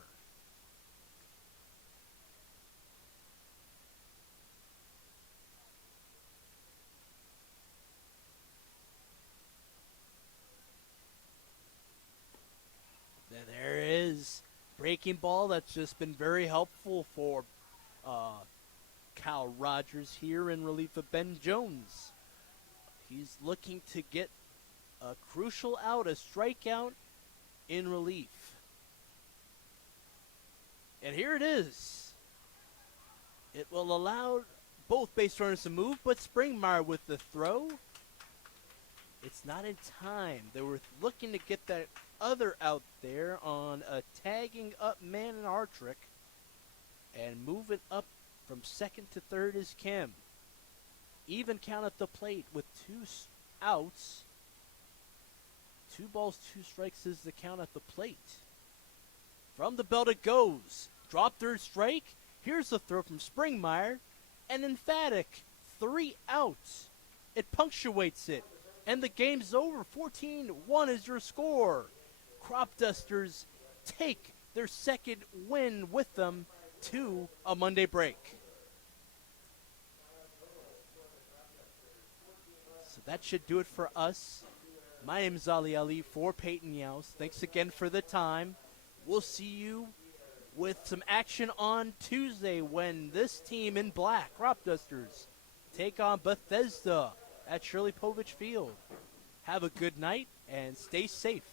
There is breaking ball. That's just been very helpful for Kyle Rogers here in relief of Ben Jones. He's looking to get a crucial out, a strikeout in relief. And here it is. It will allow both base runners to move, but Springmeyer with the throw. It's not in time. They were looking to get that other out there on a tagging up man in Hartrick, and moving up from second to third is Kim. Even count at the plate with 2 outs. 2 balls, 2 strikes is the count at the plate. From the belt it goes. Drop third strike. Here's the throw from Springmeyer. An emphatic 3 outs. It punctuates it. And the game's over. 14-1 is your score. Cropdusters take their second win with them to a Monday break. So that should do it for us. My name is Ali for Peyton Youse. Thanks again for the time. We'll see you with some action on Tuesday when this team in black, Cropdusters, take on Bethesda at Shirley Povich Field. Have a good night and stay safe.